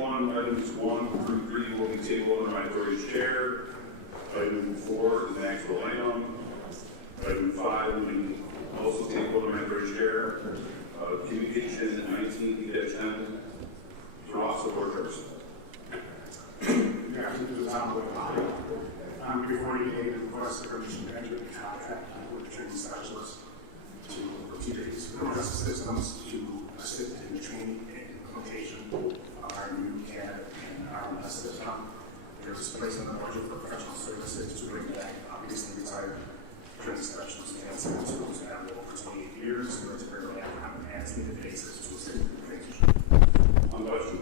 1, items 1 through 3 will be tabled under my authority's chair. Item 4 is an actual item. Item 5 will be also tabled under my authority's chair. Communication 19-10 to Officer Board Person. Good afternoon, the town board body. Before you today, the request of permission to enter the contract with the training specialist to teach justice systems to assist in the training and implementation of our new CAD and RMS system. There's a place in the budget for professional services to bring back obviously retired training specialists and service schools that have over 28 years in order to bring back on an as-needed basis to assist in the transition. On question.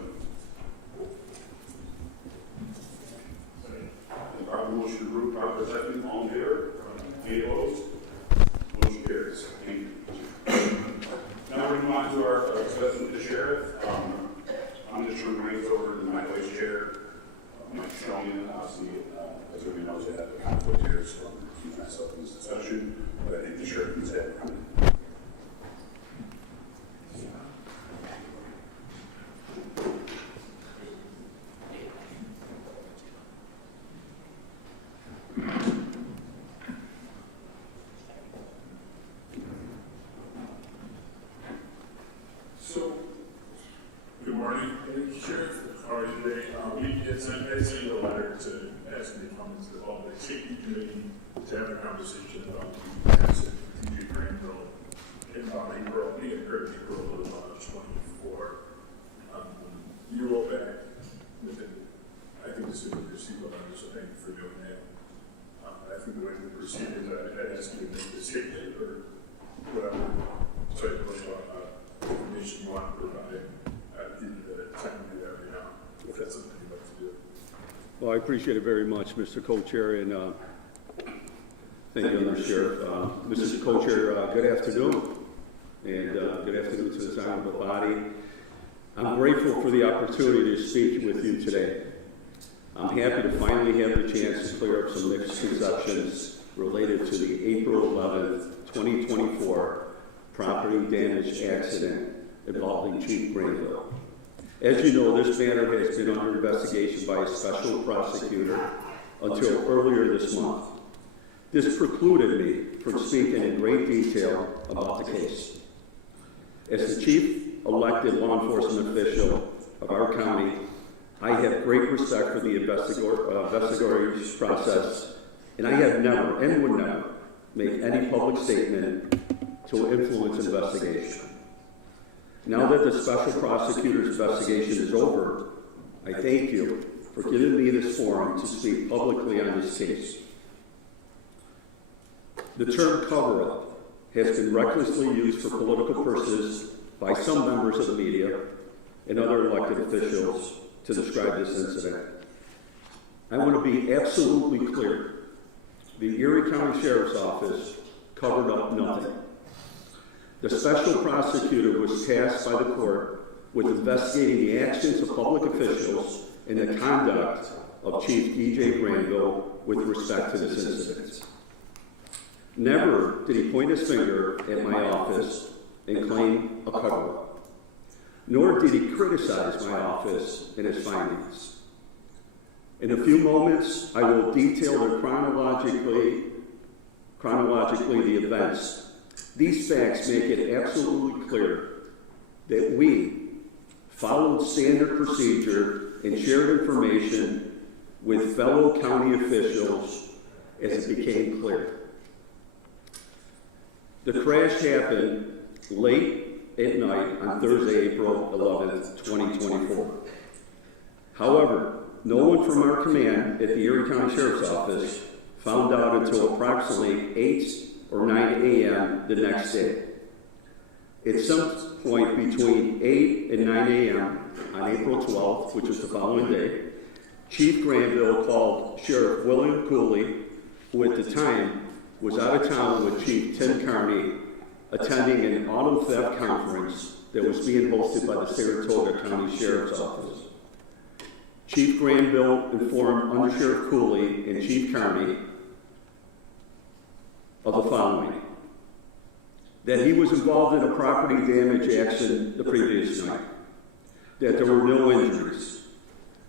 Proper motion to approve, proper second, all in favor? Any opposed? Motion carries. Thank you. Now we're going to move on to our discussion with the sheriff. I'm just going to bring this over to my vice chair, Mike Showman. Obviously, as everybody knows, I have a conflict here, so I'm going to keep myself in this discussion, but I think the sheriff needs to have a comment. Good morning, Sheriff. How are you today? I sent you a letter to ask me to come into the public safety committee to have a conversation about the accident in Granville in about April. We occurred in April of 24. You wrote back within, I think, the city received a letter, so thank you for doing that. I think the way we proceed is I asked you to make the statement or whatever type of information you want to provide. I'd give you the time to do that right now, if that's something you'd like to do. Well, I appreciate it very much, Mr. Co-Chair, and thank you, Mr. Sheriff. Mrs. Co-Chair, good afternoon, and good afternoon to this honorable body. I'm grateful for the opportunity to speak with you today. I'm happy to finally have the chance to clear up some misconceptions related to the April 11th, 2024 property damage accident involving Chief Granville. As you know, this matter has been under investigation by a special prosecutor until earlier this month. This precluded me from speaking in great detail about the case. As the chief elected law enforcement official of our county, I have great respect for the investigatory process, and I have never and would never make any public statement to influence investigation. Now that the special prosecutor's investigation is over, I thank you for giving me this forum to speak publicly on this case. The term cover-up has been recklessly used for political purposes by some members of the media and other elected officials to describe this incident. I want to be absolutely clear. The Erie County Sheriff's Office covered up nothing. The special prosecutor was tasked by the court with investigating the actions of public officials and the conduct of Chief E.J. Granville with respect to this incident. Never did he point his finger at my office and claim a cover-up, nor did he criticize my office and its findings. In a few moments, I will detail chronologically the events. These facts make it absolutely clear that we followed standard procedure and shared information with fellow county officials as it became clear. The crash happened late at night on Thursday, April 11th, 2024. However, no one from our command at the Erie County Sheriff's Office found out until approximately 8 or 9 a.m. the next day. At some point between 8 and 9 a.m. on April 12th, which was the following day, Chief Granville called Sheriff William Cooley, who at the time was out of town with Chief Tim Carney, attending an auto theft conference that was being hosted by the Saratoga County Sheriff's Office. Chief Granville informed Under Sheriff Cooley and Chief Carney of the following: that he was involved in a property damage accident the previous night, that there were no injuries,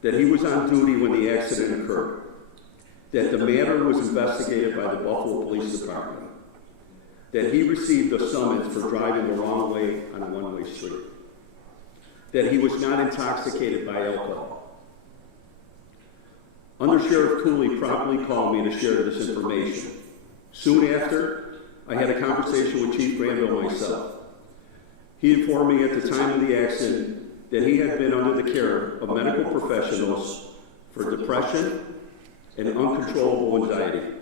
that he was on duty when the accident occurred, that the matter was investigated by the Buffalo Police Department, that he received a summons for driving the wrong way on a one-way street, that he was not intoxicated by alcohol. Under Sheriff Cooley promptly called me to share this information. Soon after, I had a conversation with Chief Granville myself. He informed me at the time of the accident that he had been under the care of medical professionals for depression and uncontrollable anxiety.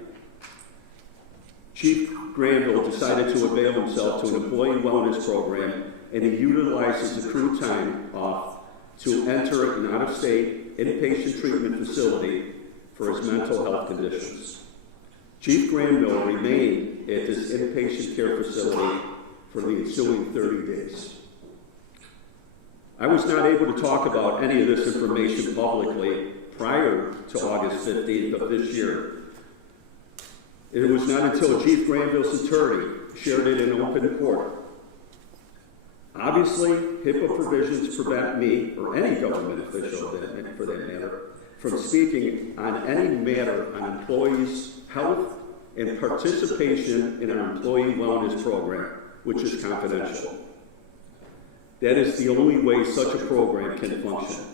Chief Granville decided to avail himself to an employee wellness program, and he utilized his accrued time off to enter an out-of-state inpatient treatment facility for his mental health conditions. Chief Granville remained at this inpatient care facility for the ensuing 30 days. I was not able to talk about any of this information publicly prior to August 15th of this year. It was not until Chief Granville's attorney shared it in open court. Obviously, HIPAA provisions prevent me, or any government official for that matter, from speaking on any matter on employees' health and participation in our employee wellness program, which is confidential. That is the only way such a program can function.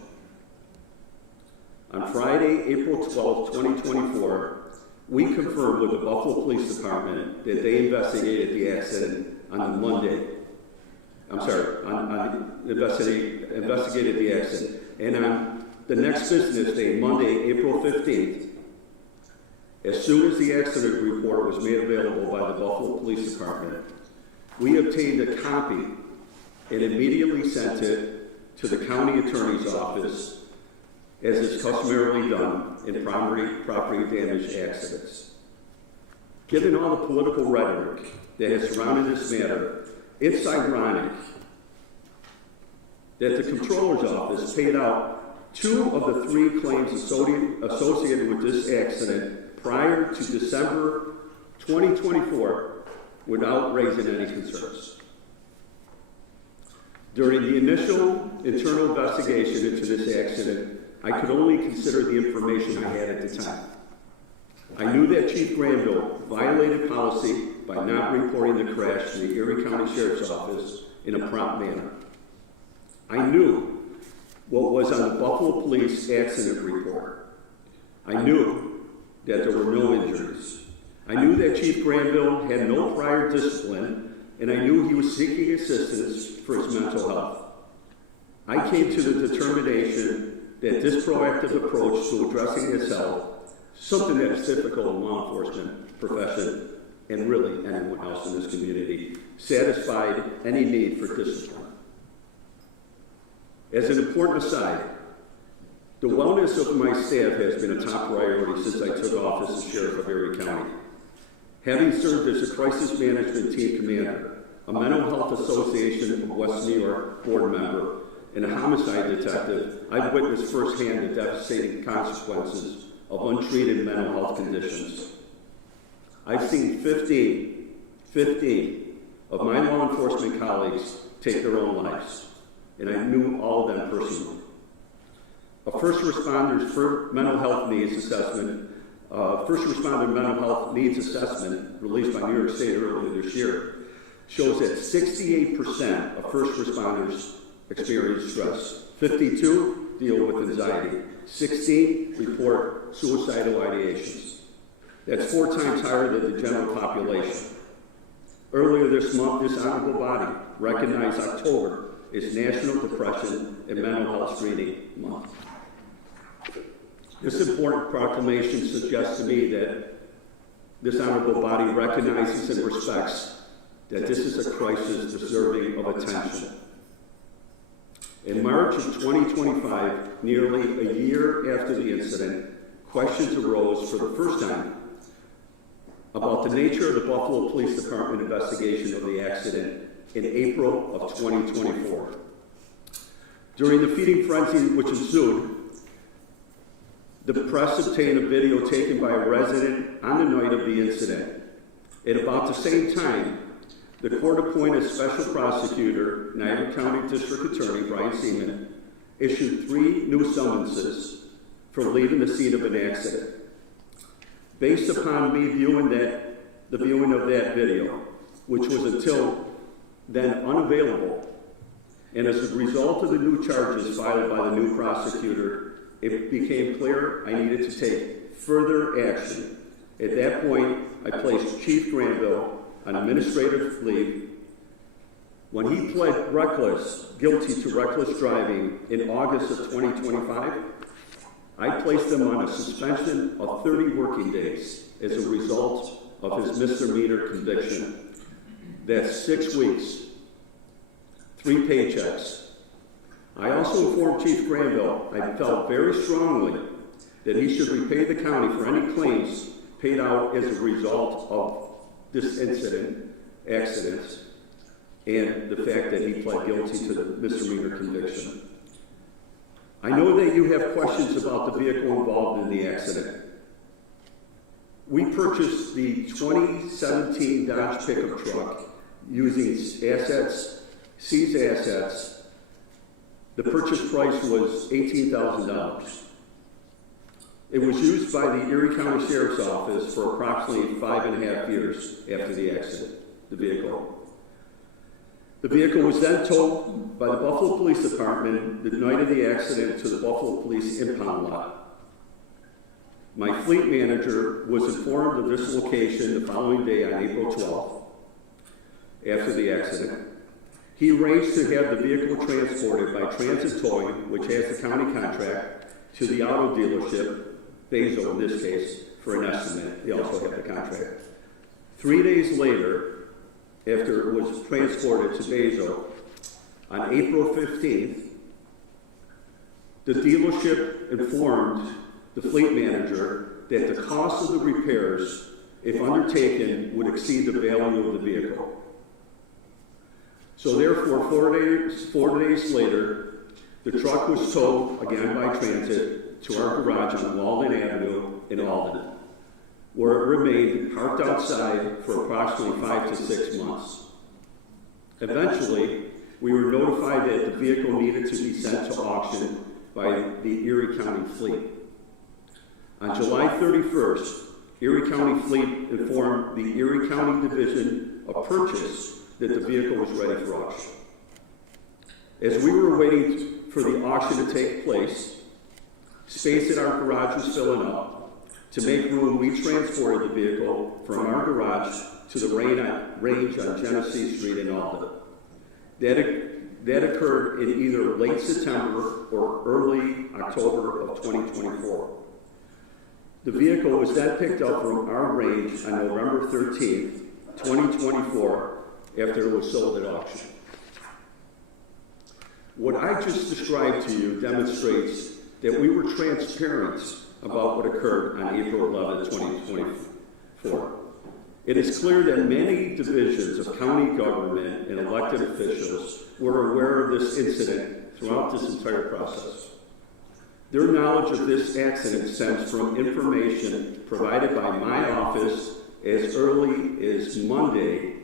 On Friday, April 12, 2024, we confirmed with the Buffalo Police Department that they investigated the accident on Monday. Investigated the accident. And on the next business day, Monday, April 15th, as soon as the accident report was made available by the Buffalo Police Department, we obtained a copy and immediately sent it to the county attorney's office, as is customarily done in property damage accidents. Given all the political rhetoric that has surrounded this matter, it's ironic that the Comptroller's Office paid out 2 of the 3 claims associated with this accident prior to December 2024 without raising any concerns. During the initial internal investigation into this accident, I could only consider the information I had at the time. I knew that Chief Granville violated policy by not reporting the crash to the Erie County Sheriff's Office in a prompt manner. I knew what was on the Buffalo Police accident report. I knew that there were no injuries. I knew that Chief Granville had no prior discipline, and I knew he was seeking assistance for his mental health. I came to the determination that this proactive approach to addressing his health, something that is typical in law enforcement profession, and really anyone else in this community, satisfied any need for discipline. As an important aside, the wellness of my staff has been a top priority since I took office as Sheriff of Erie County. Having served as a crisis management team commander, a mental health association of West New York board member, and a homicide detective, I've witnessed firsthand the devastating consequences of untreated mental health conditions. I've seen 15 of my law enforcement colleagues take their own lives, and I knew all of them personally. A first responder mental health needs assessment released by New York State earlier this year shows that 68% of first responders experience stress, 52 deal with anxiety, 16 report suicidal ideations. That's 4 times higher than the general population. Earlier this month, this honorable body recognized October as National Depression and Mental Health Screening Month. This important proclamation suggests to me that this honorable body recognizes and respects that this is a crisis deserving of attention. In March of 2025, nearly a year after the incident, questions arose for the first time about the nature of the Buffalo Police Department investigation of the accident in April of 2024. During the feeding frenzy which ensued, the press obtained a video taken by a resident on the night of the incident. At about the same time, the court-appointed special prosecutor, Erie County District Attorney Brian Seaman, issued 3 new summonses for leaving the scene of an accident. Based upon me viewing the viewing of that video, which was until then unavailable, and as a result of the new charges filed by the new prosecutor, it became clear I needed to take further action. At that point, I placed Chief Granville on administrative leave. When he pled guilty to reckless driving in August of 2025, I placed him on a suspension of 30 working days as a result of his misdemeanor conviction. That's 6 weeks, 3 paychecks. I also informed Chief Granville I felt very strongly that he should repay the county for any claims paid out as a result of this accident, and the fact that he pled guilty to the misdemeanor conviction. I know that you have questions about the vehicle involved in the accident. We purchased the 2017 Dodge pickup truck using seized assets. The purchase price was $18,000. It was used by the Erie County Sheriff's Office for approximately 5.5 years after the accident, the vehicle. The vehicle was then towed by the Buffalo Police Department the night of the accident to the Buffalo Police impound lot. My fleet manager was informed of this location the following day on April 12th, after the accident. He arranged to have the vehicle transported by Transit Towing, which has the county contract, to the auto dealership, Bezo in this case, for an estimate. They also have the contract. 3 days later, after it was transported to Bezo, on April 15th, the dealership informed the fleet manager that the cost of the repairs, if undertaken, would exceed the value of the vehicle. So therefore, 4 days later, the truck was towed again by Transit to our garage on Walden Avenue in Alden, where it remained parked outside for approximately 5 to 6 months. Eventually, we were notified that the vehicle needed to be sent to auction by the Erie County Fleet. On July 31st, Erie County Fleet informed the Erie County Division of Purchase that the vehicle was ready for auction. As we were waiting for the auction to take place, space in our garage was filling up. To make room, we transported the vehicle from our garage to the range on Genesee Street in Alden. That occurred in either late September or early October of 2024. The vehicle was then picked up from our range on November 13th, 2024, after it was sold at auction. What I just described to you demonstrates that we were transparent about what occurred on April 11, 2024. It is clear that many divisions of county government and elected officials were aware of this incident throughout this entire process. Their knowledge of this accident stems from information provided by my office as early as Monday,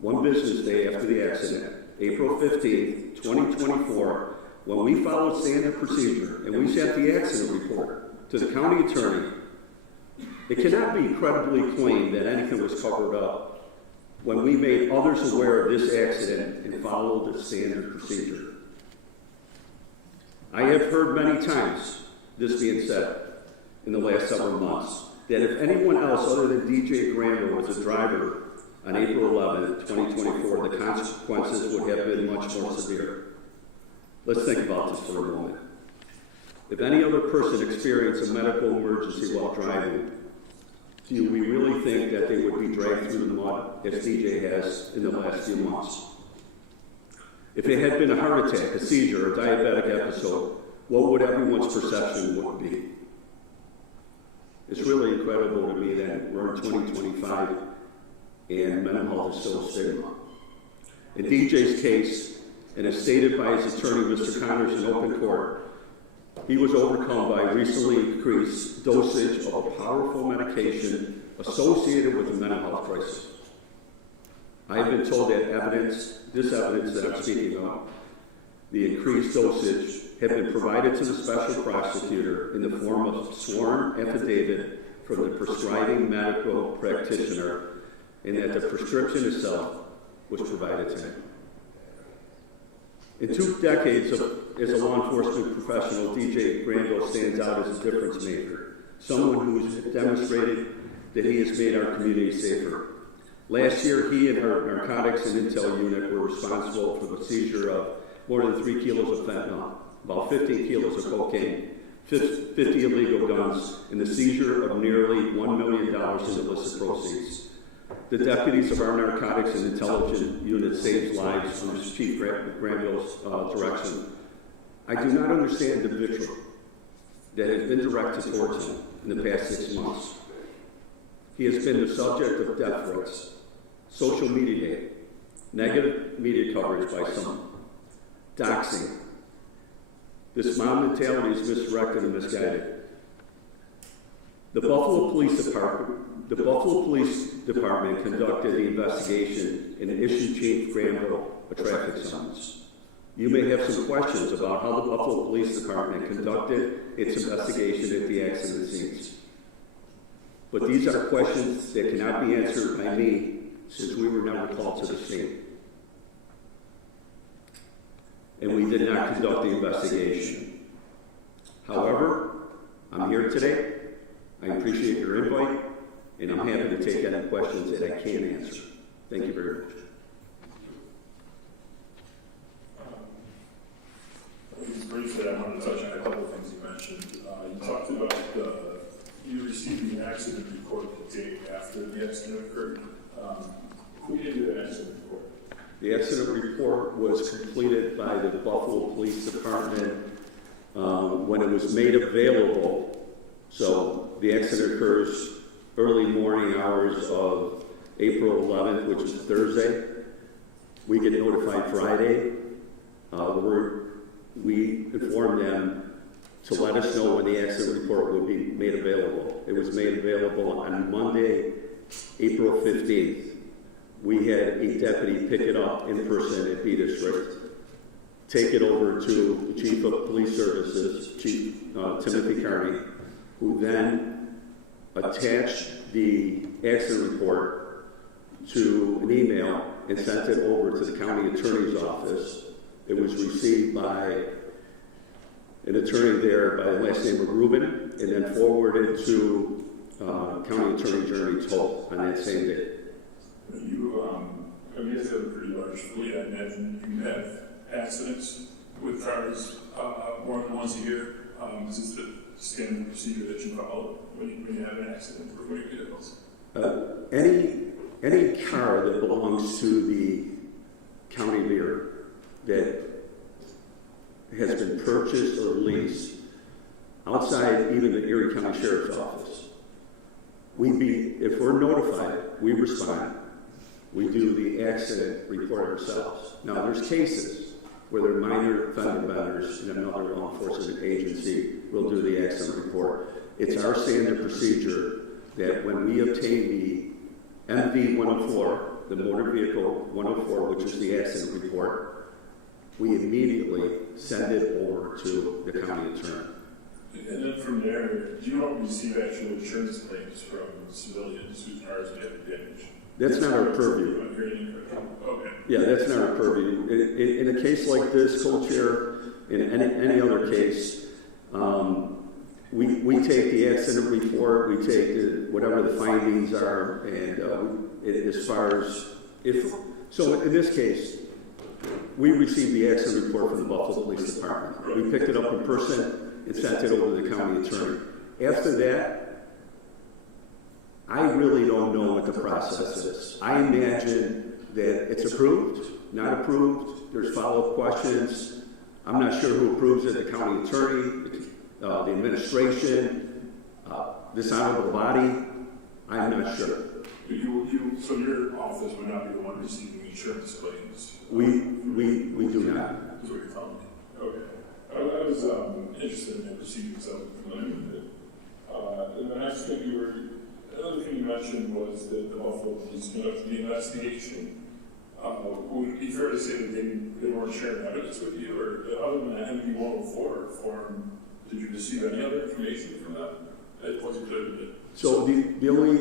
one business day after the accident, April 15th, 2024, when we followed standard procedure and we sent the accident report to the county attorney. It cannot be credibly claimed that anything was covered up when we made others aware of this accident and followed the standard procedure. I have heard many times this being said in the last several months, that if anyone else other than DJ Granville was a driver on April 11, 2024, the consequences would have been much more severe. Let's think about this for a moment. If any other person experienced a medical emergency while driving, do we really think that they would be dragged through the mud as DJ has in the last few months? If it had been a heart attack, a seizure, a diabetic episode, what would everyone's perception would be? It's really incredible to me that we're in 2025 and mental health is still a stigma. In DJ's case, and as stated by his attorney, Mr. Connors, in open court, he was overcome by recently increased dosage of a powerful medication associated with a mental health crisis. I have been told that this evidence that I'm speaking of, the increased dosage have been provided to the special prosecutor in the form of sworn affidavit from the prescribing medical practitioner, and that the prescription itself was provided to him. In 2 decades as a law enforcement professional, DJ Granville stands out as a difference maker, someone who has demonstrated that he has made our community safer. Last year, he and our narcotics and intel unit were responsible for the seizure of more than 3 kilos of fentanyl, about 15 kilos of cocaine, 50 illegal guns, and the seizure of nearly $1 million in illicit proceeds. The deputies of our narcotics and intelligence unit saved lives under Chief Granville's direction. I do not understand the vitriol that has been directed towards him in the past 6 months. He has been the subject of death threats, social media hate, negative media coverage by some, doxing. This mob mentality is misdirected and misguided. The Buffalo Police Department conducted the investigation and issued Chief Granville a traffic summons. You may have some questions about how the Buffalo Police Department conducted its investigation at the accident scenes. But these are questions that cannot be answered by me, since we were never called to the scene. And we did not conduct the investigation. However, I'm here today. I appreciate your invite, and I'm happy to take any questions that I can answer. Thank you very much. Just briefly, I want to touch on a couple of things you mentioned. You talked about you received the accident report the day after the accident occurred. Who gave you the accident report? The accident report was completed by the Buffalo Police Department when it was made available. So the accident occurs early morning hours of April 11th, which is Thursday. We get notified Friday. We inform them to let us know when the accident report would be made available. It was made available on Monday, April 15th. We had a deputy pick it up in person at B District, take it over to the Chief of Police Services, Chief Timothy Carney, who then attached the accident report to an email and sent it over to the county attorney's office. It was received by an attorney there by the last name of Rubin, and then forwarded to County Attorney Jeremy Toll on that same day. You guys have a pretty large fleet. I imagine you have accidents with cars more than once a year. Is this the standard procedure that you follow when you have an accident for moving vehicles? Any car that belongs to the county mayor that has been purchased or leased outside even the Erie County Sheriff's Office, if we're notified, we respond. We do the accident report ourselves. Now, there's cases where there are minor fender benders and another law enforcement agency will do the accident report. It's our standard procedure that when we obtain the MV 104, the motor vehicle 104, which is the accident report, we immediately send it over to the county attorney. And then from there, do you don't receive actual insurance claims from civilians whose cars may have been damaged? That's not our purview. Okay. Yeah, that's not our purview. In a case like this, co-chair, in any other case, we take the accident report, we take whatever the findings are, and as far as so in this case, we received the accident report from the Buffalo Police Department. We picked it up in person and sent it over to the county attorney. After that, I really don't know what the process is. I imagine that it's approved, not approved. There's follow-up questions. I'm not sure who approves it, the county attorney, the administration, this honorable body. I'm not sure. So your office would not be the one receiving insurance claims? We do not. That's what you're telling me. Okay. I was interested in the proceedings. I was familiar with it. And the next thing another thing you mentioned was that the Buffalo Police conducted the investigation would it be fair to say that they weren't sharing evidence with you, or other than that MD 104 form, did you receive any other information from that? It wasn't clear to me. So the only,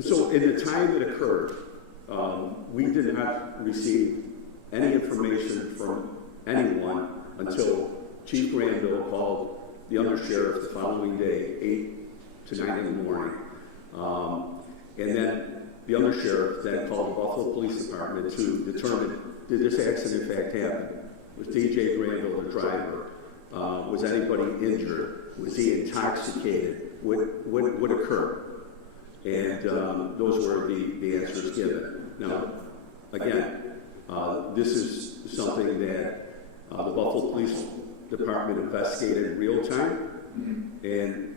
so in the time it occurred, we did not receive any information from anyone until Chief Granville called the undersheriff the following day, 8 to 9 in the morning. And then the undersheriff then called the Buffalo Police Department to determine, did this accident in fact happen? Was DJ Granville the driver? Was anybody injured? Was he intoxicated? What occurred? And those were the answers given. Now, again, this is something that the Buffalo Police Department investigated in real time, and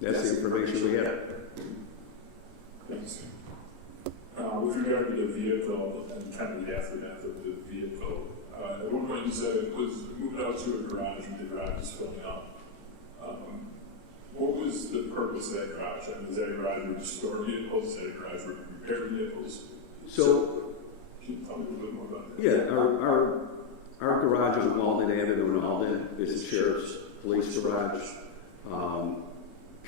that's the information we have. Thanks. With regard to the vehicle and kind of the aftermath of the vehicle, at one point you said it was moved out to a garage and the garage was filling up. What was the purpose of that garage? I mean, was that a garage where you store vehicles? Is that a garage where you repair vehicles? So, can you tell me a little bit more about that? yeah, our garage on Walden Avenue in Alden is the sheriff's police garage.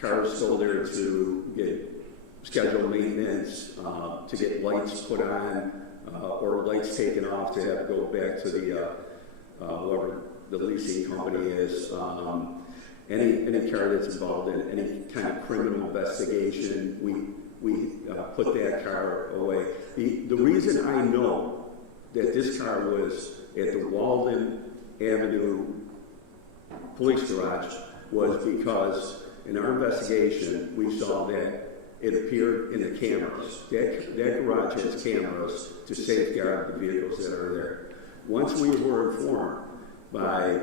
Cars go there to get scheduled maintenance, to get lights put on, or lights taken off to have to go back to the whoever the leasing company is. Any car that's involved in any kind of criminal investigation, we put that car away. The reason I know that this car was at the Walden Avenue police garage was because in our investigation, we saw that it appeared in the cameras. That garage has cameras to safeguard the vehicles that are there. Once we were informed by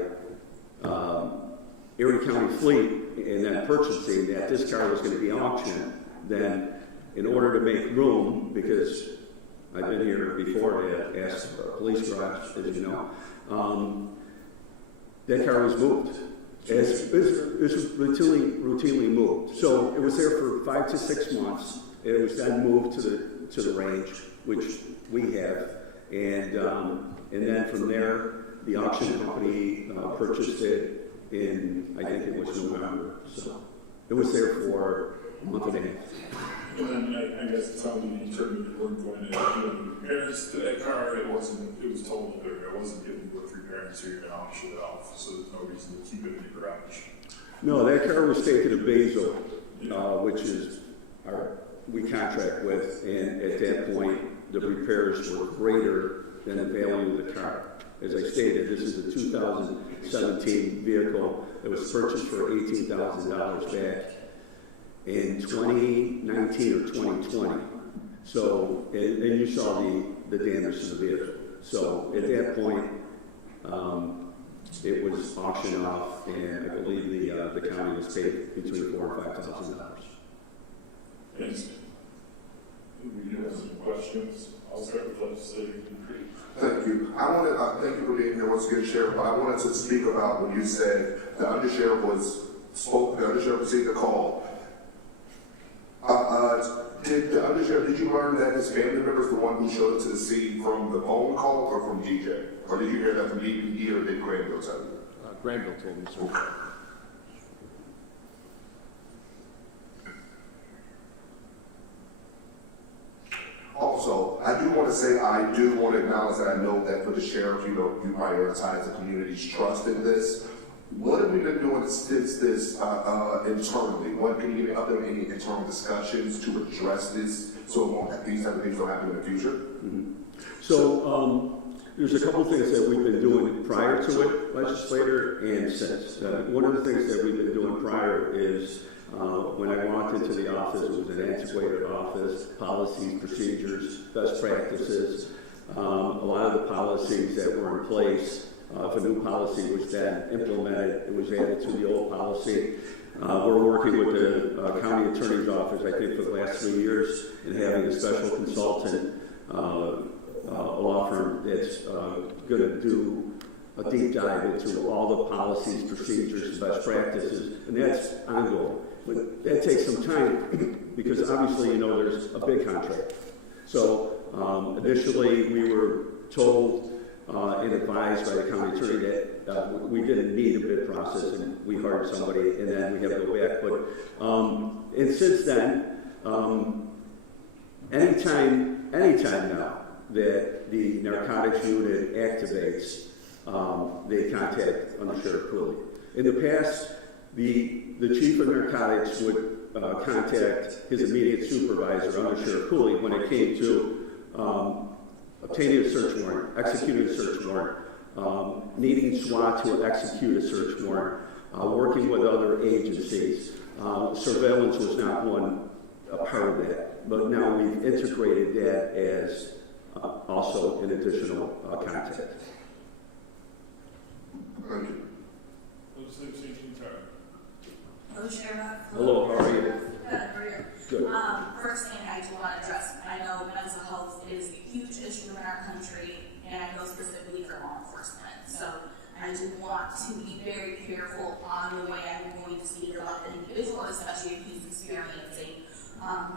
Erie County Fleet and then purchasing that this car was going to be auctioned, then in order to make room, because I've been here before to ask for a police garage, as you know, that car was moved. It was routinely moved. So it was there for 5 to 6 months. It was then moved to the range, which we have, and then from there, the auction company purchased it in, I think it was November. So it was there for a month and a half. And then I guess it sounds like you determined you weren't going to do any repairs to that car. It was told that it wasn't getting worth repairing, so you're going to auction it off. So there's no reason to keep it in the garage. No, that car was taken to Basil, which is we contract with, and at that point, the repairs were greater than the value of the car. As I stated, this is a 2017 vehicle that was purchased for $18,000 back in 2019 or 2020. So, and you saw the damage to the vehicle. So at that point, it was auctioned off, and I believe the county was paid between $4,000 and $5,000. Thanks. We do have some questions. I'll start with Legislator Dupree. Thank you. Thank you for being here once again, Sheriff. But I wanted to speak about when you said the undersheriff received a call. Did you learn that his family member is the one who showed up to the scene from the phone call or from DJ? Or did you hear that from DPD or did Granville tell you? Granville told me so. Okay. Also, I do want to acknowledge that I know that for the sheriff, you prioritize the community's trust in this. What have we been doing since this internally? What can you give up there any internal discussions to address this so these type of things don't happen in the future? Mm-hmm. So there's a couple things that we've been doing prior to it, legislator, and since. One of the things that we've been doing prior is when I walked into the office, it was an antiquated office, policies, procedures, best practices. A lot of the policies that were in place, if a new policy was then implemented, it was added to the old policy. We're working with the county attorney's office, I think, for the last 3 years, and having a special consultant, a law firm that's going to do a deep dive into all the policies, procedures, and best practices, and that's ongoing. But that takes some time because obviously, there's a big contract. So Initially, we were told and advised by the county attorney that we didn't need a bid process and we hired somebody and then we have to go back. But, and since then, anytime now that the narcotics unit activates, they contact Under Sheriff Cooley. In the past, the chief of narcotics would contact his immediate supervisor, Under Sheriff Cooley, when it came to obtaining a search warrant, executing a search warrant, needing SWAT to execute a search warrant, working with other agencies. Surveillance was not one part of that, but now we've integrated that as also an additional contact. Thank you. Hello, Sheriff. Hello, how are you? Good, how are you? Good. First thing I do want to address, I know mental health is a huge issue in our country, and I know specifically for law enforcement. So I do want to be very careful on the way I'm going to speak about the individual, especially if he's experiencing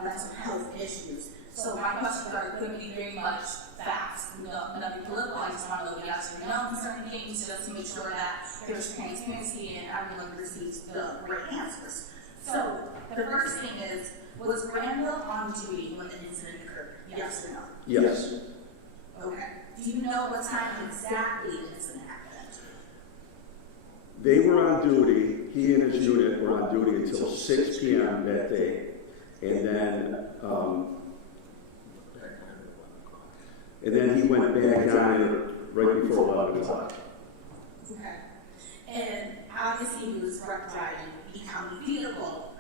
mental health issues. So my questions are going to be very much facts, nothing political. I just want to know yes or no concerning things, just to make sure that there's transparency and everyone receives the right answers. So the first thing is, was Granville on duty when the incident occurred? Yes or no? Yes. Okay. Do you know what time exactly the incident happened? They were on duty, he and his unit were on duty until 6 p.m. that day. And then he went back on right before 11 o'clock. Okay. And obviously he was driving the county vehicle.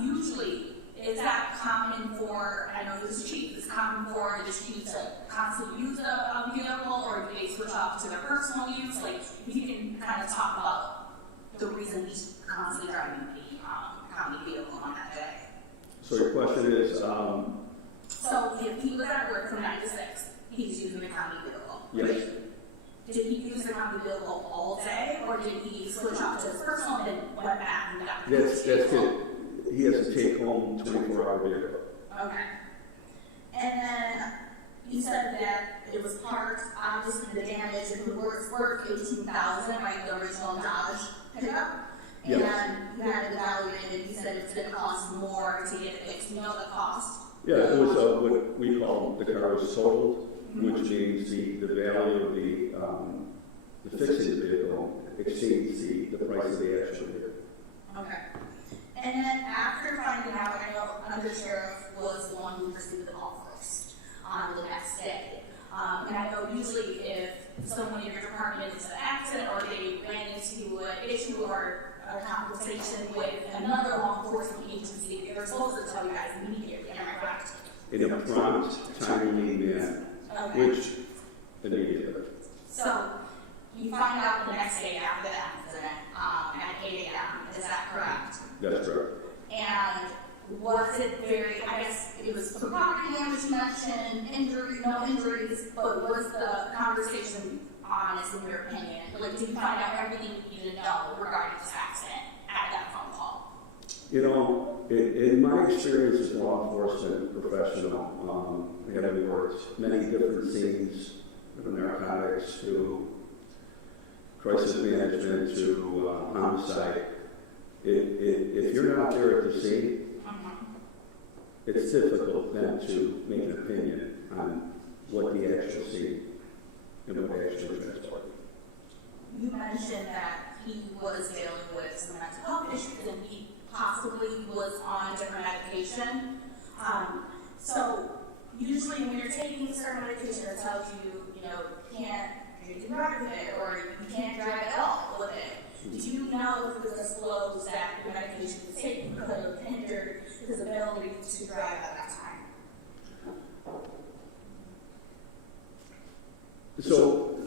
Usually, is that common for, I know this chief, is common for the chief to constantly use a vehicle, or do they switch off to their personal use? Like, if you can kind of talk about the reason he's constantly driving the county vehicle on that day. So your question is, So if he was at work from 9 to 6, he's using the county vehicle. yes, Did he use the county vehicle all day, or did he switch off to his personal and then went back and got the that's it. He has to take home 24-hour vehicle. Okay. And then you said that it was parts, obviously the damage, if it was worth $18,000, like the original Dodge pickup. And Yes. you had it evaluated, you said it's going to cost more to get it fixed. You know the cost? Yeah, it was what we call the car was totaled, which means the value of the fixing the vehicle exceeds the price of the actual vehicle. Okay. And then after finding out, I know Under Sheriff was the one who received the call first on the next day. And I know usually if someone in your department is in an accident or they ran into an issue or a conversation with another law enforcement agency, they're supposed to tell you guys immediately. Am I correct? In a prompt, timely manner, Okay. which immediately. So you find out the next day after the accident at 8 a.m. Is that correct? That's correct. And was it very, I guess it was some property damage you mentioned, injury, no injuries, but was the conversation honest in your opinion? Like, did you find out everything you needed to know regarding this accident at that phone call? You know, in my experience as a law enforcement professional, having worked many different scenes, from narcotics to crisis management to homicide, if you're not there at the scene, it's difficult then to make an opinion on what the actual scene and what actually transpired. You mentioned that he was dealing with some mental health issues and he possibly was on a different medication. So usually when you're taking certain medication that tells you, you can't drive with it or you can't drive at all with it. Did you know if it was disclosed that the medication he was taking could have hindered his ability to drive at that time? So,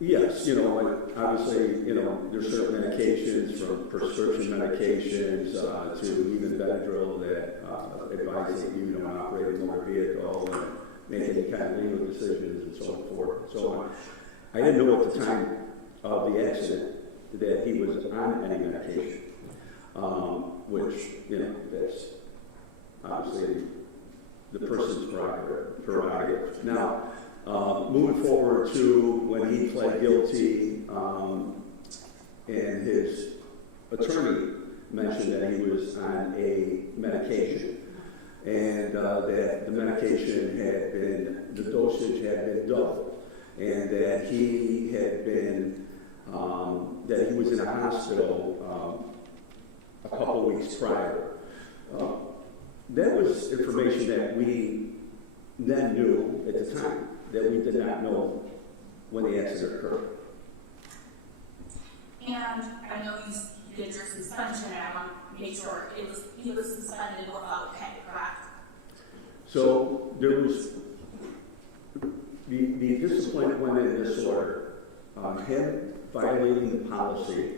yes, obviously, there's certain medications from prescription medications to even Benadryl that advise that you don't operate a motor vehicle and make any kind of legal decisions and so forth and so on. I didn't know at the time of the accident that he was on any medication, which, that's obviously the person's prerogative. Now, moving forward to when he pled guilty, and his attorney mentioned that he was on a medication, and that the medication had been, the dosage had been doubled, and that he had been, that he was in a hospital a couple weeks prior. That was information that we then knew at the time, that we did not know when the accident occurred. And I know you did your suspension, and I want to make sure he was suspended without pay, correct? So there was the discipline went in this order. Him violating the policy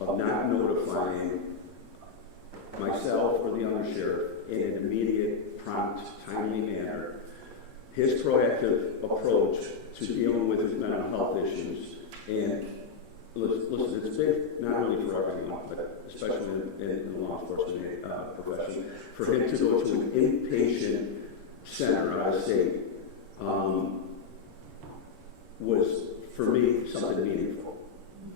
of not notifying myself or the undersheriff in an immediate, prompt, timely manner. His proactive approach to dealing with his mental health issues, and listen, it's big not only for everyone, but especially in the law enforcement profession, for him to go to an inpatient center out of state was, for me, something meaningful.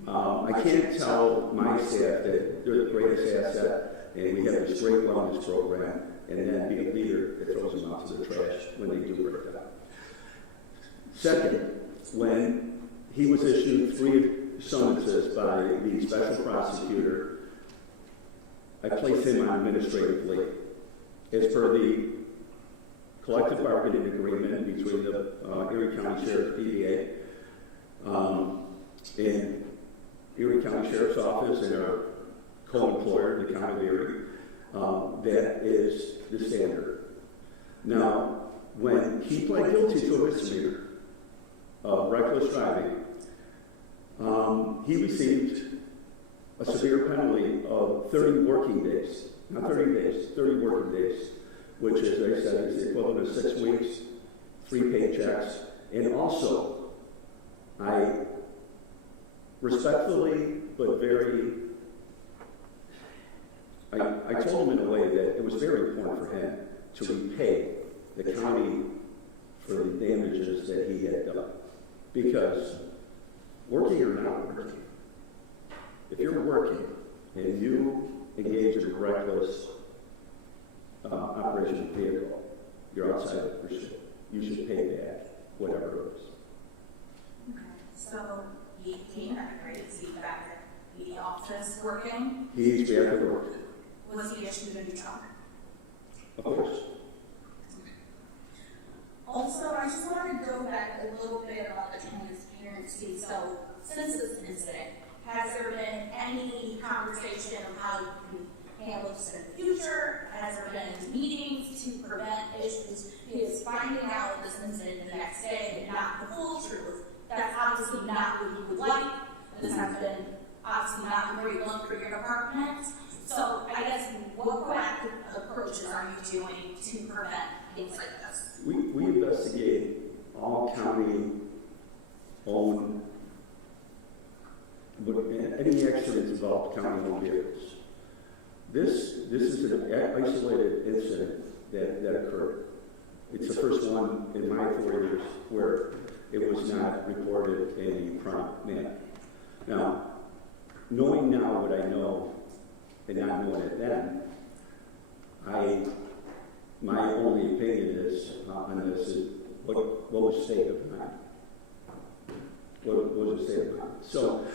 I can't tell my staff that they're the greatest asset, and we have this great wellness program, and then be a leader that throws them out to the trash when they do break down. Second, when he was issued 3 summonses by the special prosecutor, I placed him on administrative leave. As per the collective bargaining agreement between the Erie County Sheriff's DDA and Erie County Sheriff's Office and our co-employer, the County of Erie, that is the standard. Now, when he pled guilty to a misdemeanor of reckless driving, he received a severe penalty of 30 working days, not 30 days, 30 working days, which, as I said, is the equivalent of 6 weeks, 3 paychecks, and also, I respectfully, but very, I told him in a way that it was very important for him to repay the county for the damages that he had done. Because working or not working, if you're working and you engage in a reckless operation of a vehicle, you're outside of the pursuit. You should pay back whatever it is. Okay. So he came back, right? Is he back at the office working? He's back at work. Was he issued a new truck? Of course. Also, I just wanted to go back a little bit about the transparency. So, since this incident, has there been any conversation of how you can handle this in the future? Has there been meetings to prevent issues? Because finding out this incident the next day and not the full truth, that's obviously not what you would like. This has been obviously not a great look for your department. So, I guess, what proactive approaches are you doing to prevent things like this? We investigate all county-owned, any accidents involved county-owned vehicles. This is an isolated incident that occurred. It's the first one in my 4 years where it was not reported in a prompt manner. Now, knowing now what I know and not knowing it then, my only opinion is on this is what was the state of mind? What was the state of mind? So,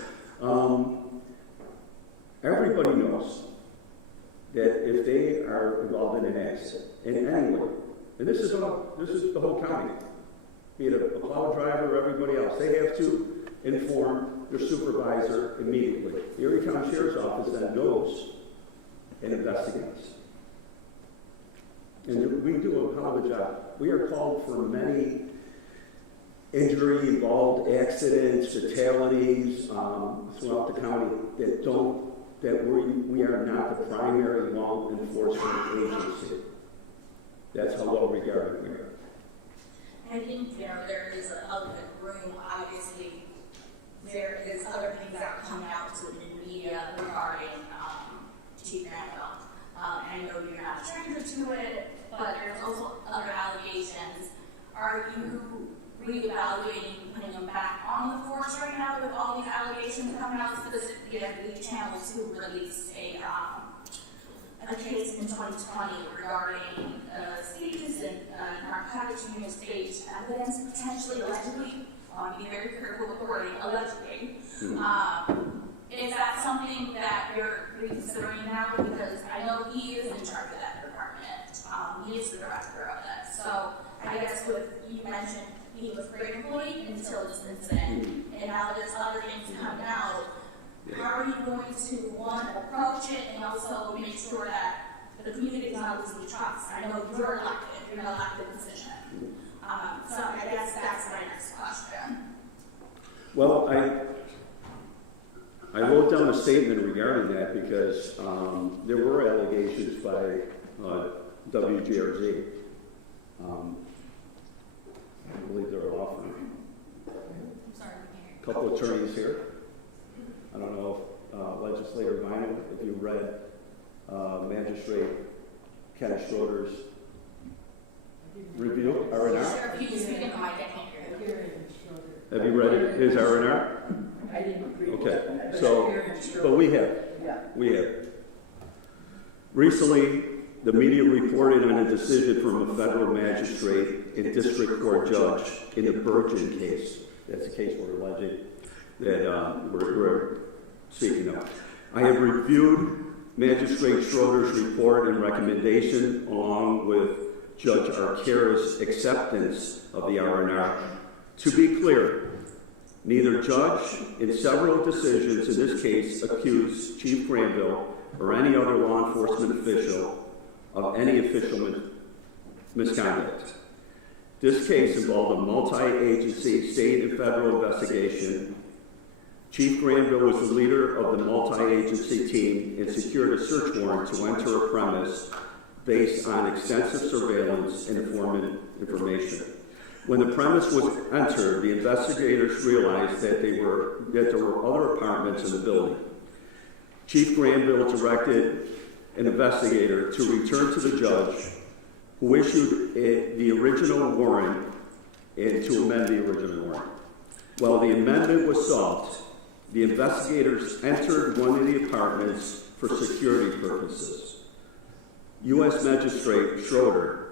everybody knows that if they are involved in an accident in any way, and this is the whole county, be it a plow driver or everybody else, they have to inform their supervisor immediately. The Erie County Sheriff's Office then goes and investigates. And we do a hell of a job. We are called for many injury-involved accidents, fatalities throughout the county that we are not the primary law enforcement agency. That's how well regarded we are. I think, there is an elephant room. Obviously, there is other things that are coming out to the media regarding Chief Granville. I know you're not a stranger to it, but there's also other allegations are you reevaluating putting him back on the force right now with all these allegations coming out? Specifically, I believe Channel 2 released a case in 2020 regarding stages and narcotics use stage evidence, potentially, allegedly. Be very careful with the wording, allegedly. Is that something that you're reconsidering now? Because I know he is in charge of that department. He is the director of that. So I guess you mentioned he was a great employee until this incident, and now there's other things coming out. How are you going to, one, approach it, and also make sure that the community is not losing trust? I know you're elected, you're an elected position. So I guess that's my next question. Well, I wrote down a statement regarding that because there were allegations by WGRZ. I believe they're a law firm. I'm sorry, A couple attorneys here. I don't know if Legislator Vinyl, if you read Magistrate Ken Schroeder's review, R&R. Sure, if you can speak in the mic, I can't hear you. Have you read his R&R? I didn't agree. Okay, so, but we have. Recently, the media reported on a decision from a federal magistrate and district court judge in the Burgeon case. That's a case we're alleging that we're speaking of. I have reviewed Magistrate Schroeder's report and recommendation along with Judge Arcara's acceptance of the R&R. To be clear, neither judge in several decisions in this case accused Chief Granville or any other law enforcement official of any official misconduct. This case involved a multi-agency state and federal investigation. Chief Granville was the leader of the multi-agency team and secured a search warrant to enter a premise based on extensive surveillance and informant information. When the premise was entered, the investigators realized that there were other apartments in the building. Chief Granville directed an investigator to return to the judge, who issued the original warrant and to amend the original warrant. While the amendment was sought, the investigators entered one of the apartments for security purposes. U.S. Magistrate Schroeder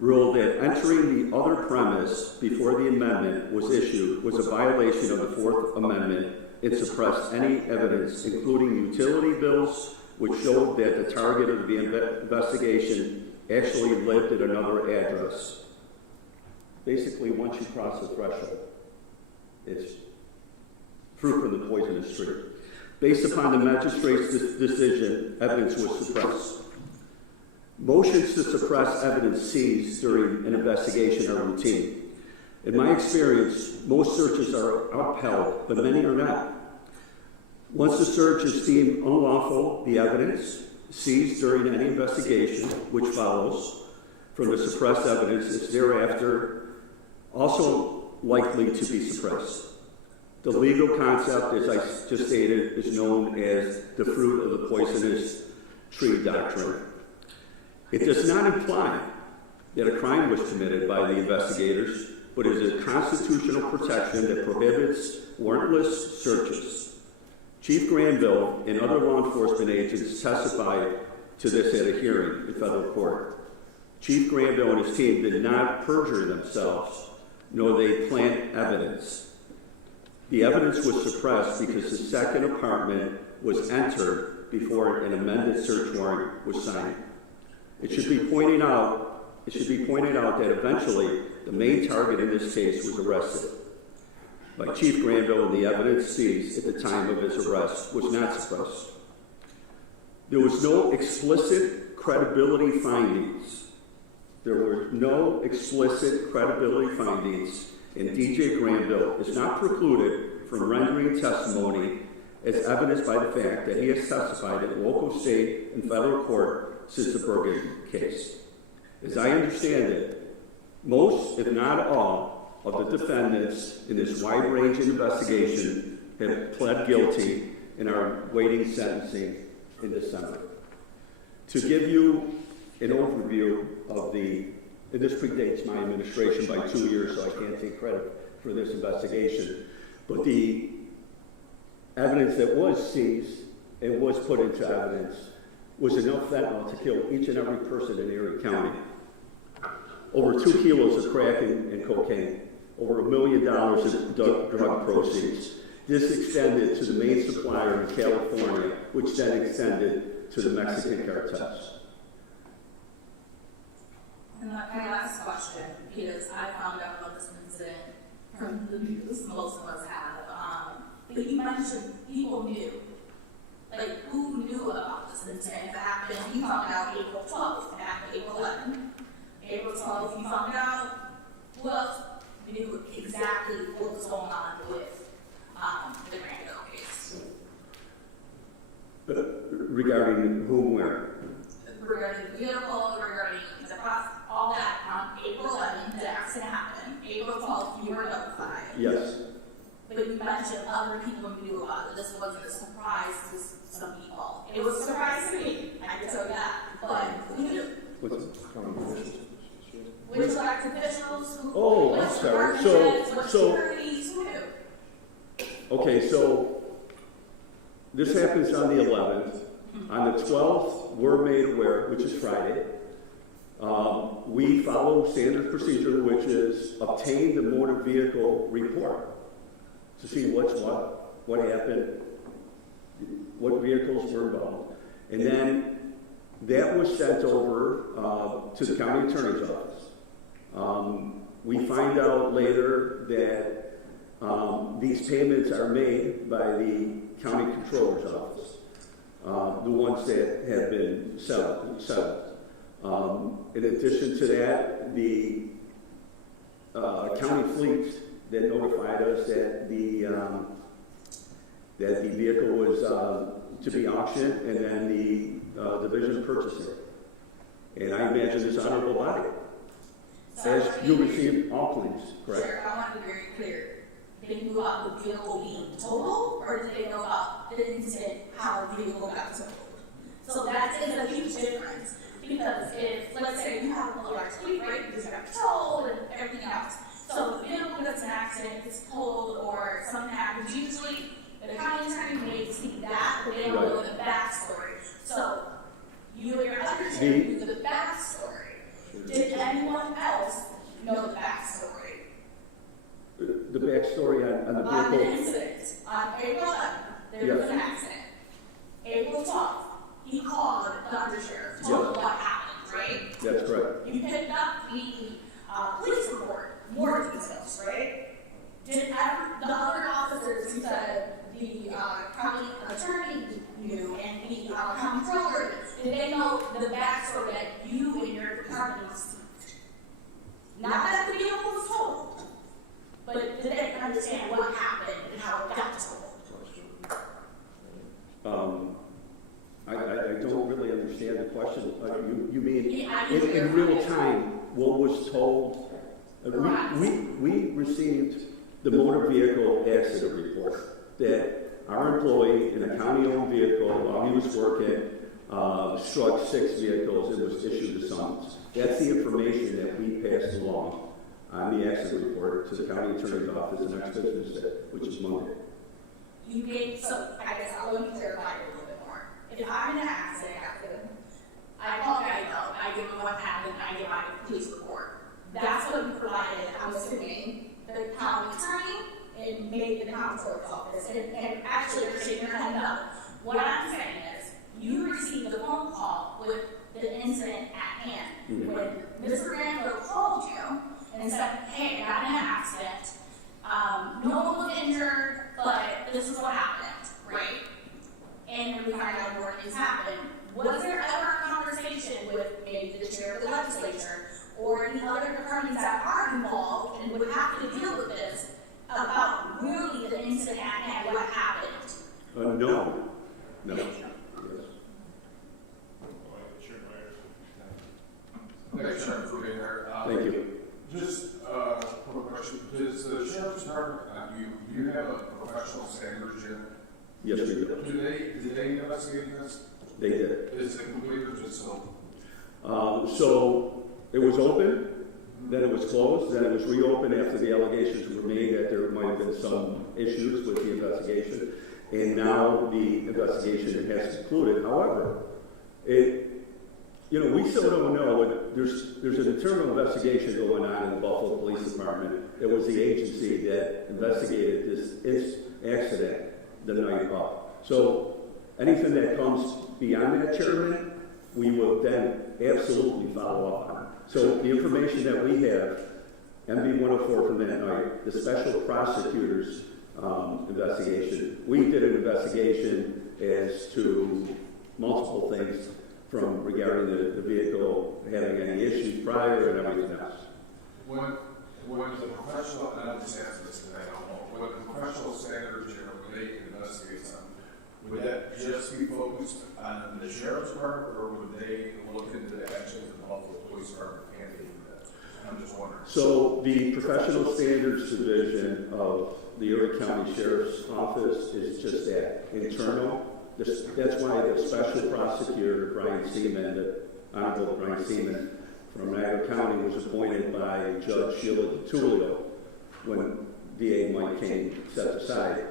ruled that entering the other premise before the amendment was issued was a violation of the Fourth Amendment and suppressed any evidence, including utility bills, which showed that the target of the investigation actually lived at another address. Basically, once you cross the threshold, it's fruit from the poisonous tree. Based upon the magistrate's decision, evidence was suppressed. Motions to suppress evidence seized during an investigation are routine. In my experience, most searches are upheld, but many are not. Once the search is deemed unlawful, the evidence seized during any investigation, which follows from the suppressed evidence, is thereafter also likely to be suppressed. The legal concept, as I just stated, is known as the fruit of the poisonous tree doctrine. It does not imply that a crime was committed by the investigators, but is a constitutional protection that prohibits warrantless searches. Chief Granville and other law enforcement agents testified to this at a hearing in federal court. Chief Granville and his team did not perjure themselves, nor they plant evidence. The evidence was suppressed because the second apartment was entered before an amended search warrant was signed. It should be pointed out that eventually the main target in this case was arrested by Chief Granville, and the evidence seized at the time of his arrest was not suppressed. There was no explicit credibility findings. And DJ Granville is not precluded from rendering testimony as evidenced by the fact that he has testified at local, state, and federal court since the Burgeon case. As I understand it, most, if not all, of the defendants in this wide-ranging investigation have pled guilty and are awaiting sentencing in December. To give you an overview of the and this predates my administration by 2 years, so I can't take credit for this investigation. But the evidence that was seized and was put into evidence was enough fentanyl to kill each and every person in Erie County. Over 2 kilos of crack and cocaine, over $1 million in drug proceeds. This extended to the main supplier in California, which then extended to the Mexican cartels. And my last question, because I found out about this incident from the news, most of us have, but you mentioned people knew. Like, who knew about this incident? If it happened, you found out April 12th, it happened April 11th. April 12th, you found out. Who else knew exactly what was going on with the Granville case? Regarding whom, where? Regarding the vehicle, regarding the process, all that on April 11th, the accident happened. April 12th, you were notified. Yes. But you mentioned other people knew about it. This wasn't a surprise to some people. It was a surprise to me, I can tell you that. But who knew? Which elected officials? Who? Oh, I'm sorry. What securities? Who knew? Okay, so this happens on the 11th. On the 12th, we're made aware, which is Friday. We follow standard procedure, which is obtain the motor vehicle report to see what's what happened, what vehicles were involved. And then that was sent over to the county attorney's office. We find out later that these payments are made by the county controller's office, the ones that have been settled. In addition to that, the county fleet that notified us that the vehicle was to be auctioned, and then the division purchased it. And I imagine this honorable body, as you received all claims, correct? Sure, I want to be very clear. They knew about the vehicle being totaled, or did they know about the incident, how the vehicle got totaled? So that is a huge difference. Because if, let's say, you have a large fleet, right, because you got totaled and everything else. So the vehicle gets an accident, gets totaled, or something happens, usually the county attorney may see that, but they don't know the backstory. So you and your undersheriff knew the backstory. Did anyone else know the backstory? The backstory on the vehicle? On the incident, on April 11th, there was an accident. April 12th, he called the undersheriff, told him what happened, right? That's correct. You picked up the police report, more details, right? Did the other officers who said the county attorney knew and the comptroller, did they know the backstory that you and your department received? Not that the vehicle was totaled, but did they understand what happened and how it got totaled? I don't really understand the question. You mean in real time what was told? We received the motor vehicle accident report that our employee in a county-owned vehicle while he was working struck 6 vehicles and was issued a summons. That's the information that we passed along on the accident report to the county attorney's office the next business day, which is Monday. You gave, so I guess I'll let me clarify it a little bit more. If I'm in an accident, I call Granville, I give them what happened, I give my police report. That's what you provided, I'm assuming, the county attorney and maybe the comptroller's office. And actually, you're shaking your head no. What I'm saying is, you received a phone call with the incident at hand. Mm-hmm. When Mr. Granville called you and said, hey, I got in an accident, no one was injured, but this is what happened, right? And we find out more things happened. Was there ever a conversation with maybe the chair of the legislature or the other departments that are involved and would have to deal with this about really the incident at hand, what happened? No. No. Yes. Thanks, Sheriff, for being here. Thank you. Just a quick question. Does the Sheriff's Department, you have a professional standards unit? Yes, we do. Did they investigate this? They did. Is it complete or just so? So it was open. then it was closed, then it was reopened after the allegations were made that there might have been some issues with the investigation, and now the investigation has concluded. However, we still don't know. There's an internal investigation going on in the Buffalo Police Department. It was the agency that investigated this accident the night of. So anything that comes beyond that, Chairman, we will then absolutely follow up on. So the information that we have, MB 104 from that night, the special prosecutor's investigation, we did an investigation as to multiple things from regarding the vehicle having any issues prior and everything else. When the professional, and I'm just asking this because I don't know, when the professional standards, when they investigate something, would that just be focused on the sheriff's department, or would they look into the actions of the Buffalo Police Department and do that? I'm just wondering. So the Professional Standards Division of the Erie County Sheriff's Office is just that, internal. That's why the special prosecutor, Brian Seaman, the Honorable Brian Seaman from Erie County, was appointed by Judge Sheila DiTullio when DA Mike King set aside.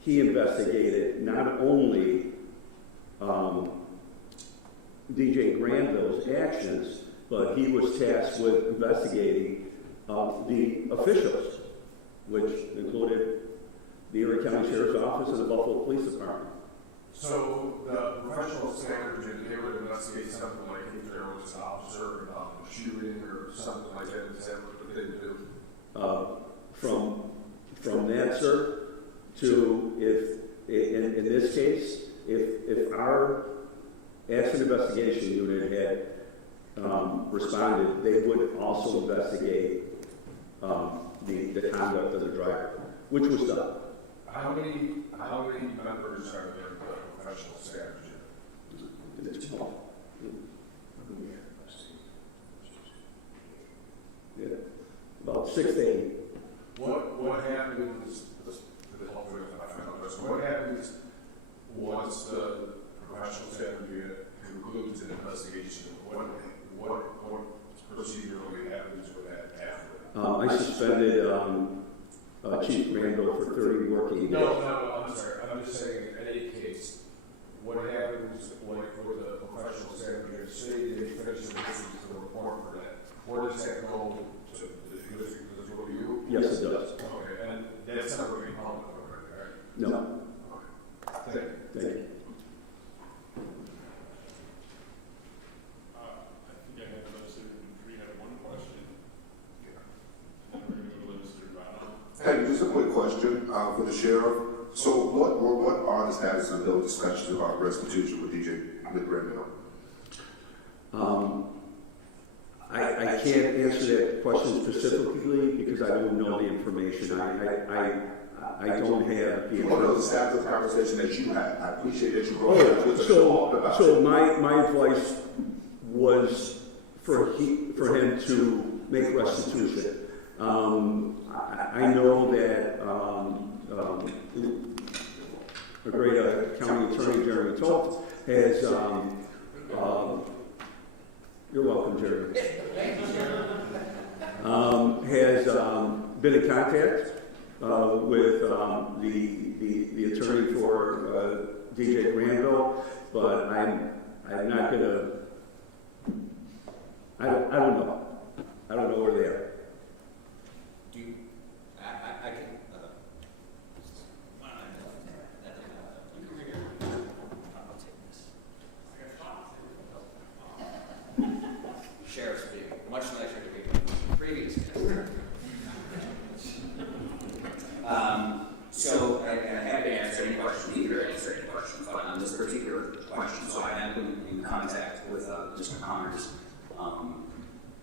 He investigated not only DJ Granville's actions, but he was tasked with investigating the officials, which included the Erie County Sheriff's Office and the Buffalo Police Department. So the professional standards, they would investigate something like if there was an officer shooting or something like that. Is that what they would do? From that, sir, to if in this case, if our accident investigation unit had responded, they would also investigate the conduct of the driver, which was done. How many members are there in the professional standards? It's small. Yeah, about 6 to 8. What happens? What happens once the professional standard unit concludes an investigation? What procedurally happens with that after? I suspended Chief Granville for 30 working days. No, I'm sorry. I'm just saying, in any case, what happens like for the professional standard unit? Say they finish the report for that. Where does that go to? Does it go to you? Yes, it does. Okay, and that's not really public, right? No. Okay. Thank you. Thank you. I think I have Mr. Green had one question. And we're going to go to Mr. Brown. Hey, just a quick question for the sheriff. So what are the status of those discussions about restitution with DJ Granville? I can't answer that question specifically because I don't know the information. I don't have the What are the information. status of the conversation that you had? I appreciate that you brought it up with us and talked about So it. my advice was for him to make restitution. I know that a great county attorney, Jeremy Tolt, has you're welcome, Jeremy. Has been in contact with the attorney for DJ Granville, but I'm not gonna. I don't know. I don't know where they are. Do you, I can, I'll take this. Sheriff speaking, much nicer to be previous guest. So I have to answer any questions, either answer any questions, but on this particular question, so I have been in contact with Mr. Connors.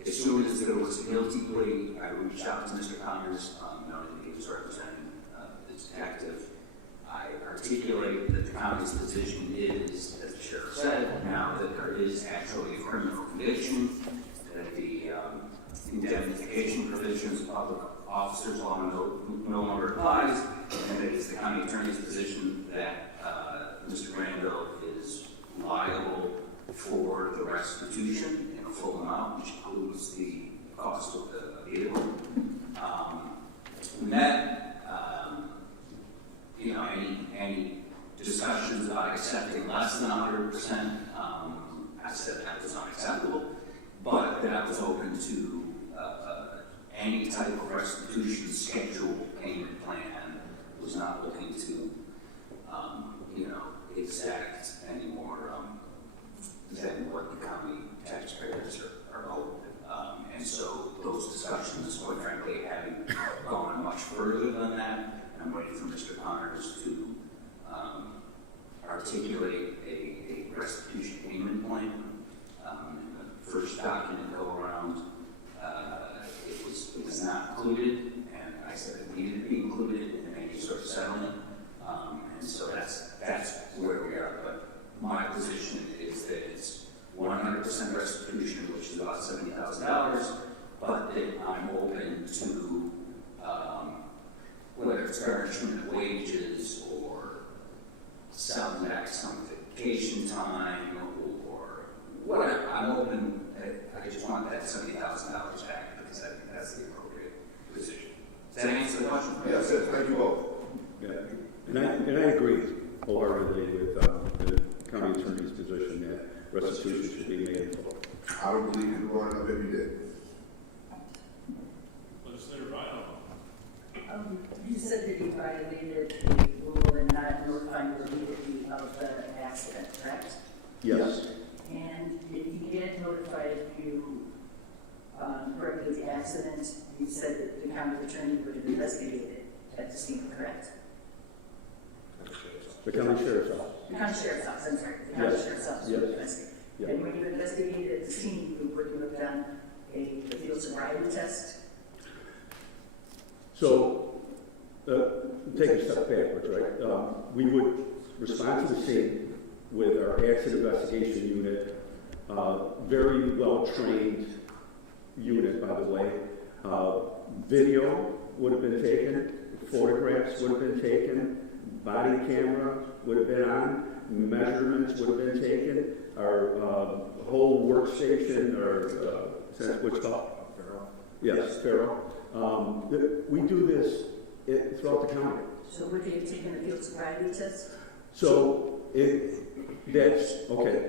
As soon as there was a guilty plea, I reached out to Mr. Connors, knowing that he was representing the detective. I articulated that the county's position is, as the sheriff said, now that there is actually a criminal conviction, that the indemnification provisions of public officers law no longer applies, and that it's the county attorney's position that Mr. Granville is liable for the restitution in a full amount, which includes the cost of about accepting less than 100%. I said that was unacceptable, but that I was open to any type of restitution schedule payment plan. Was not looking to, exact any more than what the county taxpayers are owed. And so those discussions, quite frankly, haven't gone much further than that. I'm waiting for Mr. Connors to articulate a restitution payment plan. In the first document go around, it was not included, and I said it needed to be included in any sort of settlement. And so that's where we are. But my position is that it's 100% restitution, which is about $70,000, but that I'm open to whether it's garnishment of wages or selling back some vacation time or whatever. I'm open. I just want that $70,000 back because I think that's the appropriate position. Does that answer the question? Yes, sir. Thank you both. Yeah. And I agree wholeheartedly with the county attorney's position that restitution should be made in full. I don't believe you brought it up if you did. Legislator Ryan. You said that you violated the rule in not notifying the immediately of the accident, correct? Yes. And if you had notified you correctly the accident, you said that the county attorney would have investigated at the scene, correct? The county sheriff's office. The county sheriff's office, I'm sorry. The county Yes. sheriff's office Yes. would investigate. Yeah. And when you investigated at the scene, you would have done a field sobriety test? So, take a step backwards, right? We would respond to the scene with our accident investigation unit, very well-trained unit, by the way. Video would have been taken, photographs would have been taken, body camera would have been on, measurements would have been taken, our whole workstation, or what's called? Yes, Farrell. We do this throughout the county. So would they have taken a field sobriety test? So that's okay.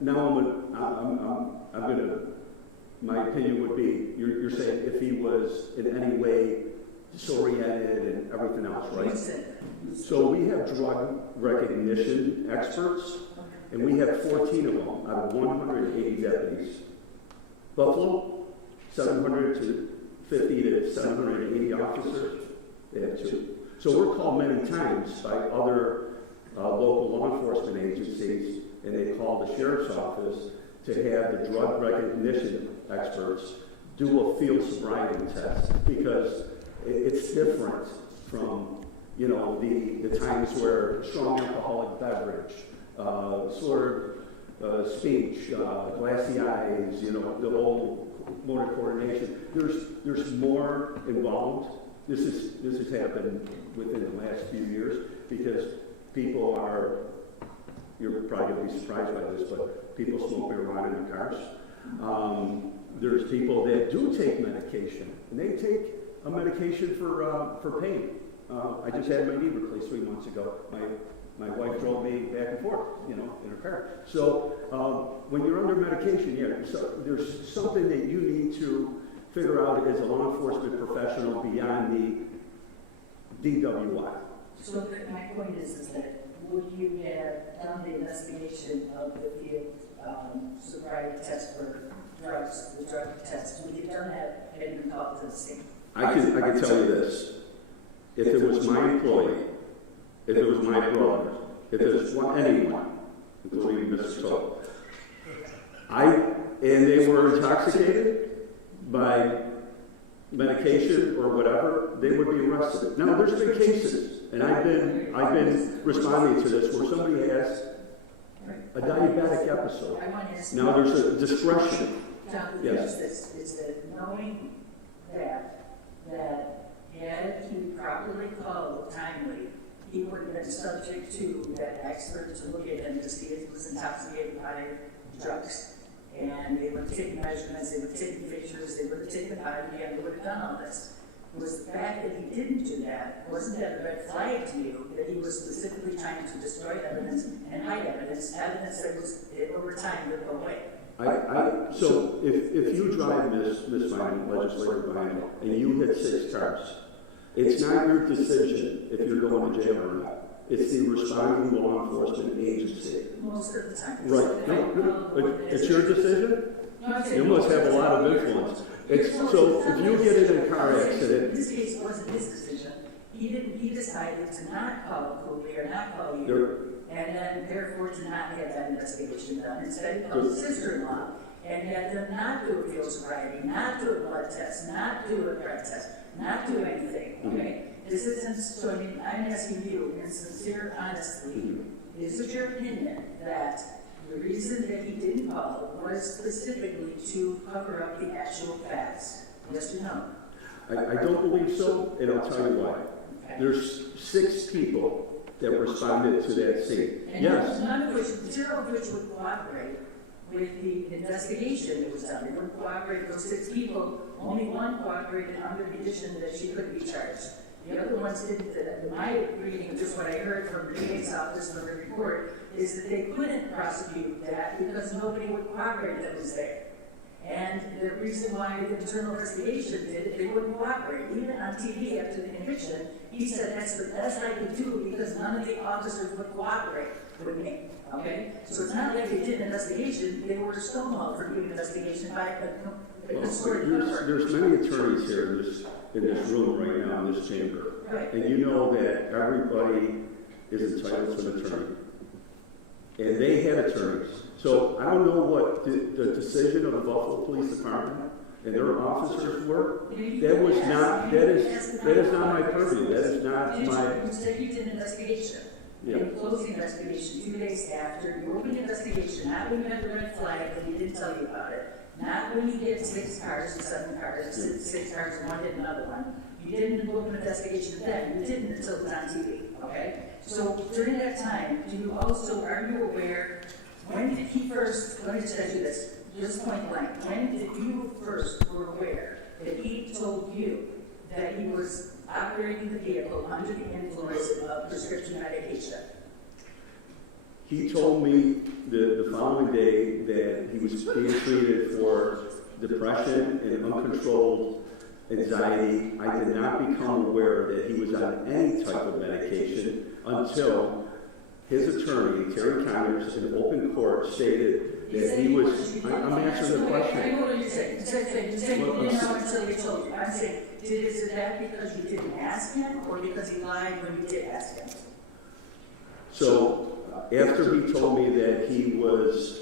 Now I'm gonna. My opinion would be you're saying if he was in any way disoriented and everything else, right? So we have drug recognition experts, and we have 14 of them out of 180 deputies. Buffalo, 750 to 780 officers. They have 2. So we're called many times by other local law enforcement agencies, and they call the sheriff's office to have the drug recognition experts do a field sobriety test, because it's different from, the times where strong alcoholic beverage, slurred speech, glassy eyes, the whole motor coordination. There's more involved. This has happened within the last few years because people are, you're probably going to be surprised by this, but people smoke marijuana in their cars. There's people that do take medication, and they take a medication for pain. I just had my knee replaced 3 months ago. My wife drove me back and forth, in her car. So when you're under medication, there's something that you need to figure out as a law enforcement professional beyond the DWI. So my point is that would you have done the investigation of the field sobriety test for drugs, the drug test? Would you have done that had you been called to the scene? I can tell you this. If it was my employee, if it was my brother, if it was anyone, including Mrs. Toll, and they were intoxicated by medication or whatever, they would be arrested. Now, there's been cases, and I've been responding to this, where somebody has a diabetic episode. Now, there's a discretion. John, Yes. is that knowing that had he properly called timely, he would have been subject to that expert to look at him to see if he was intoxicated by drugs. And they would have taken measurements, they would have taken pictures, they would have taken body, and they would have done all this. was the fact that he didn't do that, wasn't that a red flag to you, that he was specifically trying to destroy evidence and hide evidence that was, over time, would go away? So if you drive Miss Vine, Legislator Vine, and you hit 6 cars, it's not your decision if you're going to jail or not. It's the responding law enforcement agency. Most of the time. Right. No, it's your decision? You must have a lot of influence. So if you get in a car accident. This case wasn't his decision. He decided to not call Cooley or not call you, and then therefore to not have that investigation done. Instead, he called his sister-in-law and had them not do a field sobriety, not do a blood test, not do a drug test, not do anything. Okay? This isn't, so I mean, I'm asking you in sincere honesty, is it your opinion that the reason that he didn't call was specifically to cover up the actual facts? Yes or no? I don't believe so, and I'll tell you why. Okay. There's 6 people that responded to that scene. And Yes. zero of which would cooperate with the investigation that was done. They wouldn't cooperate with those 6 people. Only one cooperated under the condition that she couldn't be charged. The other ones didn't. My reading of just what I heard from the DA's office from the report is that they couldn't prosecute that because nobody would cooperate that was there. And the reason why the internal investigation did it, they wouldn't cooperate. Even on TV after the conviction, he said that's the best I could do because none of the officers would cooperate with me. Okay? So it's not like they did an investigation, they were stonewalled for doing an investigation by There's many attorneys here in this room right now, in this chamber. Right. And you know that everybody is entitled to an attorney. And they had attorneys. So I don't know what the decision of the Buffalo Police Department and their officers were. That is not my purview. That is not my. You said you did an investigation. Yeah. You closed the investigation 2 days after. You opened the investigation, not when you had the red flag, but he didn't tell you about it. Not when you get 6 cars or 7 cars, 6 cars and one hit another one. You didn't open an investigation then. You didn't until it was on TV. Okay? So during that time, are you aware, when did he first, let me just ask you this, just point blank, when did you first were aware that he told you that he was operating the vehicle under the influence of prescription medication? He told me the following day that he was being treated for depression and uncontrolled anxiety. I did not become aware that he was on any type of medication until his attorney, Terry Connors, in open court stated that he was. I'm answering the question. I know what you're saying. You're saying you didn't know until he told you. I'm saying, is it that because you didn't ask him or because he lied when you did ask him? So after he told me that he was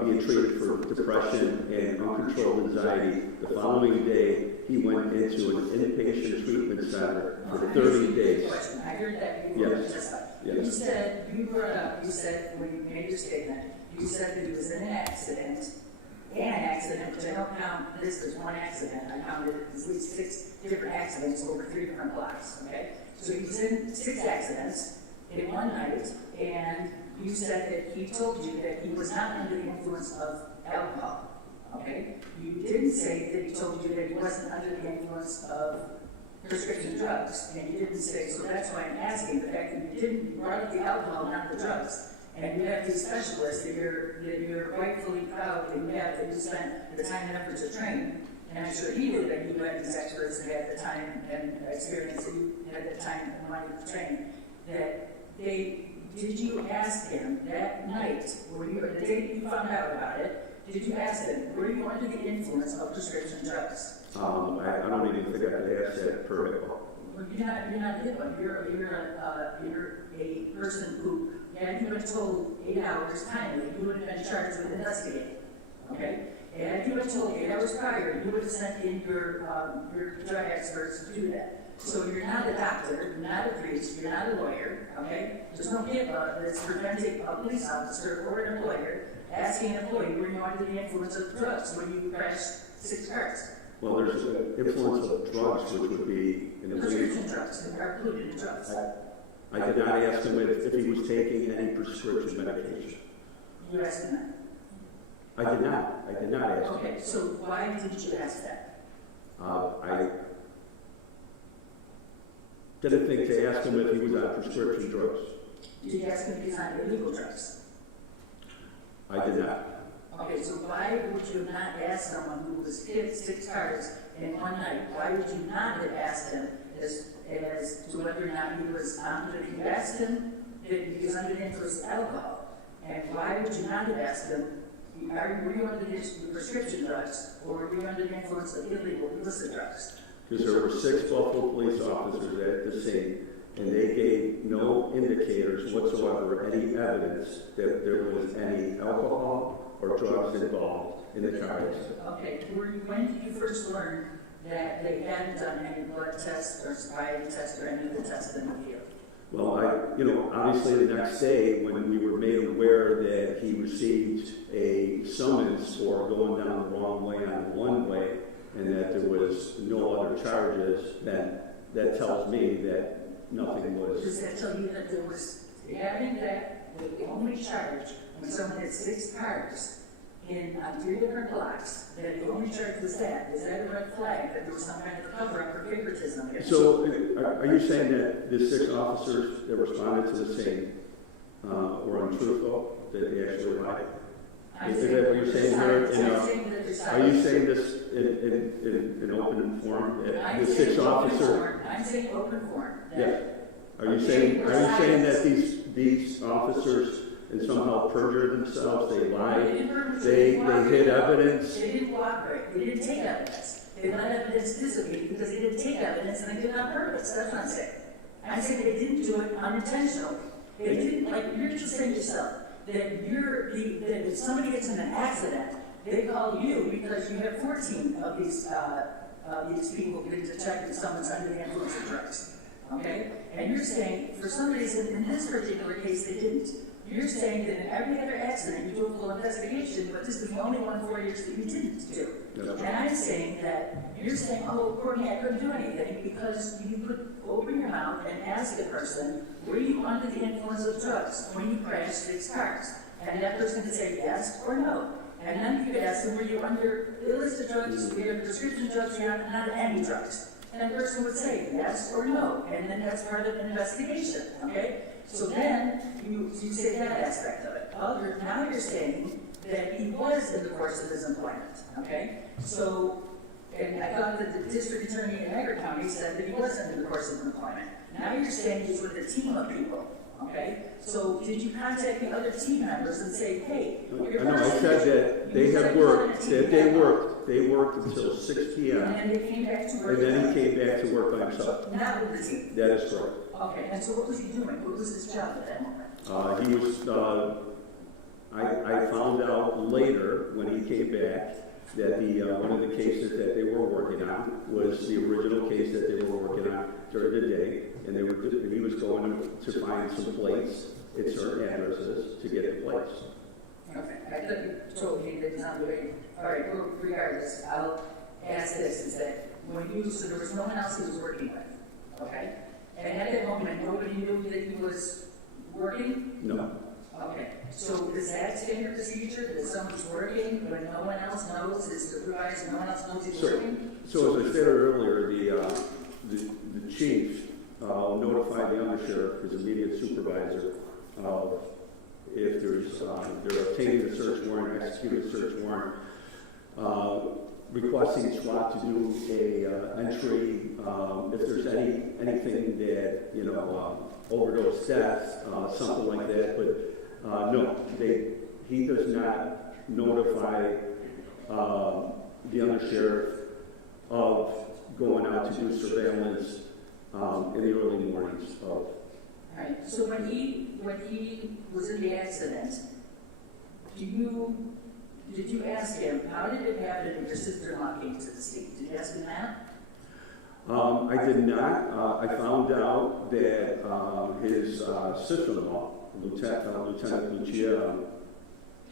being treated for depression and uncontrolled anxiety, the following day he went into an inpatient treatment center for 30 days. I heard that before. Yes. Yes. You brought up, when you made your statement, you said that he was in an accident, which I don't count this as one accident. I counted at least 6 different accidents over 3 different blocks, okay? So he was in 6 accidents in one night, and you said that he told you that he was not under the influence of alcohol, okay? You didn't say that he told you that he wasn't under the influence of prescription drugs, and you didn't say, so that's why I'm asking, the fact that you brought up the alcohol, not the drugs, and you have these specialists that you're rightfully proud that you spent the time and effort to train, and I'm sure he knew that you had these experts that had the time and experience that you had the time and money to train, did you ask him that night, the day that you found out about it, did you ask him, were you under the influence of prescription drugs? I don't even think I could ask that per HIPAA. Well, you're not HIPAA. You're a person who, had you been told 8 hours timely, you would have been charged with investigating. Okay? And if you were told 8 hours prior, you would have sent in your drug experts to do that. So you're not a doctor, you're not a priest, you're not a lawyer, okay? There's no HIPAA that's preventing a police officer or an employer asking an employee, were you under the influence of drugs when you crashed 6 cars? Well, there's an influence of drugs, which would be in the prescription drugs, are included in drugs. I did not ask him if he was taking any prescription medication. You asked him that? I did not ask him. Okay, so why didn't you ask that? I didn't think to ask him if he was on prescription drugs. Did you ask him if he's on illegal drugs? I did not. Okay, so why would you not ask someone who was hit 6 cars in one night? Why would you not have asked him as to whether or not he was under the, you asked him that he was under the influence of alcohol? And why would you not have asked him, were you under the prescription drugs or were you under the influence of illegal, illicit drugs? Because there were 6 Buffalo police officers at the scene, and they gave no indicators whatsoever, any evidence that there was any alcohol or drugs involved in the car accident. Okay, when did you first learn that they hadn't done any blood tests or sobriety tests or any of the tests in the field? Well, obviously the next day when we were made aware that he received a summons for going down the wrong way on one way and that there was no other charges, then that tells me that nothing was. Does that tell you that there was, having that, the only charge when someone had 6 cars on 3 different blocks, that the only charge was that? Is that a red flag that there was some kind of cover-up or favoritism? So, are you saying that the 6 officers that responded to the scene were untruthful, that they actually lied? Is that what you're saying here? Are you saying this in open forum? The 6 officers. I'm saying open forum. Yeah. Are you saying that these officers and somehow perjured themselves? They lied. They hid evidence. They didn't cooperate. They didn't take evidence. They let evidence dissipate because they didn't take evidence and they did it on purpose. That's what I'm saying. I'm saying they didn't do it unintentionally. They didn't, like you're just saying yourself, that that if somebody gets in an accident, they call you because you have 14 of these people getting detected someone's under the influence of drugs. Okay? And you're saying, for some reason, in this particular case, they didn't. You're saying that in every other accident, you do a full investigation, but this is the only one 4 years that you didn't do. And I'm saying that you're saying, oh, Courtney, I couldn't do anything because you could open your mouth and ask a person, were you under the influence of drugs when you crashed 6 cars? And that person could say yes or no. And then you could ask them, were you under illicit drugs, were you under prescription drugs, or not any drugs? And that person would say yes or no. And then that's part of an investigation, okay? So then you say that aspect of it. Now you're saying that he was in the course of his employment, okay? So, and I thought that the district attorney in Erie County said that he wasn't in the course of employment. Now you're saying he's with a team of people, okay? So did you contact the other team members and say, hey, I know, I said that they had worked, they worked until 6 p.m. And then they came back to work. And then he came back to work by himself. Not with the team. That is correct. Okay, and so what was he doing? What was his job at that moment? He was, I found out later when he came back that one of the cases that they were working on was the original case that they were working on during the day, and he was going to find some plates at certain addresses to get the plates. Okay, I thought you told me that it's not the way. All right, well, regardless, I'll ask this, is that so there was no one else he was working with, okay? And at that moment, nobody knew that he was working? No. Okay, so is that standard procedure, that someone's working when no one else knows, his supervisor, no one else knows he's working? So as I said earlier, the chief notified the undersheriff, his immediate supervisor, if they're obtaining a search warrant, executing a search warrant, requesting SWAT to do a entry, if there's anything that, overdose death, something like that, but no, he does not notify the undersheriff of going out to do surveillance in the early mornings of. Right. So when he was in the accident, did you ask him, how did it happen that your sister-in-law came to the scene? Did you ask him that? I did not. I found out that his sister-in-law, Lieutenant Lucia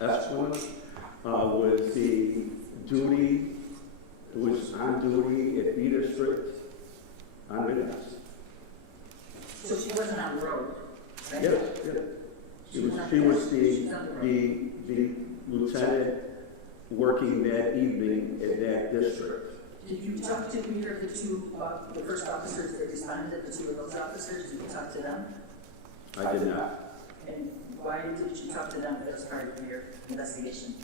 Espina, was on duty at B District on midnight. So she wasn't on the road, right? Yes. She was the lieutenant working that evening in that district. Did you talk to either of the two, the first officers that responded, the two of those officers? Did you talk to them? I did not. And why did you talk to them as part of your investigation?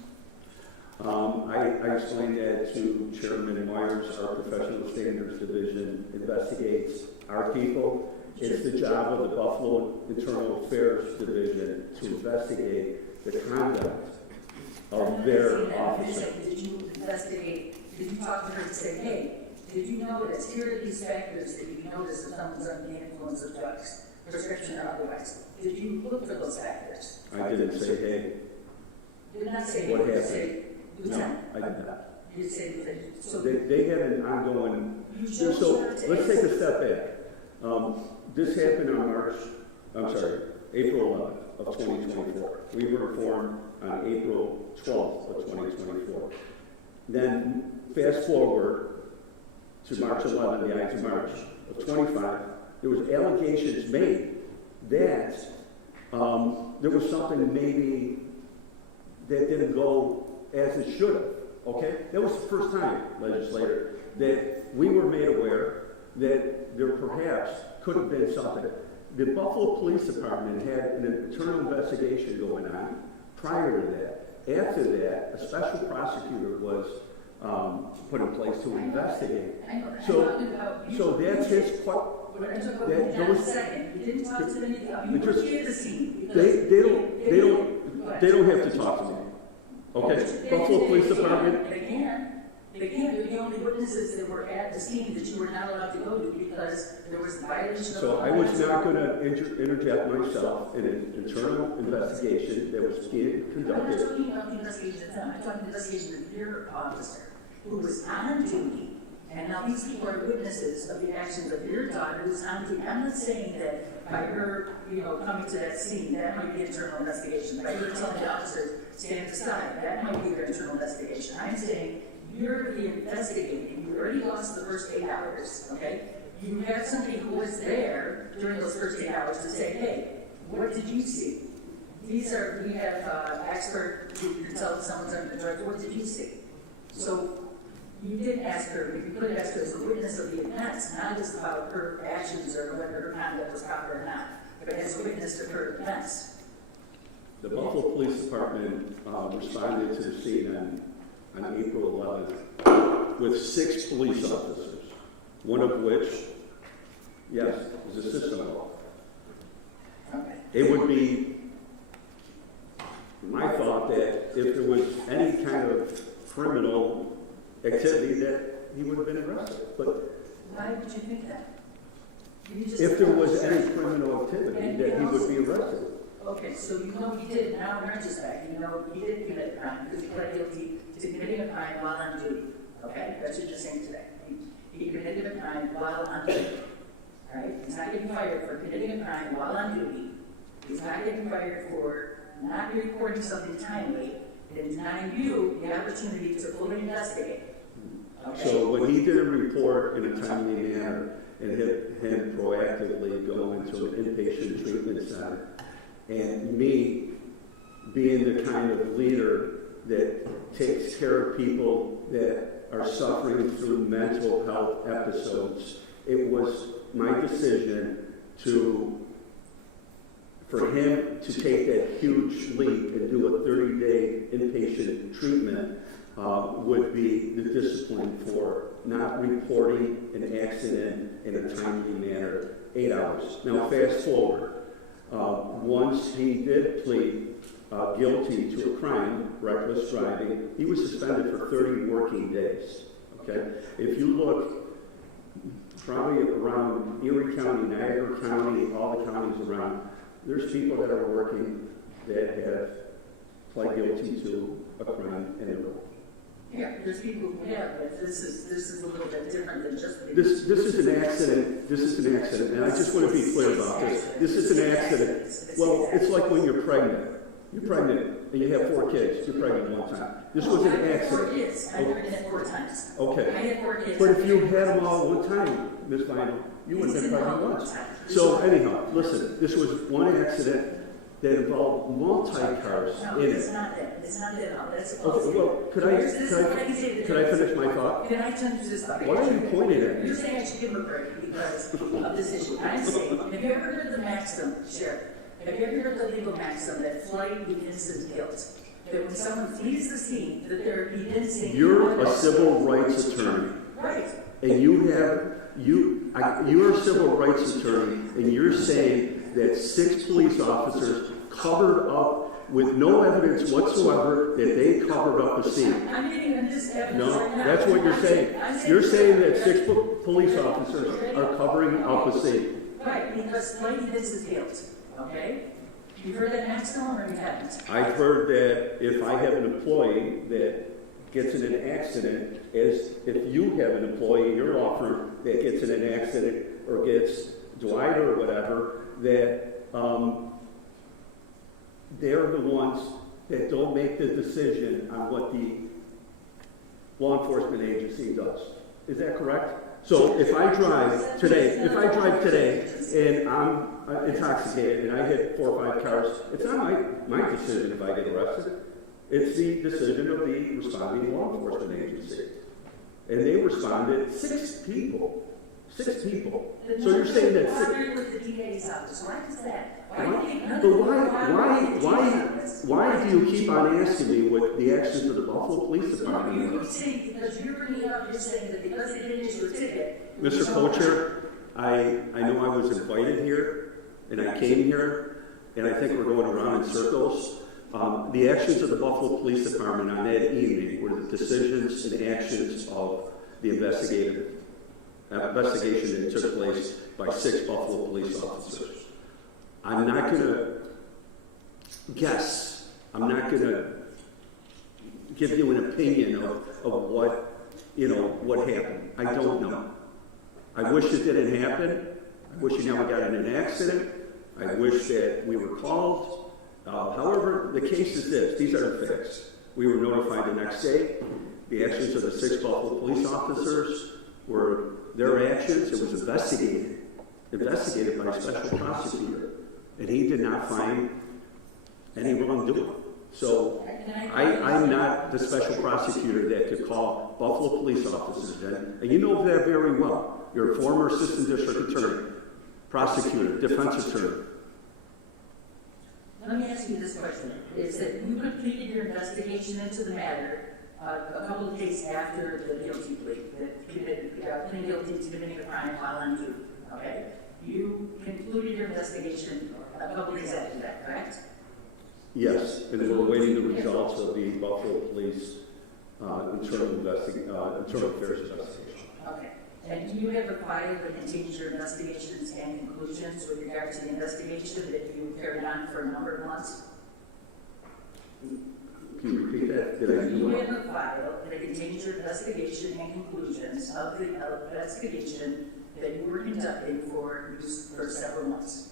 I explained that to Chairman Myers. Our Professional Standards Division investigates our people. It's the job of the Buffalo Internal Affairs Division to investigate the conduct of their officers. Did you investigate, did you talk to her and say, hey, did you notice, here are these factors that you notice if someone's under the influence of drugs, prescription or otherwise? Did you look for those factors? I didn't say, hey, You did not say, what you happened? say, No, Lieutenant. I did not. You say, that- so They had an ongoing, you chose so not to let's take answer. a step back. This happened on April 11th of 2024. We were informed on April 12th of 2024. Then fast forward to March 11th, the Ides of March of 25, there was allegations made that there was something maybe that didn't go as it should have, okay? That was the first time, legislator, that we were made aware that there perhaps could have been something. The Buffalo Police Department had an internal investigation going on prior to that. After that, a special prosecutor was put in place to investigate. I know, So that's his But I took a those, second. You didn't talk to any of the, you It were just- here at the scene. they don't have to talk to me, okay? Buffalo Police Department, They can. They can. They're the only witnesses that were at the scene that you were not allowed to go to because there was a violation of. so I was not going to interject myself in an internal investigation that was being I'm not conducted. talking about the investigation of them. I'm talking the investigation of your officer who was on duty. And now these people are witnesses of the actions of your daughter who's on duty. I'm not saying that by her, coming to that scene, that might be internal investigation. By her telling the officers, stand aside, that might be their internal investigation. I'm saying you're the investigating. You already lost the first 8 hours, okay? You have somebody who was there during those first 8 hours to say, hey, what did you see? We have expert who can tell if someone's under the drug. What did you see? So you didn't ask her, you could ask her as a witness of the events, not just about her actions or whether her conduct was proper or not, but as a witness to her events. The Buffalo Police Department responded to the scene on April 11th with 6 police officers, one of which, yes, is a sister-in-law. Okay. It would be my thought that if there was any kind of criminal activity that he would have been arrested. But Why would you think that? You just- if there was any criminal activity, that he would be arrested. Okay, so you know he did, now in retrospect, you know he did commit a crime because he pled guilty to committing a crime while on duty. Okay, that's what you're saying today. He committed a crime while on duty. All right, he's not getting fired for committing a crime while on duty. He's not getting fired for not reporting something timely and denying you the opportunity to fully investigate. Okay? So when he didn't report in a timely manner and him proactively go into an inpatient treatment center, and me being the kind of leader that takes care of people that are suffering through mental health episodes, it was my decision for him to take that huge leap and do a 30-day inpatient treatment would be the discipline for not reporting an accident in a timely manner, 8 hours. Now fast forward. Once he did plead guilty to a crime, reckless driving, he was suspended for 30 working days. Okay? If you look probably around Erie County, Niagara County, all the counties around, there's people that are working that have pled guilty to a crime and they're Yeah, there's people who have, but this is a little bit different than just. This is an accident. This is an accident, and I just want to be clear about this. This is an accident. Well, it's like when you're pregnant. You're pregnant and you have 4 kids. You're pregnant one time. This was an I had 4 accident. kids. I worked in it 4 times. I Okay. had 4 kids. But if you had them all one time, Ms. Vinyl, you wouldn't have been pregnant once. So anyhow, listen, this was one accident. that involve multi-cars No, in it's it. not that, it's not that, no, that's Okay, false. well, could I finish my thought? Can I finish this thought? Why are you pointing at me? You're saying I should give him a break because of this issue. I'm saying, have you ever heard of the maxim, Sheriff? Have you ever heard of the legal maxim that flight begins as guilt? That when someone flees the scene, that they're evincing. You're a civil rights attorney, Right. and you're a civil rights attorney, and you're saying that 6 police officers covered up with no evidence whatsoever that they covered up a scene. I'm getting into this evidence. No, right now. that's what you're saying. I'm You're saying that 6 police officers are covering up a scene. Right, because flight evinces guilt, okay? You've heard that maxim or you haven't? I've heard that if I have an employee that gets in an accident, as if you have an employee in your law firm that gets in an accident or gets Dwight or whatever, that they're the ones that don't make the decision on what the law enforcement agency does. Is that correct? So if I drive today and I'm intoxicated and I hit 4 or 5 cars, it's not my decision if I get arrested. It's the decision of the responding law enforcement agency. And they responded, 6 people. 6 people. So you're saying that 6... with the DA's office. Why is that? Why do you keep on asking me what the actions of the Buffalo Police Department You are? keep saying, because you're bringing up, you're saying that because they didn't issue a ticket. Mr. Co-Chair, I know I was invited here, and I came here, and I think we're going around in circles. The actions of the Buffalo Police Department on that evening were the decisions and actions of the investigation that took place by 6 Buffalo police officers. I'm not going to guess. I'm not going to give you an opinion of what happened. I don't know. I wish it didn't happen. I wish you never got in an accident. I wish that we were called. However, the case is this. These are the facts. We were notified the next day. The actions of the 6 Buffalo police officers were their actions. It was investigated by a special prosecutor. And he did not find any wrongdoing. So I'm not the special prosecutor that could call Buffalo police officers in. And you know that very well. You're a former assistant district attorney, prosecutor, defense attorney. Let me ask you this question. Is that you completed your investigation into the matter a couple of days after the guilty plea, that pleading guilty to committing a crime while on duty, okay? You concluded your investigation a couple of days after that, correct? Yes, and we're awaiting the results of the Buffalo Police internal affairs investigation. Okay. And do you have a file that contains your investigations and conclusions with regard to the investigation that you carried on for a number of months? Can you repeat that? Did I Do do you that? have a file that contains your investigation and conclusions of the investigation that you were conducting for several months?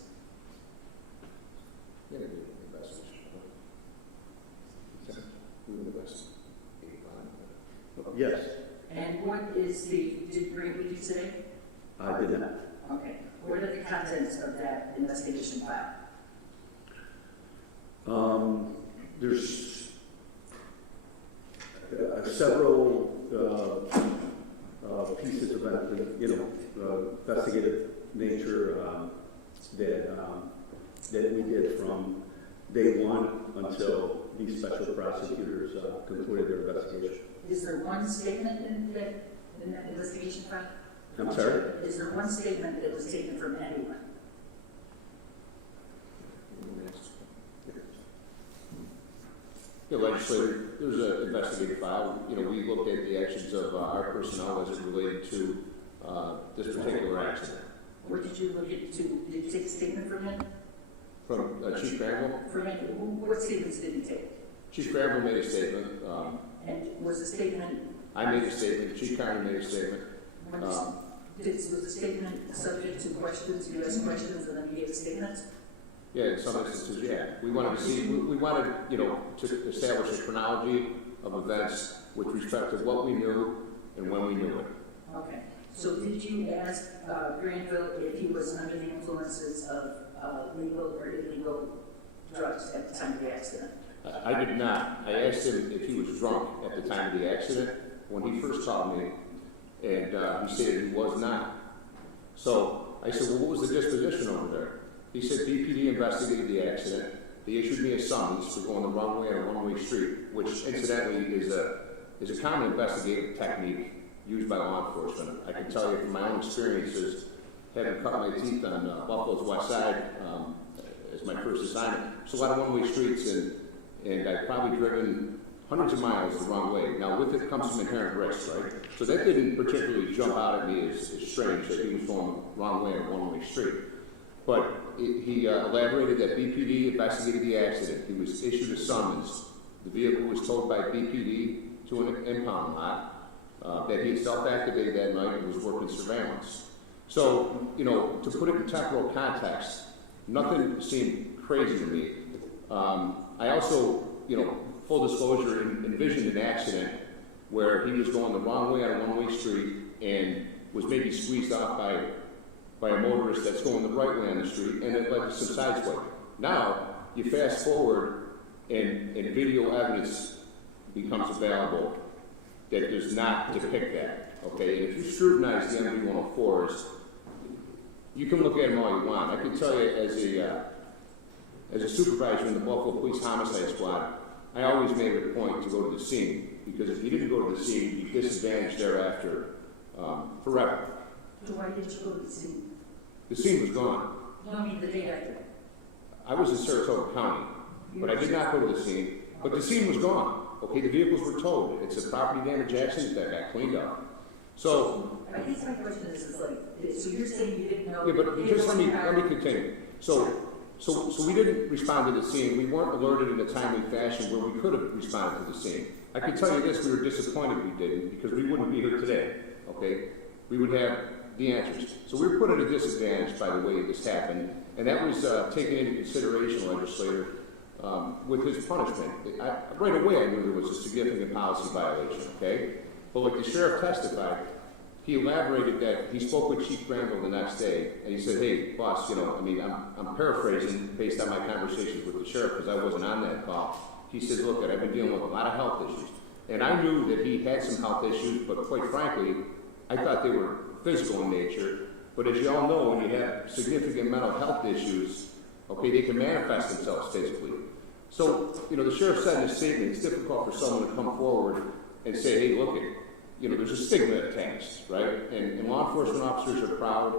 Yes, And what is did you bring with you today? I did not. Okay. What are the contents of that investigation file? There's several pieces of investigative nature that we did from day one until these special prosecutors concluded their investigation. Is there one statement in that investigation file? I'm sorry? Is there one statement that was taken from anyone? The legislature, there's an investigative file. We looked at the actions of our personnel as it related to this particular accident. What did you look into? Did you take a statement from him? From Chief Granville? From him? What statements did he take? Chief Granville made a statement. And was the statement? I made a statement. Chief Conner made a statement. Was the statement subject to questions? You asked questions and then you gave a statement? Yeah, in some instances, yeah. We wanted to see, we wanted, to establish a chronology of events with respect to what we knew and when we knew it. Okay. So did you ask Granville if he was under the influences of legal or illegal drugs at the time of the accident? I did not. I asked him if he was drunk at the time of the accident when he first called me, and he stated he was not. So I said, well, what was the disposition over there? He said BPD investigated the accident. They issued me a summons for going the wrong way on a one-way street, which incidentally is a common investigative technique used by law enforcement. I can tell you from my own experiences, having cut my teeth on Buffalo's West Side as my first assignment. So a lot of one-way streets, and I've probably driven hundreds of miles the wrong way. Now, with it comes some inherent risk, right? So that didn't particularly jump out at me as strange that he was going the wrong way on a one-way street. But he elaborated that BPD investigated the accident. He was issued a summons. The vehicle was towed by BPD to an impound lot, that he had self-activated that night and was working surveillance. So, you know, to put it in temporal context, nothing seemed crazy to me. I also, you know, full disclosure, envisioned an accident where he was going the wrong way on a one-way street and was maybe squeezed off by a motorist that's going the right way on the street, and it led to some sideswiping. Now, you fast forward and video evidence becomes available that does not depict that, okay? And if you scrutinize the MV-104s, you can look at them all you want. I can tell you as a supervisor in the Buffalo Police Homicide Squad, I always made it a point to go to the scene, because if you didn't go to the scene, you'd be disadvantaged thereafter forever. So why didn't you go to the scene? The scene was gone. No, I mean the day after. I was in Saratoga County, but I did not go to the scene. But the scene was gone. Okay, the vehicles were towed. It's a property damage accident that got cleaned up. So, I guess my question is like, so you're saying you didn't know? yeah, but just let me continue. So we didn't respond to the scene. We weren't alerted in a timely fashion where we could have responded to the scene. I can tell you this: we were disappointed we didn't, because we wouldn't be here today. Okay, we would have the answers. So we were put at a disadvantage by the way this happened, and that was taken into consideration, legislator, with his punishment. Right away I knew there was a significant policy violation, okay? But like the sheriff testified, he elaborated that he spoke with Chief Granville the next day, and he said, hey, boss, you know, I mean, I'm paraphrasing based on my conversations with the sheriff, because I wasn't on that call. He said, look, I've been dealing with a lot of health issues. And I knew that he had some health issues, but quite frankly, I thought they were physical in nature. But as you all know, when you have significant mental health issues, okay, they can manifest themselves physically. So, you know, the sheriff said in his statement, it's difficult for someone to come forward and say, hey, look, you know, there's a stigma attached, right? And law enforcement officers are proud,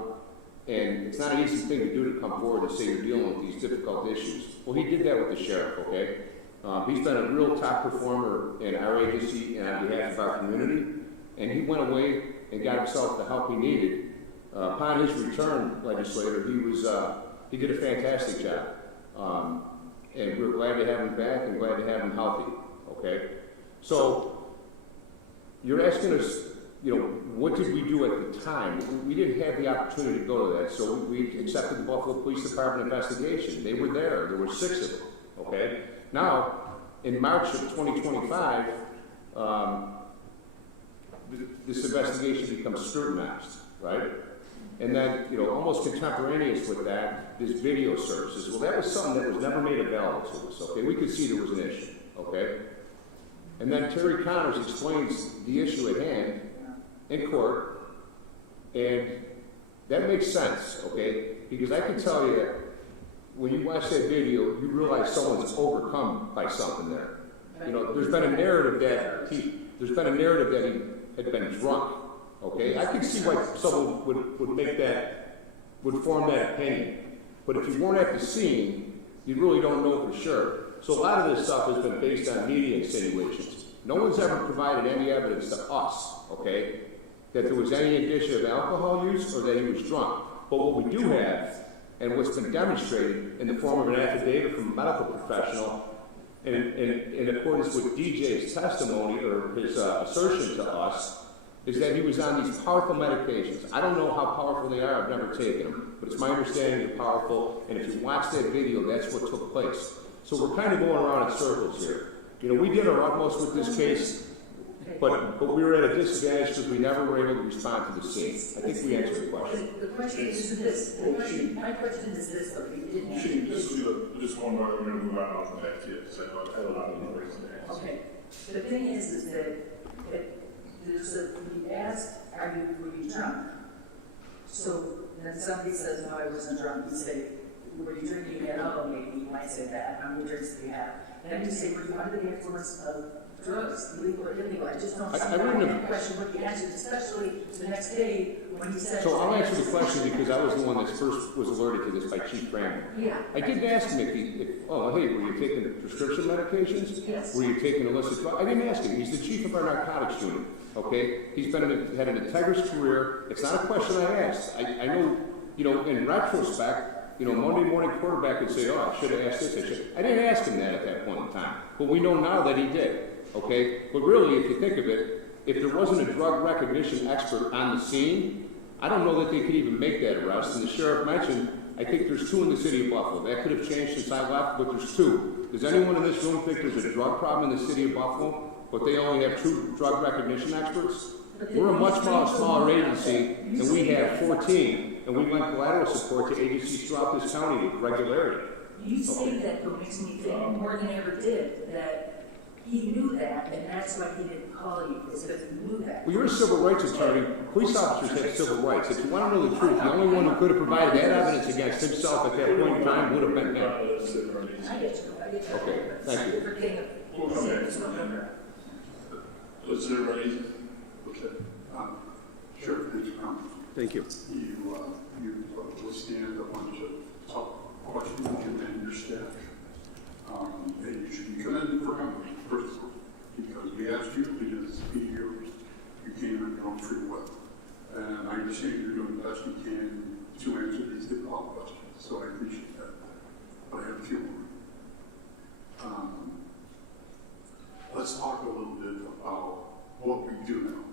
and it's not an easy thing to do to come forward and say you're dealing with these difficult issues. Well, he did that with the sheriff, okay? He's been a real top performer in our agency and on behalf of our community, and he went away and got himself the help he needed. Upon his return, legislator, he did a fantastic job. And we're glad to have him back and glad to have him healthy, okay? So, you're asking us, you know, what did we do at the time? We didn't have the opportunity to go to that, so we accepted the Buffalo Police Department investigation. They were there. There were 6 of them, okay? Now, in March of 2025, this investigation becomes scrutinized, right? And then, you know, almost contemporaneous with that, this video services. Well, that was something that was never made available to us, okay? We could see there was an issue, okay? And then Terry Connors explains the issue at hand in court, and that makes sense, okay? Because I can tell you that when you watch that video, you realize someone's overcome by something there. You know, there's been a narrative that he had been drunk. Okay, I can see why someone would form that opinion. But if you weren't at the scene, you really don't know for sure. So a lot of this stuff has been based on media insinuations. No one's ever provided any evidence to us, okay, that there was any indicia of alcohol use or that he was drunk. But what we do have, and what's been demonstrated in the form of an affidavit from a medical professional, in accordance with DJ's testimony or his assertion to us, is that he was on these powerful medications. I don't know how powerful they are, I've never taken them, but it's my understanding they're powerful, and if you watch that video, that's what took place. So we're kind of going around in circles here. You know, we did our utmost with this case. But we were at a disadvantage because we never were able to respond to the scene. I think we answered the question. The question is this, my question is this, though, you didn't answer Shane, this. just one more, we're gonna move on, I'll come back to you, so I had a lot of numbers there. Okay, the thing is that we asked, were you drunk? So then somebody says, no, I wasn't drunk. You say, were you drinking at all? Maybe you might say that. How many drinks do you have? Then you say, were you under the influence of drugs, illegal or illegal? I just don't see that question what you answered, especially the next day when he said. So I'll answer the question because I was the one that first was alerted to this by Chief Granville. Yeah. I didn't ask him if hey, were you taking prescription medications? Yes. Were you taking illicit drugs? I didn't ask him. He's the chief of our narcotics unit. Okay? He's had an integrous career. It's not a question I asked. I know, in retrospect, Monday morning quarterback would say, oh, I should have asked this. I didn't ask him that at that point in time. But we know now that he did. Okay? But really, if you think of it, if there wasn't a drug recognition expert on the scene, I don't know that they could even make that arrest. And the sheriff mentioned, I think there's 2 in the city of Buffalo. That could have changed since I left, but there's 2. Does anyone in this room think there's a drug problem in the city of Buffalo, but they only have 2 drug recognition experts? We're a much smaller agency, and we have 14, and we lend collateral support to agencies throughout this county with regularity. You say that, though, makes me think more than ever did, that he knew that, and that's why he didn't call you, is because he knew that. Well, you're a civil rights attorney. Police officers have civil rights. If you want to know the truth, the only one who could have provided that evidence against himself at that point in time would have been him. I get you. Okay, thank you. We'll come back. Let's everybody, okay. Sure, thank you, Thank you. You withstand a bunch of tough questions and then your staff. And you should be commended for coming, first of all, because we asked you because you came on your own free will. And I understand you're doing the best you can to answer these difficult questions, so I appreciate that. But I have a few more. Let's talk a little bit about what we do now,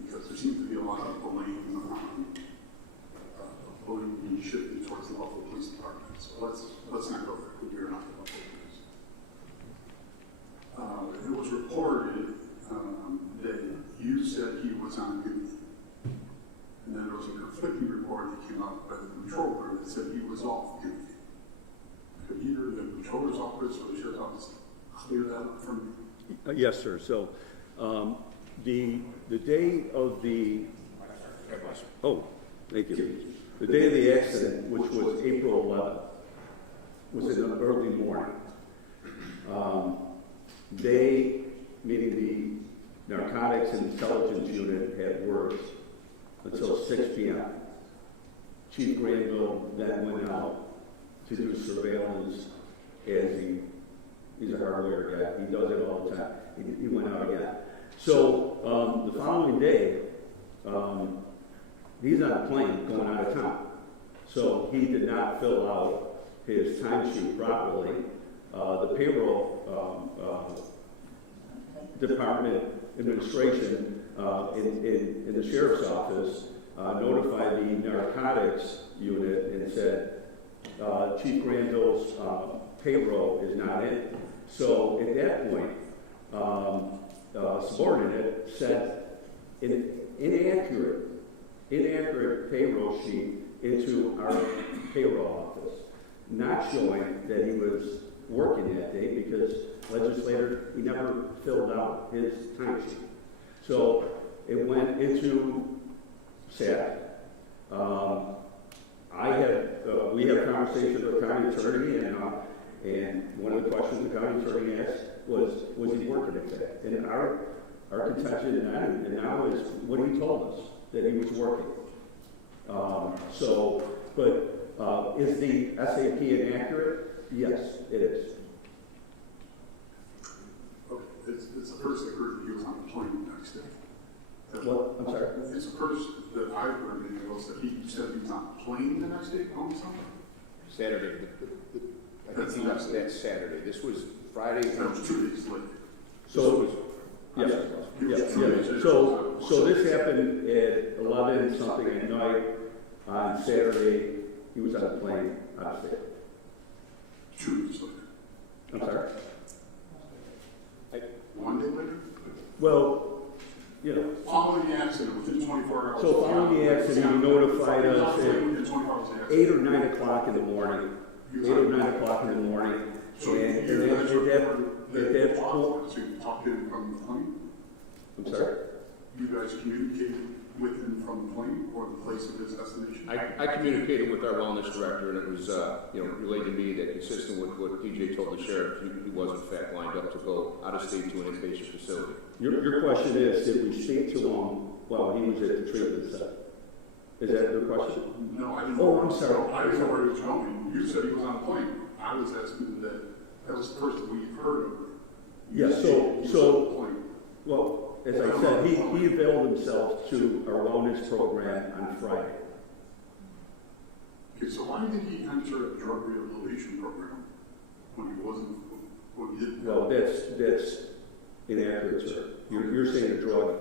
because there seems to be a lot of blame being shifted towards the local police department. So let's not go there, because we're not the local police. It was reported that you said he was on duty, and then there was a conflicting report that came out by the controller that said he was off duty. Could either the controller's office or the sheriff's office clear that up for me? Yes, sir. So the day of the thank you. The day of the accident, which was April 11th, was in the early morning. They, meaning the Narcotics Intelligence Unit, had worked until 6 p.m. Chief Granville then went out to do surveillance as he's a hardware guy. He does it all the time. He went out again. So the following day, he's on a plane going out of town. So he did not fill out his timesheet properly. The payroll department administration in the sheriff's office notified the narcotics unit and said, Chief Granville's payroll is not in. So at that point, subordinate sent an inaccurate payroll sheet into our payroll office, not showing that he was working that day because legislator, he never filled out his timesheet. So it went into SAT. We had a conversation with the county attorney, and one of the questions the county attorney asked was he working at that? And our contention and now is what he told us, that he was working. Is the SAP inaccurate? Yes, it is. Okay, it's the first I heard that he was on the plane the next day. Well, I'm sorry? It's the first that I heard that he said he was on the plane the next day going somewhere. Saturday. I think he left that Saturday. This was Friday. That was 2 days later. So this happened at 11 something at night on Saturday. He was on the plane out of state. 2 days later. I'm sorry? 1 day later? Well, So following the accident, he notified us at Within 24 hours of the 8 or 9 o'clock in the morning. 8 or 9 o'clock in the morning. So And you guys at that point, so you talked to him from the plane? I'm sorry? You guys communicated with him from the plane or the place of his destination? I communicated with our wellness director, and it was, relayed to me that consistent with what DJ told the sheriff, he was in fact lined up to go out of state to an inpatient facility. Your question is, did we speak to him while he was at the treatment center? Is that your question? No, I didn't. Oh, I'm sorry. I didn't know where he was going. You said he was on a plane. I was asking that was the first we've heard of. You Yeah, said so- he was so- on a plane. Well, as I said, he availed himself to our wellness program on Friday. Okay, so why did he enter a drug rehabilitation program when he wasn't, when he didn't? Well, that's inaccurate, sir. You're saying a drug.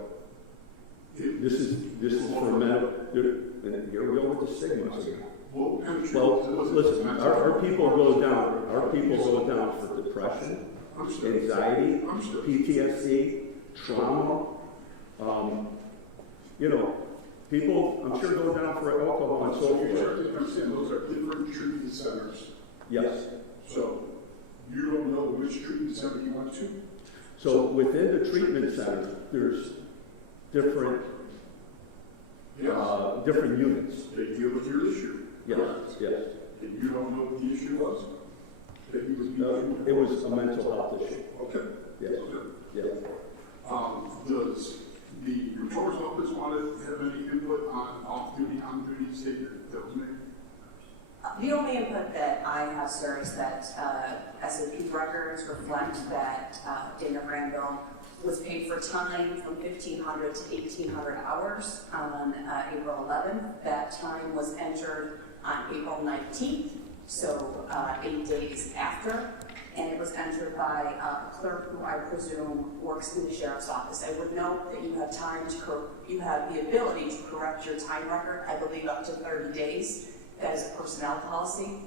This is for mental, and here we go with the stigmas again. What kind of Well, treatment was it? listen, our people go down for depression, anxiety, PTSD, trauma. People, I'm sure, go down for alcohol and so So you forth. have to understand, those are different treatment centers. Yes. So you don't know which treatment center he went to? So within the treatment center, there's different, Yes. different units. They deal with your issue. Yes, yes. And you don't know what the issue was? That he was being It was a mental health issue. Okay. Yes, Okay. yes. Does the Controller's Office want to have any input on off-duty, on-duty statement that was made? The only input that I have, sir, is that SAP records reflect that Dana Granville was paid for time from 1,500 to 1,800 hours on April 11th. That time was entered on April 19th, so 8 days after, and it was entered by a clerk who I presume works in the sheriff's office. I would note that you have you have the ability to correct your time record, I believe up to 30 days. That is a personnel policy.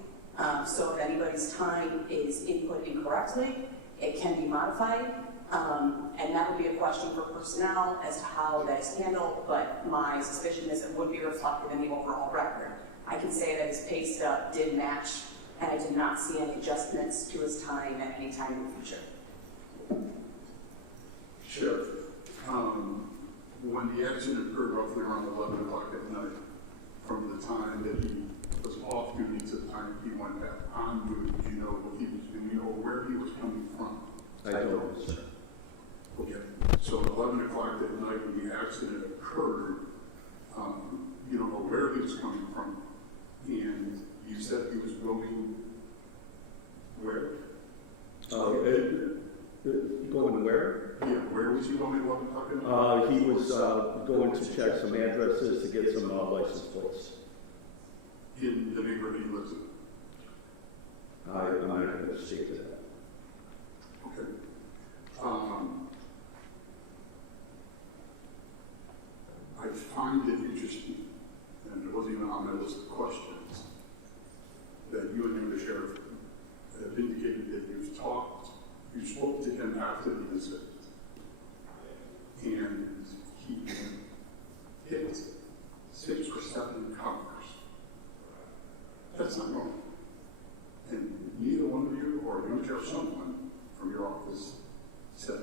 So if anybody's time is input incorrectly, it can be modified. And that would be a question for personnel as to how that is handled, but my suspicion is it would be reflected in the overall record. I can say that his pay stub did match, and I did not see any adjustments to his time at any time in the future. Sheriff, when the accident occurred roughly around 11 o'clock at night, from the time that he was off duty to the time he went back on duty, do you know what he was doing or where he was coming from? I don't, sir. Okay, so 11 o'clock at night when the accident occurred, you don't know where he was coming from, and you said he was going where? Going where? Yeah, where was he going at 11 o'clock at night? He was going to check some addresses to get some license plates. In the neighborhood he lives in? I'm not going to speak to that. Okay. I find it interesting, and it wasn't even on my list of questions, that you and the sheriff have indicated that you spoke to him after the incident, and he hit 6 or 7 cars. That's not wrong. And neither one of you or you or someone from your office said,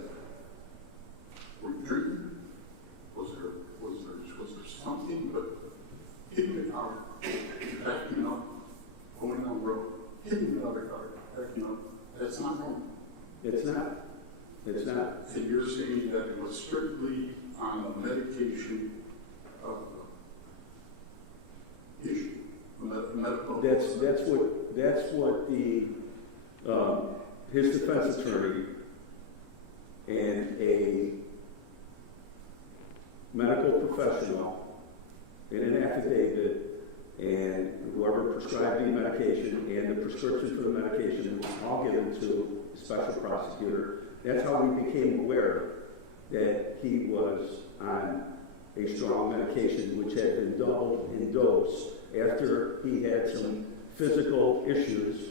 were you drinking? Was there something but hitting the car, backing up, going down the road, hitting another car, backing up? That's not wrong. It's not. It's not. And you're saying that it was strictly on a medication issue, medical. That's what the his defense attorney and a medical professional in an affidavit and whoever prescribed the medication and the prescription for the medication was all given to the special prosecutor. That's how we became aware that he was on a strong medication which had been doubled in dose after he had some physical issues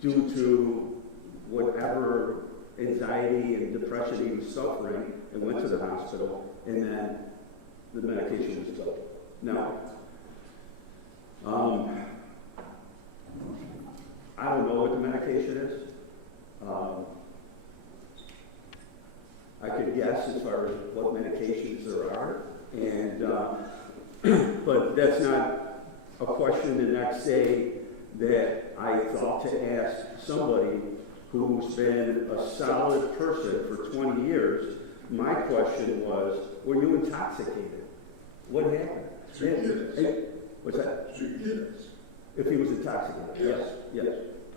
due to whatever anxiety and depression he was suffering and went to the hospital. And then the medication was killed. Now, I don't know what the medication is. I could guess as far as what medications there are, and but that's not a question the next day that I thought to ask somebody who's been a solid person for 20 years. My question was, were you intoxicated? What happened? What's that? If he was intoxicated, yes.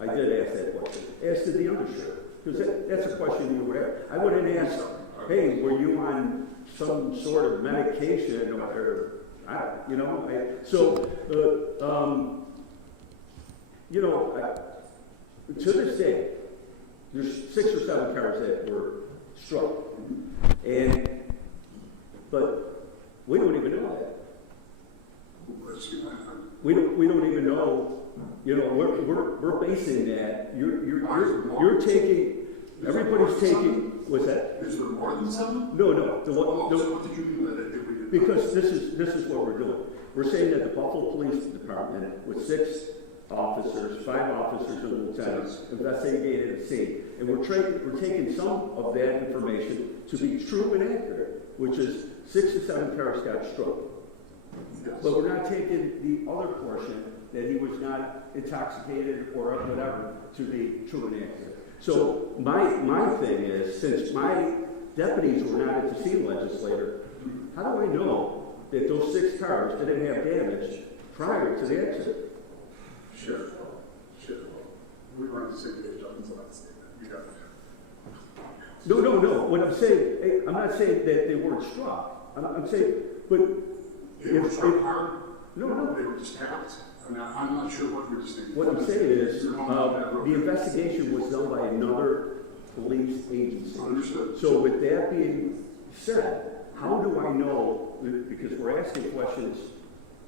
I did ask that question. Asked the undersheriff, because that's a question you would ask. I wouldn't ask, hey, were you on some sort of medication or to this day, there's 6 or 7 cars that were struck, but we don't even know that. We don't even know. We're basing that. You're taking. Everybody's taking. What's that? Is there more than 7? No. So what did you mean by that? Because this is what we're doing. We're saying that the Buffalo Police Department, with 6 officers, 5 officers and lieutenants, investigated a scene, and we're taking some of that information to be true and accurate, which is 6 to 7 cars got struck. Yes. But we're not taking the other portion that he was not intoxicated or whatever to be true and accurate. So my thing is, since my deputies were not at the scene, legislator, how do I know that those 6 cars didn't have damage prior to the accident? Sure. We were on the same page up until that statement. You got it. No. What I'm saying, I'm not saying that they weren't struck. I'm saying, but They were struck hard? No. They were just tapped? I mean, I'm not sure what you're saying. What I'm saying is, the investigation was done by another police agency. Understood. So with that being said, how do I know, because we're asking questions,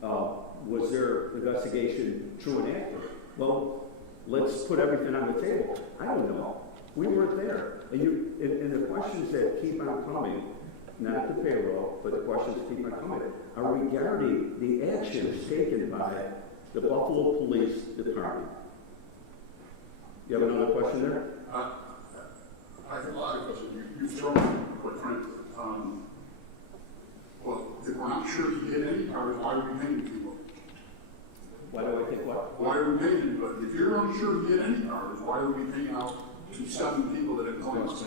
was their investigation true and accurate? Well, let's put everything on the table. I don't know. We weren't there. And the questions that keep on coming, not the payroll, but the questions that keep on coming, are regarding the actions taken by the Buffalo Police Department. You have another question there? I have a lot of questions. You've thrown, quite frankly. Well, if we're not sure he hit any cars, why are we paying people? Why do I think what? Why are we paying anybody? If you're unsure he hit any cars, why are we paying out to 7 people that have claims?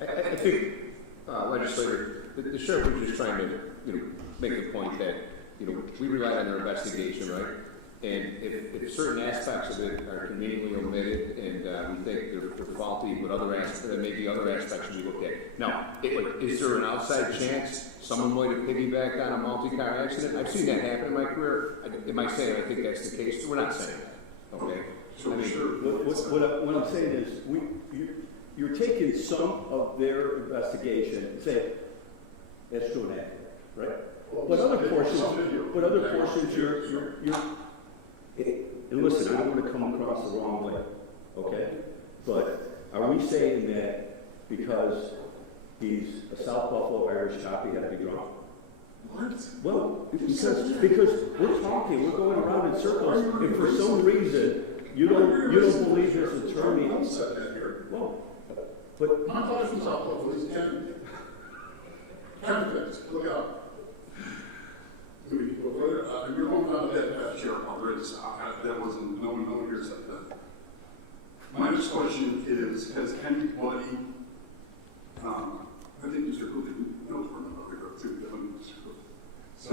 I think, legislator, the sheriff was just trying to, make the point that, we rely on their investigation, right? And if certain aspects of it are conveniently omitted and we think they're faulty, but there may be other aspects we look at. Now, is there an outside chance someone might have piggybacked on a multi-car accident? I've seen that happen in my career. Am I saying I think that's the case? We're not saying that, okay? So I mean, sure. What I'm saying is, you're taking some of their investigation and say, that's true and accurate, right? But other portions, you're and listen, I don't want to come across the wrong way, okay? But are we saying that because he's a South Buffalo Irish cop, he had to be drunk? What? Well, because we're talking, we're going around in circles, and for some reason, you don't believe this attorney. I said that here. Well, but I'm talking from South Buffalo. He's Kevin, look out. You're going down to that sheriff already. That wasn't, no one here said that. My next question is, has anybody, I think Mr. Cook knows where I'm going to go too. So,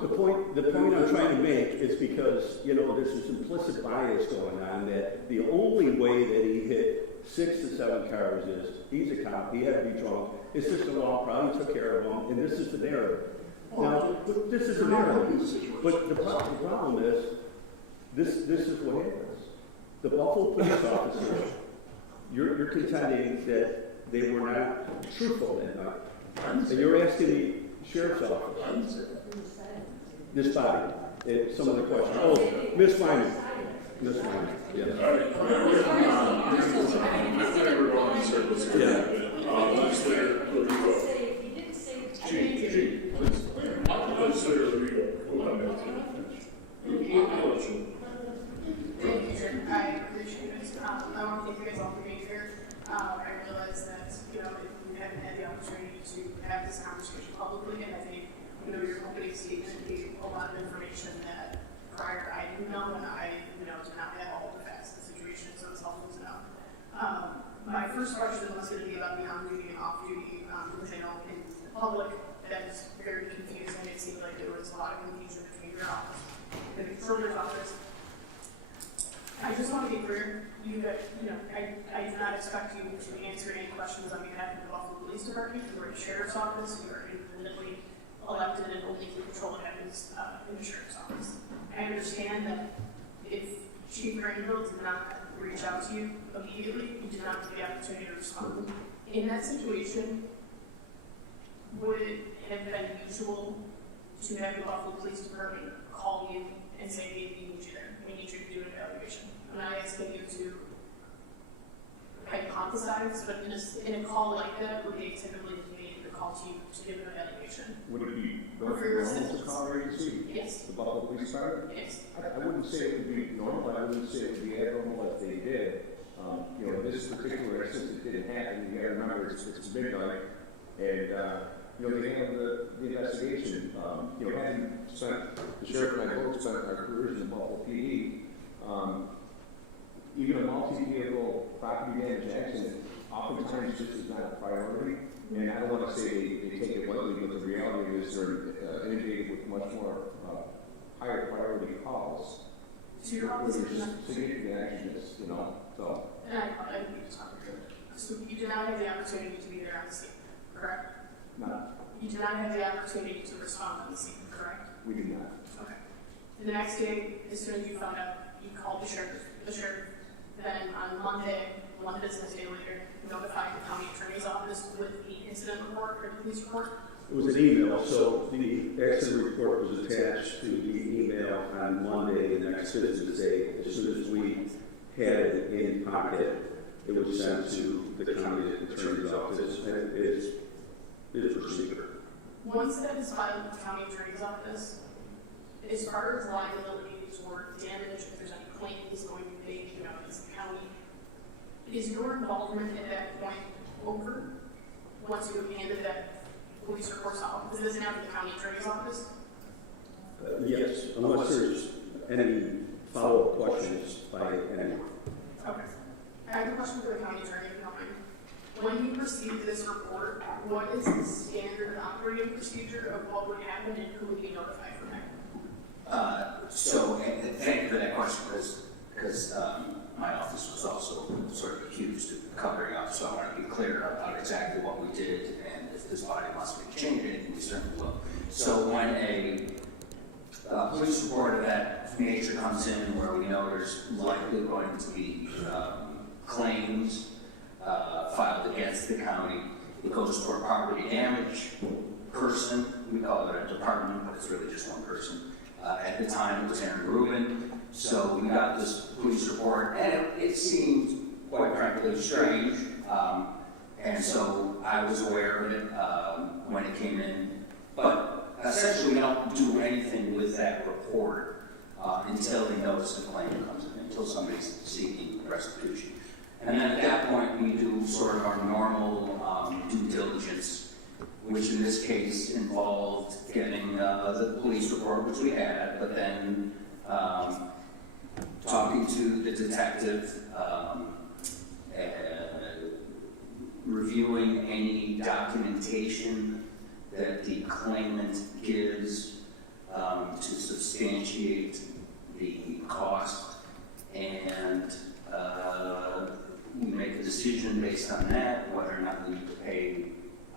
the point I'm trying to make is because, there's this implicit bias going on that the only way that he hit 6 to 7 cars is, he's a cop, he had to be drunk, his sister-in-law probably took care of him, and this is the narrative. Now, this is the narrative. But the problem is, this is what happens. The Buffalo police officers, you're contending that they were not truthful that night. And you're asking the sheriff's office, this body, some of the questions. Oh, Ms. Lyman. Ms. Lyman, yes. I think we're going in circles here. Legislator, He didn't say Please. I'll consider the legal. We'll come back to you. I'll let you. Thank you, Chair. I appreciate it. I want to thank you guys all for being here. I realize that, we haven't had the opportunity to have this conversation publicly, and I think, your opening statement gave a lot of information that prior I didn't know, and I, did not have all the facts of the situation, so it's helpful to know. My first question was going to be about the on-duty and off-duty, which I know in the public that is very confusing. It seemed like there was a lot of confusion between your office and the controller's office. I just want to be clear, I do not expect you to answer any questions on behalf of the Buffalo Police Department. You are the Sheriff's Office. You are independently elected and only control happens in the Sheriff's Office. I understand that if Chief Granville did not reach out to you immediately, you did not get the opportunity to respond. In that situation, would it have been usual to have the Buffalo Police Department call you and say, hey, we need you there, we need you to do an evaluation? I'm not asking you to hypothesize, but in a call like that, would they typically make the call to you to give an evaluation? Would it be normal to call our agency? Yes. The Buffalo Police Department? Yes. I wouldn't say it would be normal, I wouldn't say it would be abnormal if they did. This particular instance, it didn't happen. You gotta remember, it's midnight, and, they handled the investigation. Having spent, the sheriff and I both spent our careers in the Buffalo PD, even a multi-vehicle property damage accident oftentimes just is not a priority. And I don't want to say they take it lightly, but the reality is they're inundated with much more higher priority calls. So your office There's did not. significant actions, so. And I think you just talked about it. So you did not have the opportunity to be there on the scene, correct? No, You did not have the opportunity to respond on the scene, correct? we do not. Okay. The next day, as soon as you found out, you called the sheriff. Then on Monday, one business day later, notified the county attorney's office with the incident report or the police report. It was an email, so the accident report was attached to the email on Monday, the next business day. As soon as we had it in pocket, it was sent to the county attorney's office, and it is procedure. Once that is filed with the county attorney's office, as far as liabilities or damage, if there's any claims going to be made, against the county, is your involvement at that point over once you have handed that police report off? Because it doesn't have the county attorney's office? Yes, unless there's any follow-up questions by anyone. Okay. I have a question for the county attorney, if you don't mind. When you received this report, what is the standard operating procedure of what would happen and who would be notified from that? And thank you for that question, because my office was also sort of accused of covering up, so I want to be clear about exactly what we did, and if this body wants me to change anything, we certainly will. So when a police report of that nature comes in, where we know there's likely going to be claims filed against the county, it goes to a property damage person. We call it a department, but it's really just one person. At the time, it was Aaron Rubin. So we got this police report, and it seemed, quite frankly, strange. And so I was aware of it when it came in. But essentially, we don't do anything with that report until they notice the claim comes in, until somebody's seeking restitution. And then at that point, we do sort of our normal due diligence, which in this case involved getting the police report, which we had, but then talking to the detective, reviewing any documentation that the claimant gives to substantiate the cost, and we make a decision based on that, whether or not we need to pay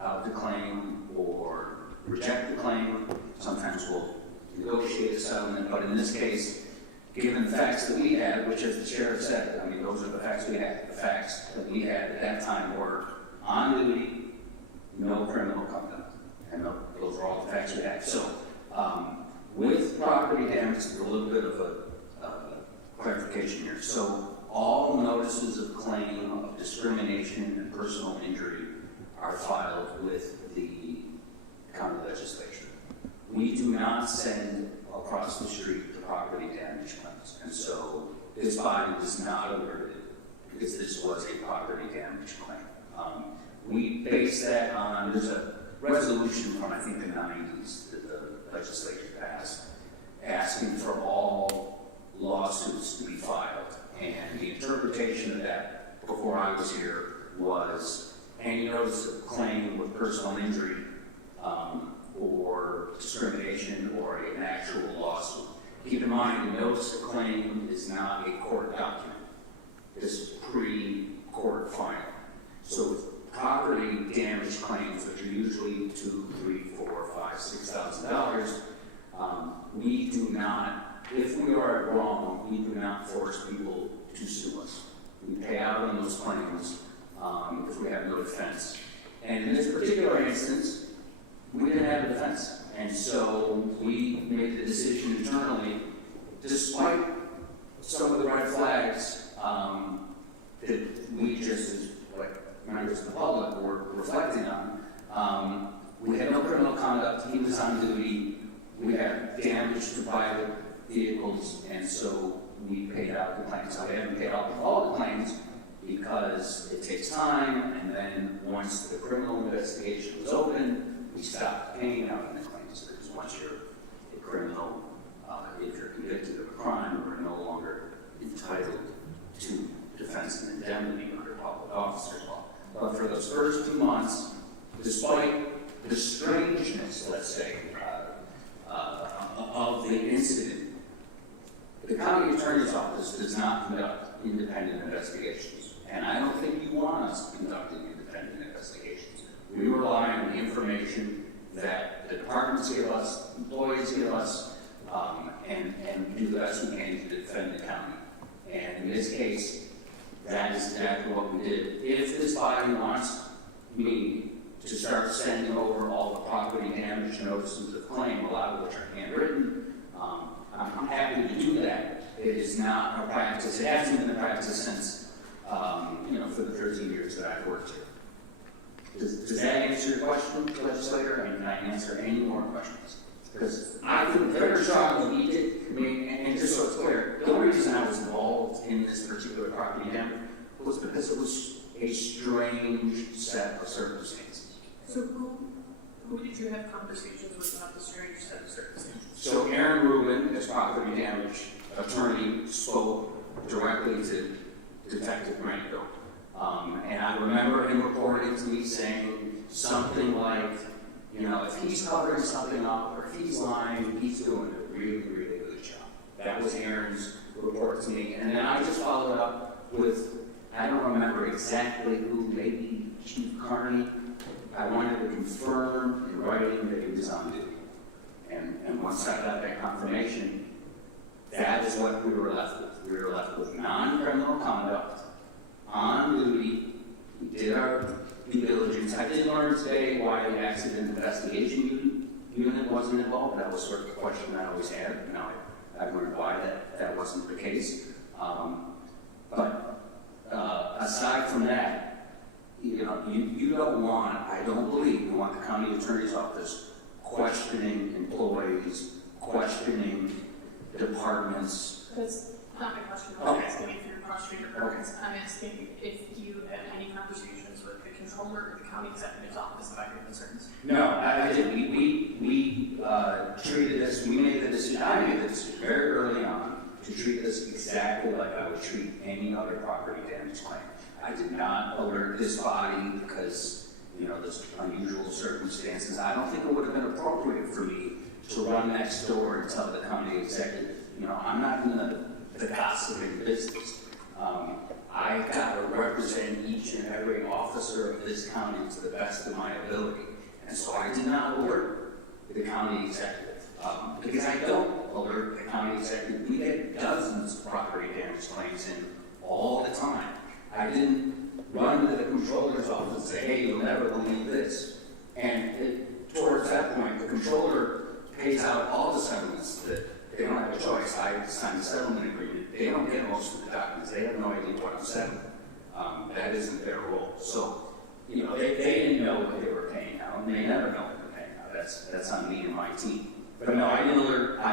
out the claim or reject the claim. Sometimes we'll negotiate a settlement, but in this case, given the facts that we had, which as the sheriff said, I mean, those are the facts we had. The facts that we had at that time were on duty, no criminal conduct. And those are all the facts we had. So with property damage, a little bit of a clarification here. So all notices of claim of discrimination and personal injury are filed with the County Legislature. We do not send across the street the property damage claims. And so this body was not alerted because this was a property damage claim. We base that on, there's a resolution from I think the 90s that the legislature passed asking for all lawsuits to be filed. And the interpretation of that before I was here was any notice of claim with personal injury or discrimination or an actual lawsuit. Keep in mind, the notice of claim is not a court document. It's pre-court filing. So property damage claims, which are usually $2,000, $3,000, $4,000, $5,000, $6,000, we do not, if we are wrong, we do not force people to sue us. We pay out on those claims if we have no defense. And in this particular instance, we didn't have a defense. And so we made the decision internally, despite some of the red flags that we just, as like members of the public, were reflecting on. We had no criminal conduct. He was on duty. We had damage to private vehicles, and so we paid out the claims. So we haven't paid out all the claims because it takes time, and then once the criminal investigation was open, we stopped paying out the claims. Because once you're a criminal, if you're convicted of a crime, we're no longer entitled to defense and indemnity under public officers law. But for those first 2 months, despite the strangeness, let's say, of the incident, the county attorney's office does not conduct independent investigations. And I don't think you want us conducting independent investigations. We rely on the information that the departments give us, employees give us, and do the best we can to defend the county. And in this case, that is exactly what we did. If this body wants me to start sending over all the property damage notices of claim, a lot of which are handwritten, I'm happy to do that. It is not a practice. It hasn't been a practice since, for the 13 years that I've worked here. Does that answer your question, legislator? And can I answer any more questions? Because I feel very strongly we did. And just so it's clear, the only reason I was involved in this particular property damage was because it was a strange set of circumstances. So who did you have conversations with about the strange set of circumstances? So Aaron Rubin, as property damage attorney, spoke directly to Detective Granville. And I remember him reporting to me saying something like, if he's covering something up or if he's lying, he's doing a really, really good job. That was Aaron's report to me. And then I just followed up with, I don't remember exactly who, maybe Chief Carney. I wanted to confirm in writing that he was on duty. And once I got that confirmation, that is what we were left with. We were left with non-criminal conduct, on duty. We did our due diligence. I did learn today why the accident investigation unit wasn't involved. That was sort of the question I always had. Now I've learned why that wasn't the case. But aside from that, you don't want, I don't believe you want the county attorney's office questioning employees, questioning departments. That's not my question. I'm not asking if you're frustrated or purpose. I'm asking if you had any conversations with the controller or the county executive's office about your concerns. No, I didn't. We treated this, we made the decision, I made the decision very early on to treat this exactly like I would treat any other property damage claim. I did not alert this body because, there's unusual circumstances. I don't think it would have been appropriate for me to run next door and tell the county executive, I'm not in the gossiping business. I've got to represent each and every officer of this county to the best of my ability. And so I did not alert the county executive. Because I don't alert the county executive. We get dozens of property damage claims in all the time. I didn't run to the controller's office and say, hey, you'll never believe this. And towards that point, the controller pays out all the settlements that they don't have a choice. I signed a settlement agreement. They don't get most of the documents. They have no idea what I'm settling. That isn't their role. So, they didn't know what they were paying out, and they never know what they're paying out. that's on me and my team. But no, I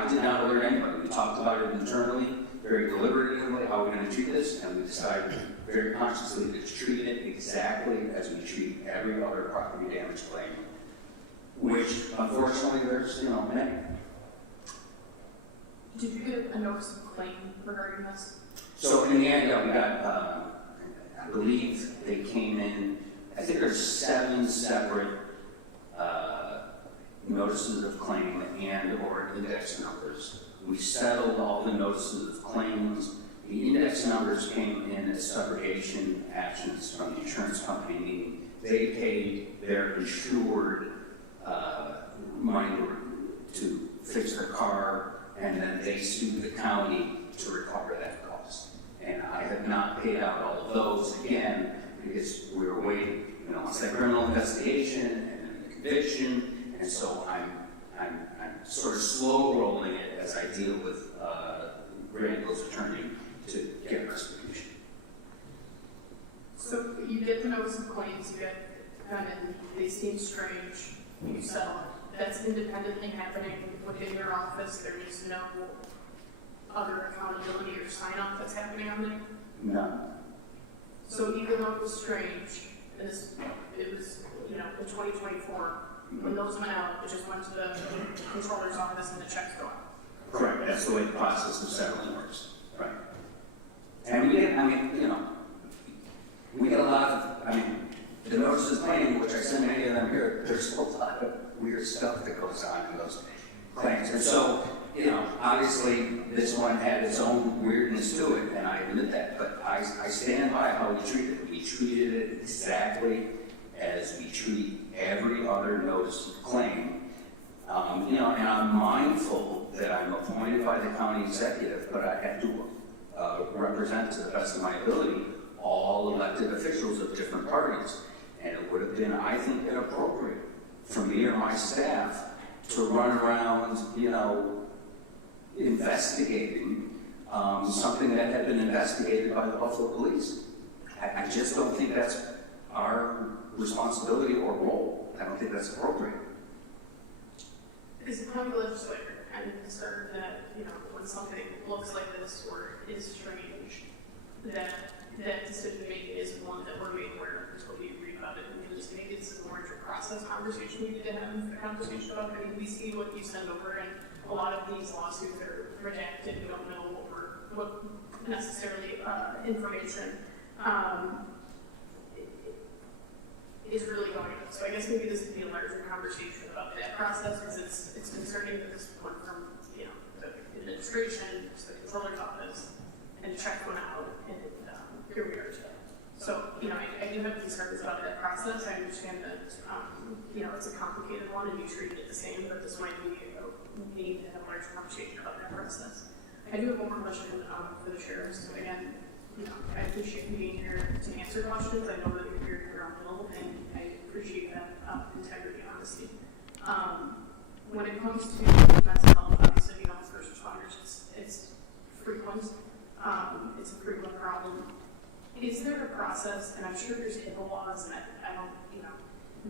did not alert anybody. We talked about it internally, very deliberatively, how we're going to treat this, and we decided very consciously to treat it exactly as we treat every other property damage claim, which unfortunately there's, many. Did you get a notice of claim regarding this? So in the end, we got, I believe they came in, I think there's 7 separate notices of claim and or index numbers. We settled all the notices of claims. The index numbers came in as subrogation actions from the insurance company, meaning they paid their insured money to fix their car, and then they sued the county to recover that cost. And I have not paid out all of those again because we were waiting. It's that criminal investigation and the conviction. And so I'm sort of slow rolling it as I deal with Granville's attorney to get restitution. So you get the notice of claims, you get them in, they seem strange, you settle it. That's independently happening within your office. There is no other accountability or sign off that's happening on it? No. So even though it was strange, and it was, in 2024, when those went out, it just went to the controller's office and the checks go out. Correct. That's the way the process of settling works. Right. And we get, we get a lot of, the notices of claim, which I send many of them here, there's a lot of weird stuff that goes on in those claims. And so, obviously this one had its own weirdness to it, and I admit that, but I stand by how we treated it. We treated it exactly as we treat every other notice of claim. And I'm mindful that I'm appointed by the county executive, but I have to represent to the best of my ability all elected officials of different parties. And it would have been, I think, inappropriate for me or my staff to run around, investigating something that had been investigated by the Buffalo Police. I just don't think that's our responsibility or role. I don't think that's appropriate. As a county legislator, I'm concerned that, when something looks like this or is strange, that decision making isn't one that we're made aware of until we read about it. And just maybe it's a more inter-process conversation we need to have a conversation about. We see what you send over, and a lot of these lawsuits are redacted. We don't know what necessarily information is really going on. So I guess maybe this could be a larger conversation about that process, because it's concerning that this went from the administration to the controller's office, and the check went out, and here we are today. So I do have concerns about that process. I understand that it's a complicated one, and you treat it the same, but this might be we need to have a larger conversation about that process. I do have one more question for the sheriffs. So again, I appreciate you being here to answer questions. I know that you're here on level, and I appreciate that integrity and honesty. When it comes to mental health, obviously, as first responders, it's frequent. It's a frequent problem. Is there a process, and I'm sure there's HIPAA laws, and I don't,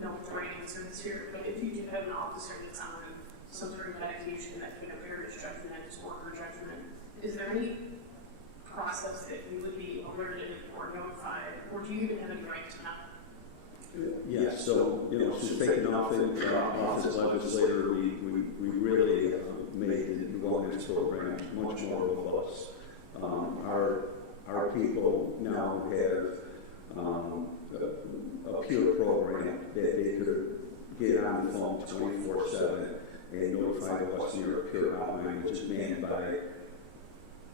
know what the right answer is here, but if you do have an officer that's on some sort of medication that can impair his judgment or her judgment, is there any process that you would be alerted or notified, or do you even have any right to know? Yes, so, since taking office as legislator, we really made the wellness program much more robust. Our people now have a peer program that they could get on the phone 24/7 and notify the Western Europe peer hotline, which is manned by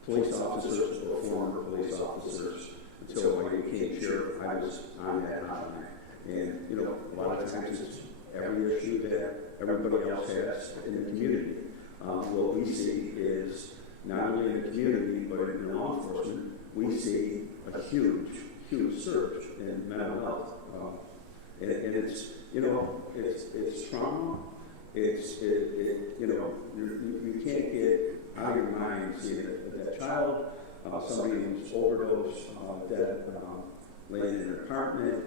police officers or former police officers. Until when I became sheriff, I was on that hotline. And, a lot of times it's every issue that everybody else has in the community. What we see is not only in the community, but in law enforcement, we see a huge surge in mental health. And it's, it's trauma. You can't get out of your mind seeing that child, somebody who's overdosed, dead, laying in an apartment.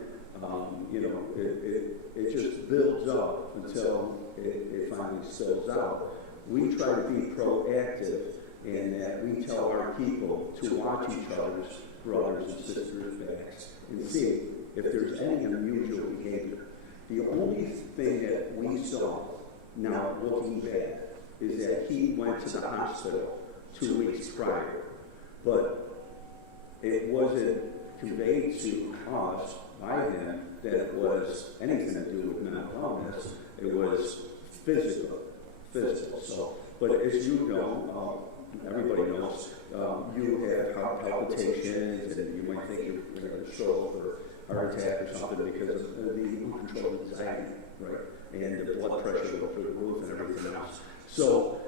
It just builds up until it finally spills out. We try to be proactive in that we tell our people to watch each other's brothers and sisters' backs and see if there's any unusual behavior. The only thing that we saw, now looking back, is that he went to the hospital 2 weeks prior, but it wasn't conveyed to us by him that it was anything to do with mental illness. It was physical. So, but as you know, everybody knows, you have heart palpitations, and you might think you're going to stroke or heart attack or something because of the uncontrolled anxiety, right? And the blood pressure go through the roof and everything else. So,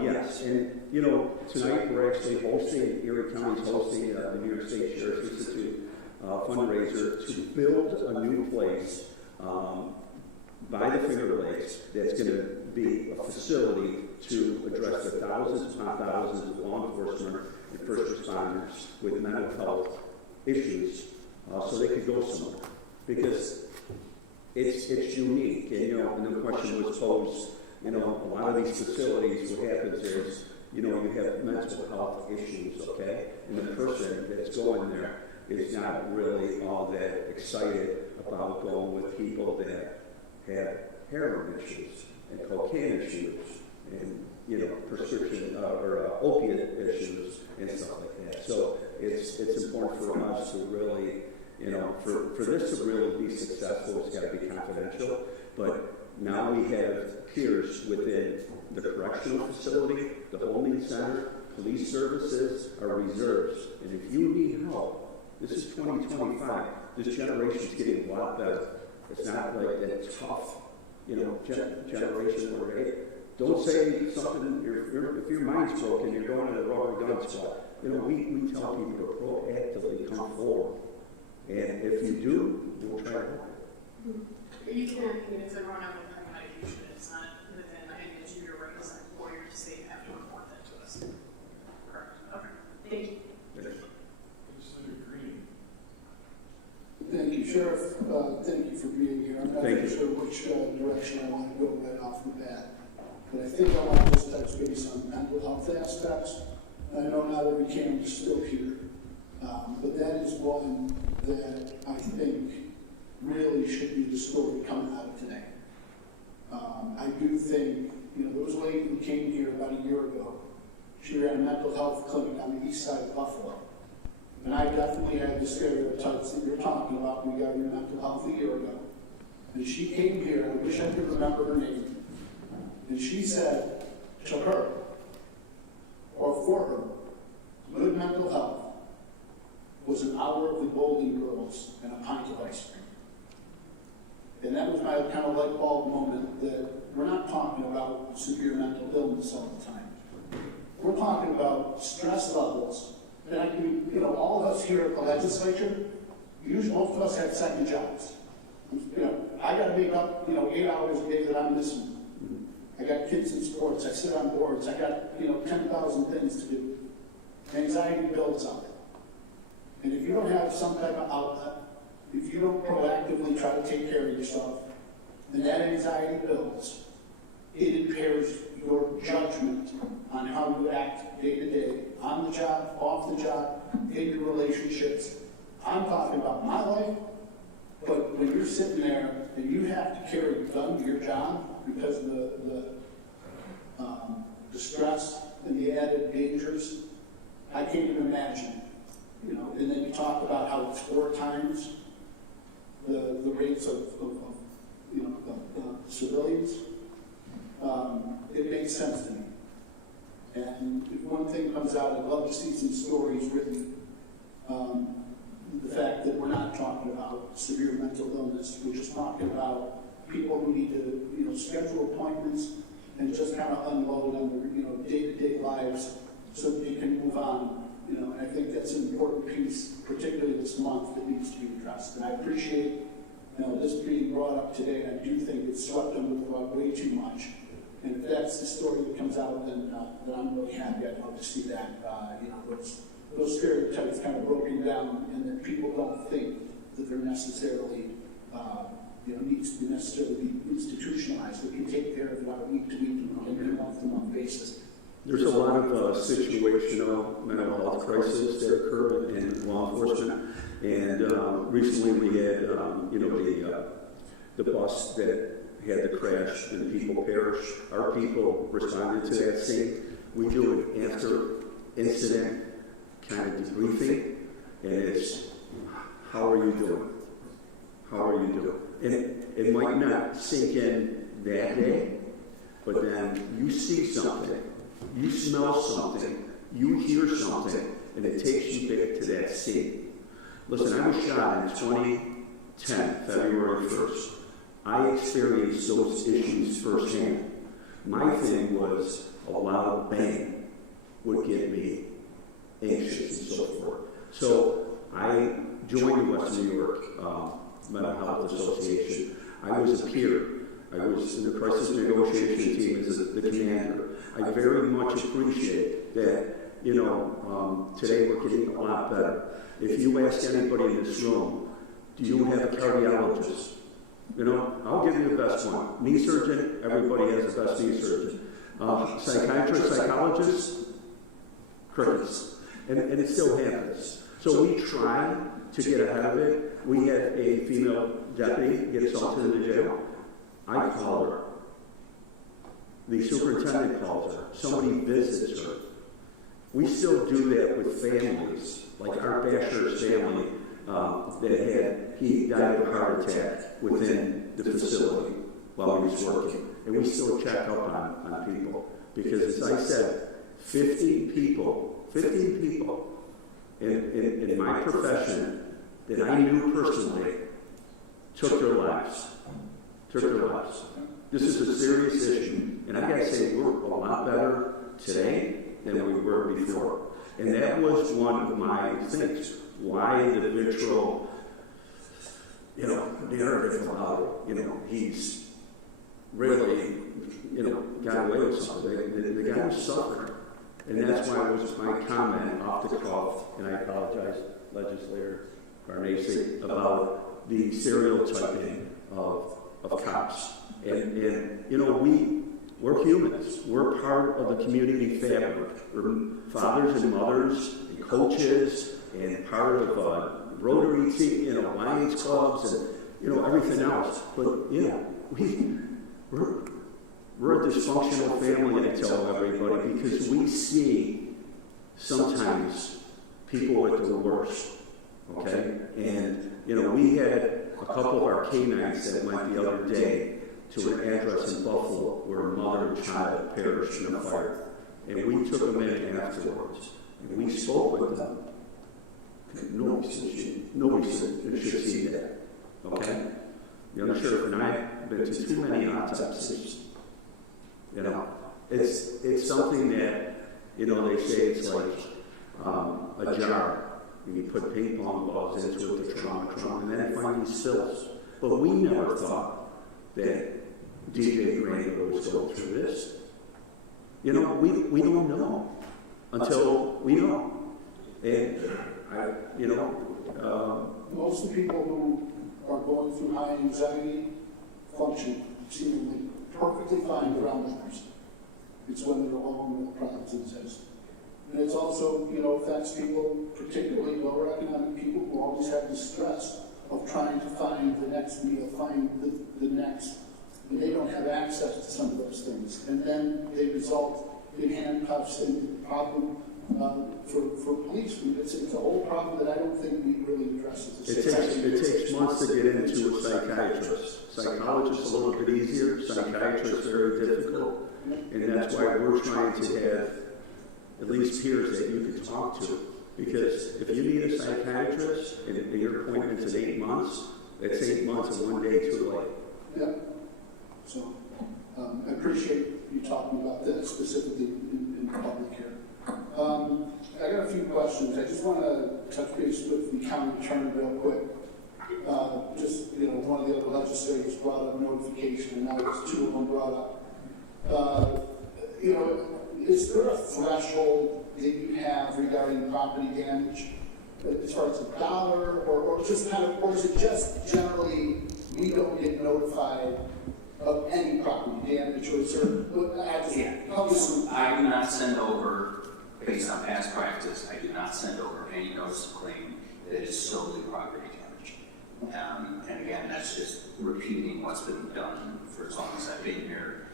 yes, and you know, tonight we're actually hosting, Erie County's hosting the New York State Sheriff's Institute fundraiser to build a new place by the Finger Lakes that's going to be a facility to address the thousands upon thousands of law enforcement and first responders with mental health issues, so they could go somewhere. Because it's unique, and you know, and the question was posed, you know, a lot of these facilities, what happens is, you know, you have mental health issues, okay? And the person that's going there is not really all that excited about going with people that have heroin issues and cocaine issues and, you know, prescription or opiate issues and stuff like that. So it's important for us to really, you know, for this to really be successful, it's got to be confidential. But now we have peers within the correctional facility, the holding center, police services, our reserves. And if you need help, this is 2025. This generation's getting a lot better. It's not like that tough, you know, generation where, hey, don't say something, if your mind's broken, you're going to the rubber gun squad. You know, we tell people to proactively come forward. And if you do, we'll try to help. You can, if they're running with medication, it's not within any of your rights as an employer to say you have to report that to us. Correct. Okay. Thank you. Thank you, Sheriff. Thank you for being here. I'm not sure which direction I want to go right off the bat, but I think I want to just touch base on mental health aspects. I know not every camp is still here, but that is one that I think really should be the story coming out of today. I do think, you know, there was a lady who came here about a year ago. She ran a mental health clinic on the east side of Buffalo. And I definitely had the stereotypes that you're talking about regarding mental health a year ago. And she came here, I wish I could remember her name, and she said to her, or for her, good mental health was an hour of the Golden Girls and a pint of ice cream. And that was my kind of light bulb moment that we're not talking about severe mental illness all the time. We're talking about stress levels. And I mean, you know, all of us here at the legislature, usually most of us have second jobs. You know, I got to make up, you know, 8 hours a day that I'm missing. I got kids in sports. I sit on boards. I got, you know, 10,000 things to do. Anxiety builds up. And if you don't have some type of outlet, if you don't proactively try to take care of yourself, then that anxiety builds. It impairs your judgment on how you act day to day, on the job, off the job, in your relationships. I'm talking about my life, but when you're sitting there and you have to carry a gun to your job because of the stress and the added dangers, I can't even imagine. You know, and then you talk about how it's 4 times the rates of you know, civilians. It makes sense to me. And if one thing comes out, I'd love to see some stories written. The fact that we're not talking about severe mental illness, we're just talking about people who need to, you know, schedule appointments and just kind of unload on their, you know, day-to-day lives so that they can move on. You know, and I think that's an important piece, particularly this month, that needs to be addressed. And I appreciate, you know, this being brought up today. I do think it's swept under the rug way too much. And if that's the story that comes out, then I'm really happy. I'd love to see that, you know, those stereotypes kind of broken down, and that people don't think that they're necessarily needs to necessarily be institutionalized. We can take care of it on a week-to-week and month-to-month basis. There's a lot of situational mental health crises that occur in law enforcement, and recently we had, the bus that had the crash and people perished. Our people responded to that scene. We do an after-incident kind of debriefing, and it's, how are you doing? How are you doing? And it might not sink in that day, but then you see something, you smell something, you hear something, and it takes you back to that scene. Listen, I was shot in 2010, February 1st. I experienced those issues firsthand. My thing was a loud bang would get me anxious and so forth. So I joined the West New York Mental Health Association. I was a peer. I was in the crisis negotiation team as the commander. I very much appreciate that, today we're getting a lot better. If you ask anybody in this room, do you have a cardiologist? I'll give you the best one. Knee surgeon, everybody has the best knee surgeon. Psychiatrist, psychologist, crickets. And it still happens. So we try to get ahead of it. We had a female deputy get assaulted in the jail. I call her. The superintendent calls her. Somebody visits her. We still do that with families, like our Basher's family he died of a heart attack within the facility while he was working. And we still check up on people. Because as I said, 15 people in my profession that I knew personally took their lives. This is a serious issue. And I gotta say, we're a lot better today than we were before. And that was one of my things. Why the vitriol, narrative about it, he's really, got away with something. The guy was suffering. And that's why it was my comment off the cuff, and I apologize, Legislator Garcia, about the stereotyping of cops. And we're humans. We're part of the community fabric. We're fathers and mothers and coaches and part of Rotary team, Lions clubs and, everything else. But, we're a dysfunctional family, I tell everybody, because we see sometimes people at their worst, okay? And, we had a couple of our canines that went the other day to an address in Buffalo where a mother and child perished in a fire. And we took them in afterwards, and we spoke with them. Nobody should see that, okay? The undersheriff and I have been to too many autopsies. It's something that, they say it's like a jar. You put ping pong balls into it, the trauma, and then find these spills. But we never thought that DJ Granville was going through this. We don't know until we know. And, most of the people who are going through high anxiety function seemingly perfectly fine around others. It's when they're alone when the problems exist. And it's also, affects people, particularly lower economic people, who always have the stress of trying to find the next meal, find the next, and they don't have access to some of those things. And then they result in handcuffs and problem for police. It's a whole problem that I don't think we really address. It takes months to get into a psychiatrist. Psychologist a little bit easier, psychiatrist very difficult. And that's why we're trying to have at least peers that you can talk to. Because if you need a psychiatrist and your appointment's in 8 months, that's 8 months and 1 day too late. Yeah. So I appreciate you talking about that specifically in public here. I got a few questions. I just want to touch base with the county attorney real quick. One of the other legislators brought up notification, and now there's 2 of them brought up. Is there a threshold that you have regarding property damage as far as $1 or just kind of, or is it just generally we don't get notified of any property damage or I do not send over, based on past practice, I do not send over any notice of claim that is solely property damage. And again, that's just repeating what's been done for as long as I've been here.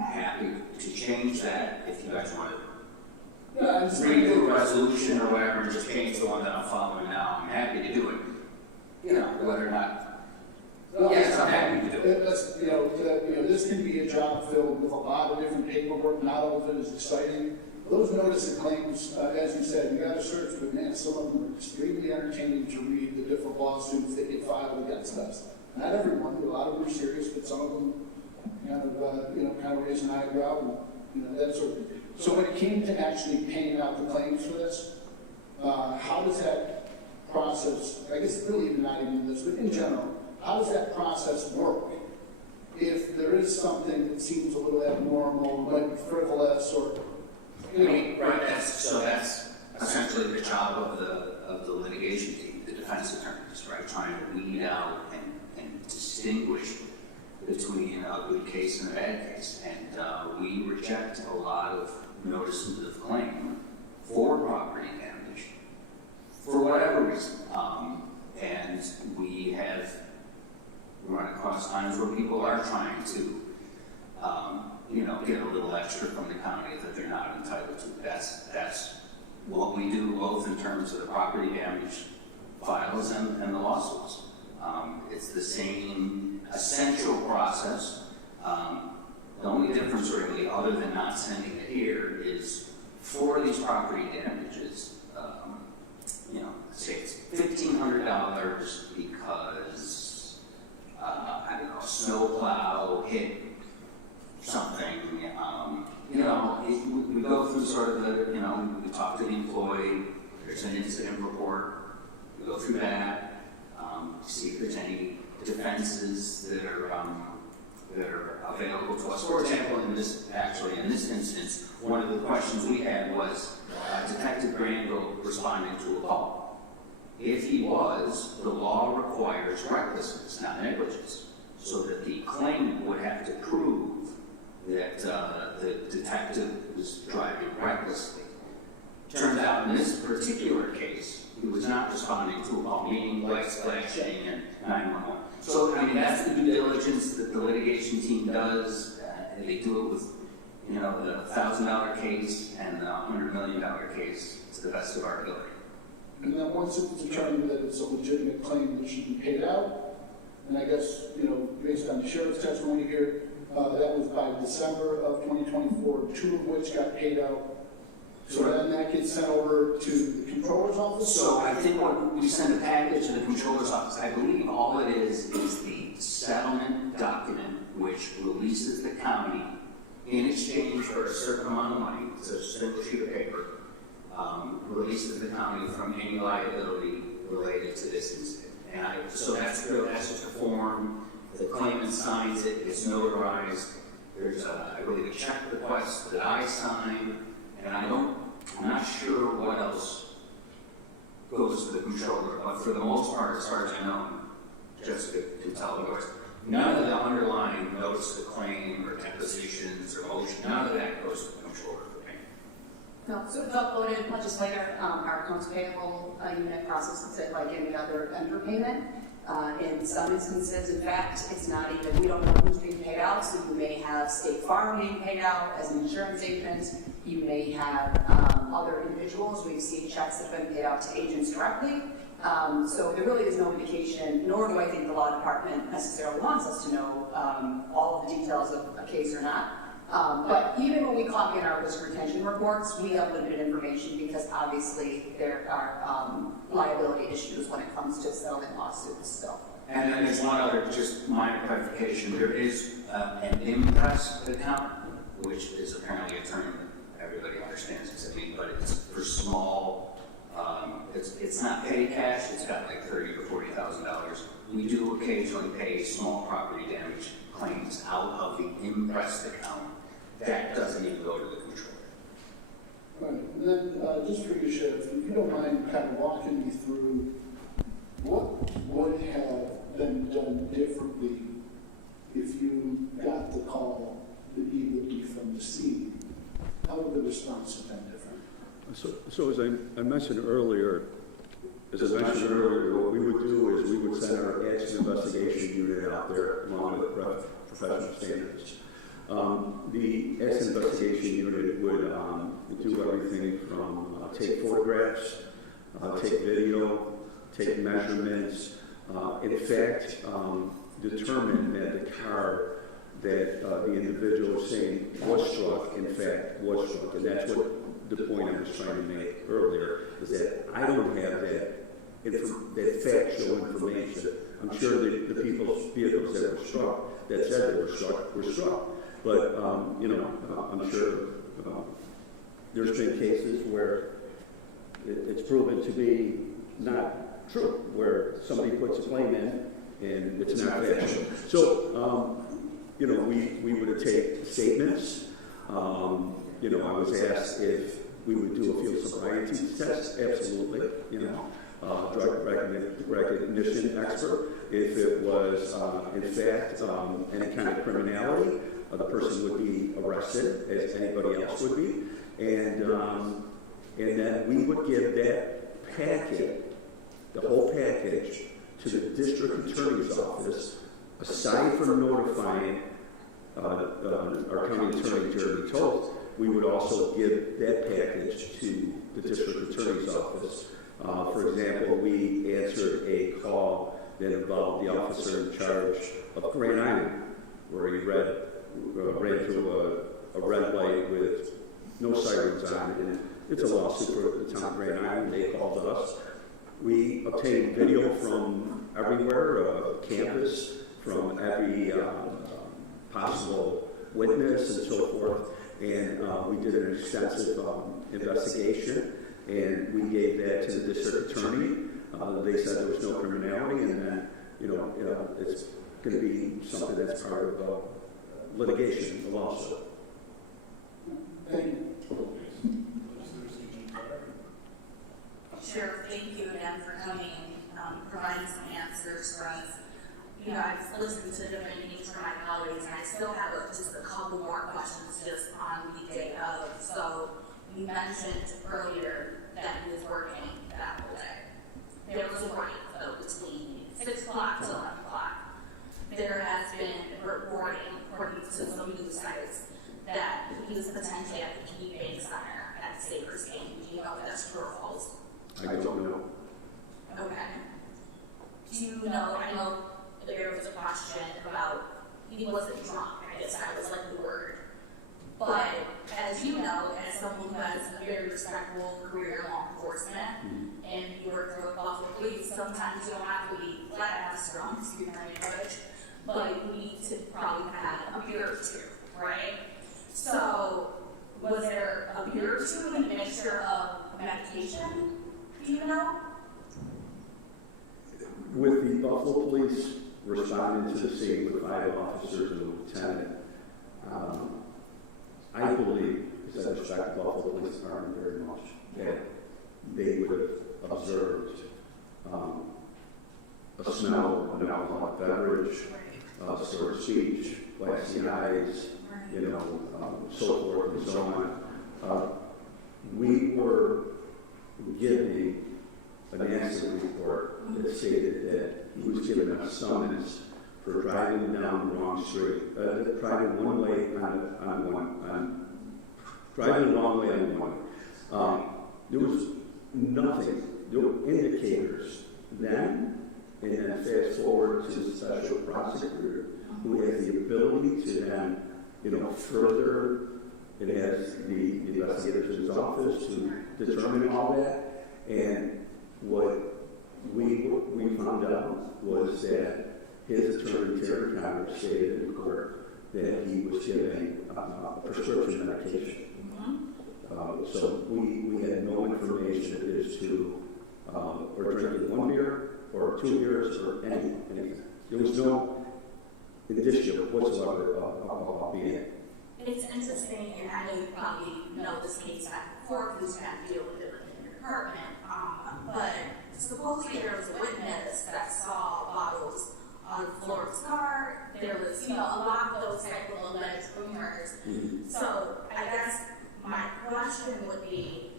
Happy to change that if you guys want to read the resolution or whatever and just change the one that I'm following now. I'm happy to do it. You know, whether or not. Yes, I'm happy to do it. This can be a job filled with a lot of different paperwork. Not all of it is exciting. Those notice of claims, as you said, you got to search, but man, some of them are extremely entertaining to read the different lawsuits that get filed against us. Not everyone, a lot of them are serious, but some of them kind of raise an eyebrow and that sort of thing. So when it came to actually paying out the claims for this, how does that process? I guess really not even this, but in general, how does that process work? If there is something that seems a little abnormal, like frivolous, or right. That's essentially the job of the litigation team, the defense attorneys, right? Trying to weed out and distinguish between a good case and a bad case. And we reject a lot of notices of claim for property damage for whatever reason. And we have run across times where people are trying to get a little extra from the county that they're not entitled to. That's what we do, both in terms of the property damage files and the lawsuits. It's the same essential process. The only difference really, other than not sending it here, is for these property damages, say it's $1,500 because, I don't know, a snowplow hit something, we go through sort of we talk to the employee, there's an incident report, we go through that, see if there's any defenses that are available to us. For example, in this instance, one of the questions we had was Detective Granville responding to a call. If he was, the law requires recklessness, not negligence, so that the claimant would have to prove that the detective was driving recklessly. Turns out in this particular case, he was not responding to a call, meaning lights flashing and 911. So, that's the due diligence that the litigation team does. And they do it with, the $1,000 case and the $100 million case to the best of our ability. And then once it's determined that it's a legitimate claim that should be paid out, and I guess, based on the sheriff's testimony here, that was by December of 2024, 2 of which got paid out. So then that gets sent over to the controller's office? So I think when we send a package to the controller's office, I believe all it is the settlement document which releases the county in exchange for a certain amount of money, it's a single sheet of paper, releases the county from any liability related to this incident. And so that's just a form, the claimant signs it, it's notarized, there's I believe a check request that I sign, and I'm not sure what else goes to the controller, but for the most part, as far as I know, Jessica can tell the voice, none of the underlying notice of claim or depositions or motion, none of that goes to the controller for payment. No, so it's uploaded much as later, our accounts payable unit processes it like any other vendor payment. In some instances, in fact, it's not even, we don't know who's being paid out, so you may have State Farm being paid out as an insurance agent, you may have other individuals, we've seen checks that have been paid out to agents directly, so there really is no indication, nor do I think the law department necessarily wants us to know all of the details of a case or not. But even when we clock in our risk retention reports, we have limited information because obviously there are liability issues when it comes to settlement lawsuits. So. And then there's one other just minor clarification. There is an impress account, which is apparently a term everybody understands what it means, but it's for small. It's not petty cash. It's got like $30,000 or $40,000. We do occasionally pay small property damage claims out of the impressed account. That doesn't even go to the controller. Right. And then just for you, Sheriff, if you don't mind kind of walking me through what would have been done differently if you got the call that he would be from the scene? How would the response have been different? So as I mentioned earlier, what we would do is we would send our accident investigation unit out there along with professional standards. The accident investigation unit would do everything from take photographs, take video, take measurements, in fact, determine that the car that the individual was saying was struck, in fact, was struck. And that's what the point I was trying to make earlier, is that I don't have that factual information. I'm sure that the people's vehicles that were struck, that said they were struck. But, I'm sure there's been cases where it's proven to be not true, where somebody puts a claim in and it's not factual. So, we would take statements. I was asked if we would do a field sobriety test. Absolutely. Drug recognition expert. If it was, in fact, any kind of criminality, the person would be arrested as anybody else would be. And then we would give that packet, the whole package, to the district attorney's office, aside from notifying our county attorney, Jeremy Toth. We would also give that package to the district attorney's office. For example, we answered a call that involved the officer in charge of Grand Island, where he ran through a red light with no sirens on, and it's a lawsuit for the town of Grand Island. They called us. We obtained video from everywhere, campus, from every possible witness and so forth, and we did an extensive investigation, and we gave that to the district attorney. They said there was no criminality, and then it's going to be something that's part of litigation, a lawsuit. Thank you. Sure, thank you again for coming and providing some answers for us. I've listened to different meetings from my colleagues, and I still have just a couple more questions just on the day of. So you mentioned earlier that he was working that whole day. There was a break, though, between 6 o'clock to 11 o'clock. There has been reporting, according to some news sites, that he was potentially at the Key Bank Center at the Sabres game. Do you know if that's true or false? I don't know. Okay. Do you know, I know there was a question about he wasn't drunk, I guess that was like the word. But as you know, as someone who has a very respectable career in law enforcement, and you work for the Buffalo Police, sometimes you don't have to be flat-ass drunk, excuse my language, but you need to probably have a beer or two, right? So, was there a beer or two and a mixture of medication? Do you know? With the Buffalo Police responding to the scene with 5 officers and a lieutenant, I believe, because I respect the Buffalo Police Department very much, that they would have observed a smell of an alcoholic beverage, slurred speech, glassy eyes, so forth and so on. We were giving an accident report that stated that he was given a summons for driving down the wrong street, driving one way driving the wrong way on one. There was nothing, there were indicators then, and then fast forward to the special prosecutor, who has the ability to then, further, it has the investigators in his office to determine all that, and what we found out was that his attorney, Terry Connor, stated in court that he was given prescription medication. So we had no information as to or drinking 1 beer or 2 beers or anything. There was no indicia whatsoever of alcohol being in. It's interesting, and I know you probably know this case back and forth because you have to deal with it within your department, but supposedly there was a witness that saw bottles on the floor of his car. There was, a lot of those type of alleged rumors. So I guess my question would be,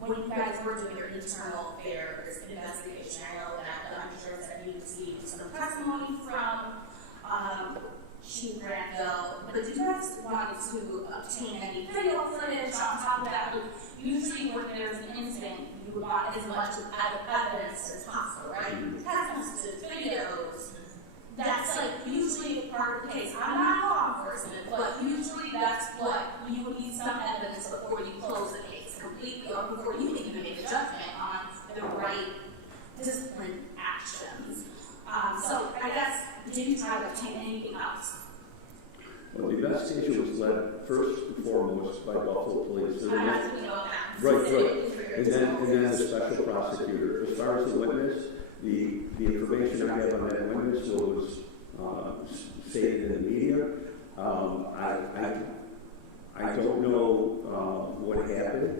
when you guys were doing your internal affairs investigation, I know that I'm sure that you received some testimony from Chief Granville, but did you guys want to obtain any video footage on top of that? Usually when there's an incident, you would want as much evidence as possible, right? Text messages, videos. That's like usually part of the case. I'm not law enforcement, but usually that's what you would need some evidence before you close the case completely, or before you can even make a judgment on the right discipline actions. So I guess, did you try to obtain anything else? Well, the investigation was led first and foremost by Buffalo Police. As we know that. Right. And then the special prosecutor. As far as the witness, the information I have on that witness was stated in the media. I don't know what happened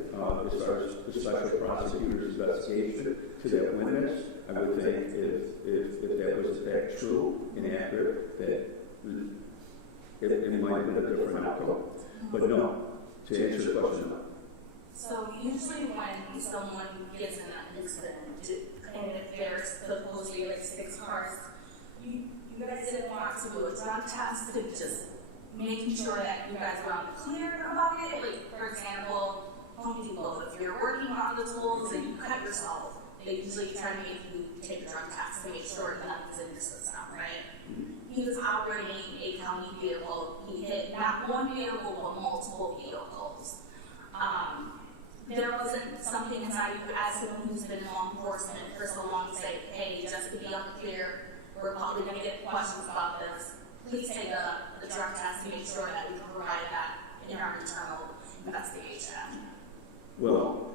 as far as the special prosecutor's investigation to that witness. I would think if that was in fact true and accurate, that it might have been a different outcome. But no, to answer your question, no. So usually when someone gets in an incident, and if there's supposedly like 6 cars, you guys didn't want to do a drug test to just making sure that you guys were on the clear about it. Like, for example, Home Depot, if you're working on the tools and you cut yourself, they usually try to make you take a drug test to make sure nothing's in your system, right? He was operating a county vehicle. He hit not one vehicle, but multiple vehicles. There wasn't something inside you as someone who's been in law enforcement for so long to say, hey, just to be on the clear, we're probably going to get questions about this. Please take the drug test to make sure that we can provide that in our internal investigation. Well,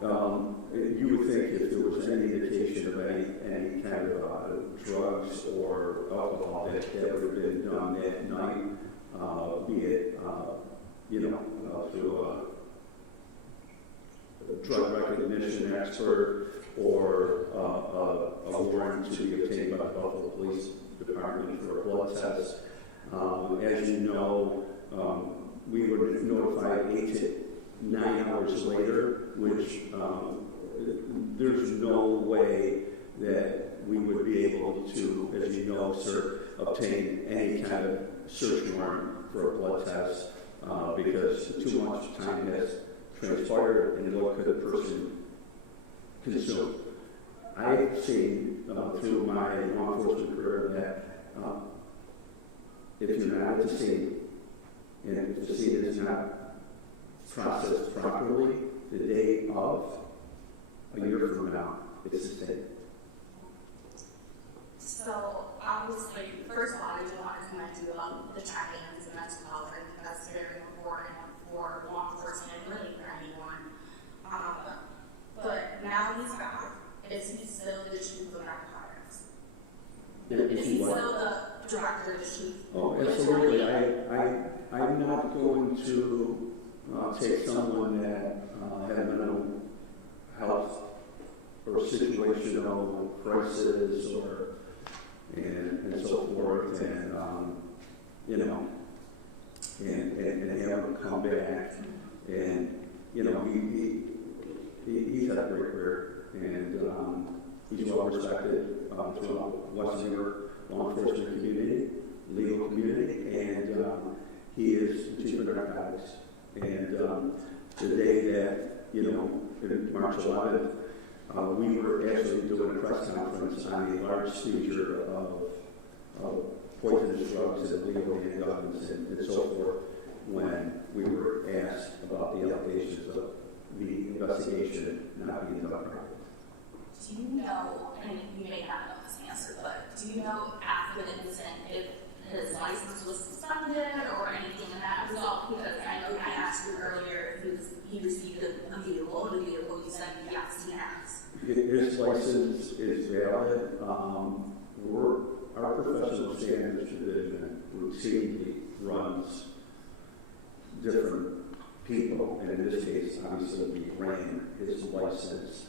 you would think if there was any indication of any kind of drugs or alcohol that would have been done that night, be it through a drug recognition expert or a warrant to be obtained by the Buffalo Police Department for a blood test. As you know, we were notified 8 to 9 hours later, which there's no way that we would be able to, as you know, sir, obtain any kind of search warrant for a blood test because too much time has transpired and what could a person consume. I've seen through my law enforcement career that if you're not at the scene and if the scene is not processed properly the day of, a year from now, it's the same. So, obviously, first of all, I do want to commend you about the check-ins and mental health. I think that's very important for law enforcement and really for anyone. But now he's back. Is he still the chief of narcotics? Is he still the director of the chief? Oh, absolutely. I'm not going to take someone that had mental health or situational crisis and so forth, and have him come back, and he's had a great career, and he's well respected throughout Western New York law enforcement community, legal community, and he is the chief of narcotics. And the day that, in March 11th, we were actually doing a press conference on the large seizure of poisonous drugs and illegal handguns and so forth when we were asked about the allegations of the investigation not being done properly. Do you know, and you may not know this answer, but do you know after the incident if his license was suspended or anything in that result? Because I know I asked you earlier if he received a vehicle, you said yes, he has. His license is valid. Our professional standards division routinely runs different people, and in this case, obviously, we ran his license.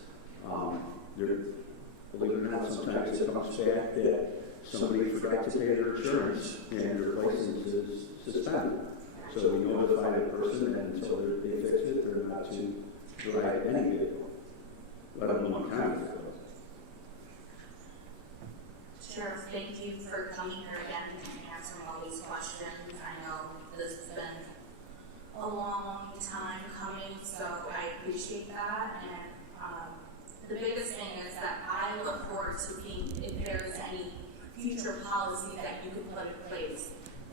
Believe it or not, sometimes it comes back that somebody forgot to pay their insurance and their license is suspended. So we notify the person, and until they fix it, they're not to drive any vehicle, let alone county vehicle. Sheriff, thank you for coming here again and answering all these questions. I know this has been a long time coming, so I appreciate that. And the biggest thing is that I look forward to seeing if there's any future policy that you could put in place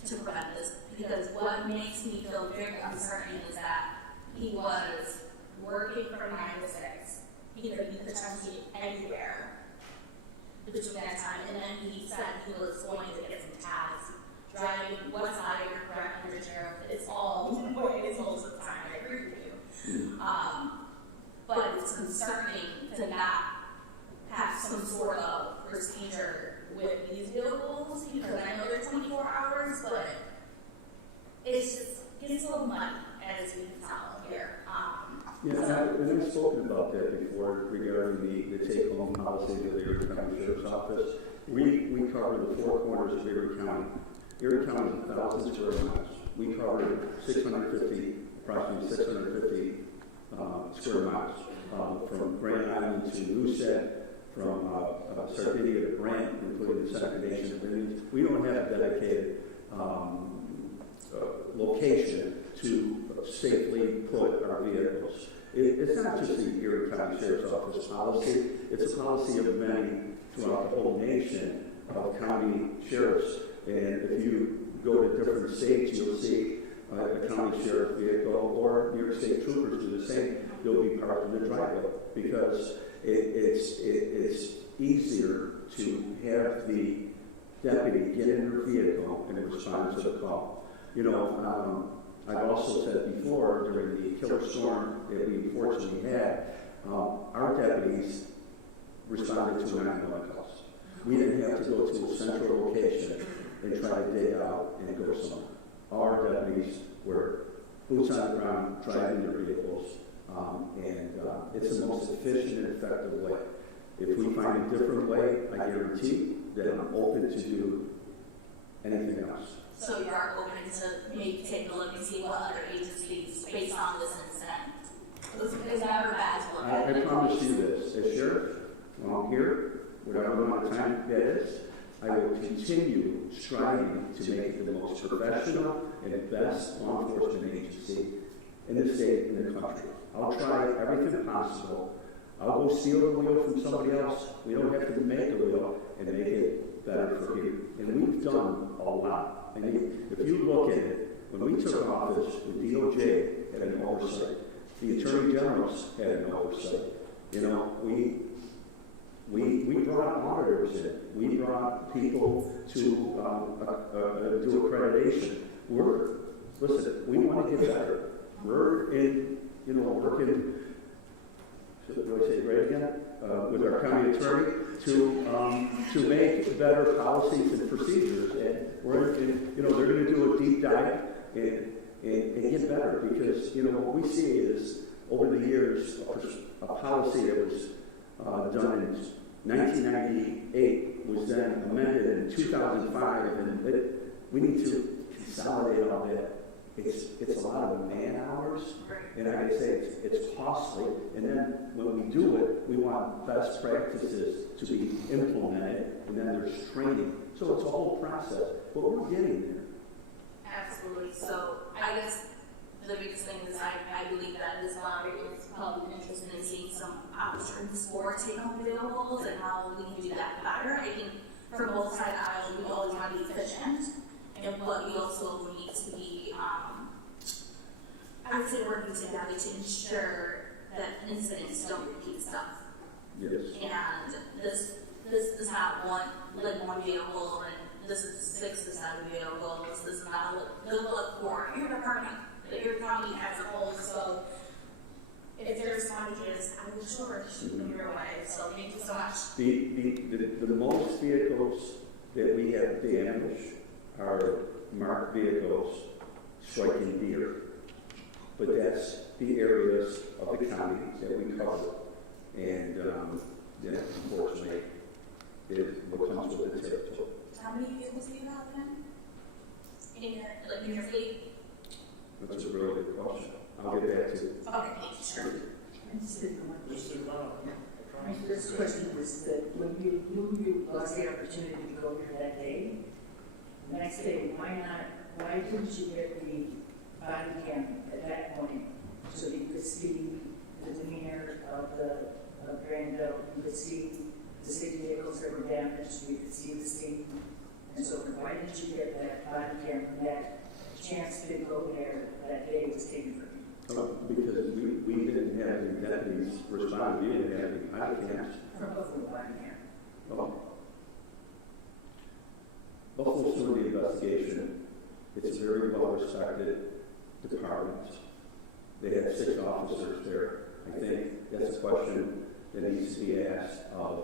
to prevent this. Because what makes me feel very uncertain is that he was working from 9 to 6. He could be potentially anywhere between that time, and then he said he was going to get some tabs. Driving west side or correct under sheriff, it's all what it is most of the time. I agree with you. But it's concerning to not have some sort of procedure with these vehicles, because I know they're 24 hours, but it's just gets a little muddy, as we can tell here. And I've spoken about that before regarding the take-home policy of the Erie County Sheriff's Office. We cover the 4 corners of Erie County. Erie County is 1,000 square miles. We cover approximately 650 square miles, from Grand Island to Moosehead, from Sardinia to Brant, including the Second Nation of Indians. We don't have a dedicated location to safely put our vehicles. It's not just the Erie County Sheriff's Office policy, it's a policy of many throughout the whole nation of county sheriffs. And if you go to different states, you'll see a county sheriff vehicle or New York State troopers do the same. They'll be parked in the driveway because it's easier to have the deputy get in their vehicle and respond to the call. I've also said before, during the killer storm that we unfortunately had, our deputies responded to 911 calls. We didn't have to go to a central location and try to dig out and go somewhere. Our deputies were boots on the ground, driving their vehicles, and it's the most efficient and effective way. If we find a different way, I guarantee that I'm open to do anything else. So you are open to maybe take a look and see what other agencies, based on this incident, is never bad to look at. I promise you this, as sheriff, while I'm here, whatever amount of time that is, I will continue striving to make it the most professional and best law enforcement agency in the state and in the country. I'll try everything possible. I'll go steal a wheel from somebody else. We don't have to make a wheel and make it better for you. And we've done a lot. I mean, if you look at it, when we took office, the DOJ had an oversight. The Attorney Generals had an oversight. We brought auditors in. We brought people to do accreditation. We want to get better. We're working, do I say it right again? With our county attorney to make better policies and procedures. And they're going to do a deep dive and get better, because, what we see is, over the years, a policy that was done in 1998 was then amended in 2005, and we need to consolidate all that. It's a lot of man hours, and like I say, it's costly. And then when we do it, we want best practices to be implemented, and then there's training. So it's a whole process, but we're getting there. Absolutely. So I guess the biggest thing is I believe that this lottery is probably interested in seeing some options for take-home vehicles and how we can do that better. I think for both sides of the aisle, we always want to be efficient, and what we also need to be, I would say, working together to ensure that incidents don't repeat stuff. Yes. And this is not one vehicle, and this is 6 to 7 vehicles. This is not a look for your department, your county as a whole. So if there's challenges, I will sure shoot them your way. So thank you so much. The most vehicles that we have damaged are marked vehicles striking deer. But that's the areas of the county that we cover. And unfortunately, it comes with the territory. how many vehicles do you have then? In your fleet? That's a really good question. I'll get back to you. Okay, sure. My first question was that when you lost the opportunity to go here that day, the next day, why didn't you get the body cam at that point so that you could see the demeanor of Granville, you could see the city vehicles that were damaged, you could see the scene, and so why didn't you get that body cam when that chance to go there that day was taken from you? Because we didn't have any deputies respond, we didn't have any body cams. From Buffalo body cam. Oh. Buffalo's doing the investigation. It's a very well-respected department. They have 6 officers there. I think that's a question that needs to be asked of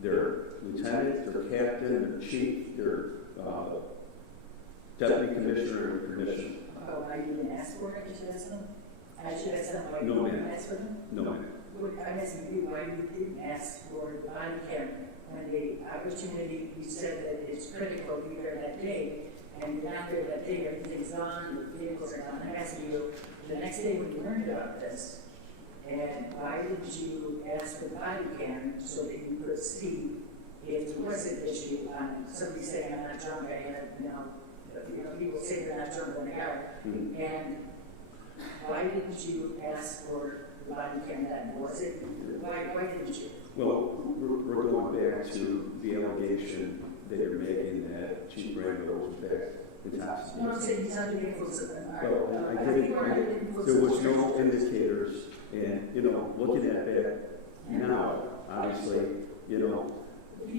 their lieutenant, their captain, their chief, their deputy commissioner, and commissioner. Oh, I didn't ask for it, I should ask them? I should ask them why No, you didn't ma'am. ask for them? No, ma'am. I'm asking you why you didn't ask for the body cam when the opportunity, you said that it's critical to be there that day, and you're not there that day, everything's on, the vehicles are on. I'm asking you, the next day when you learned about this, and why didn't you ask for the body cam so that you could see if there was an issue on somebody saying, I'm not drunk, I had, people say they're not drunk when they are, and why didn't you ask for the body cam then? Why didn't you? Well, we're going back to the allegation that you're making that Chief Granville was intoxicated. No, I'm saying he's under the influence of them. Well, there was no indicators, and, looking at that now, obviously, He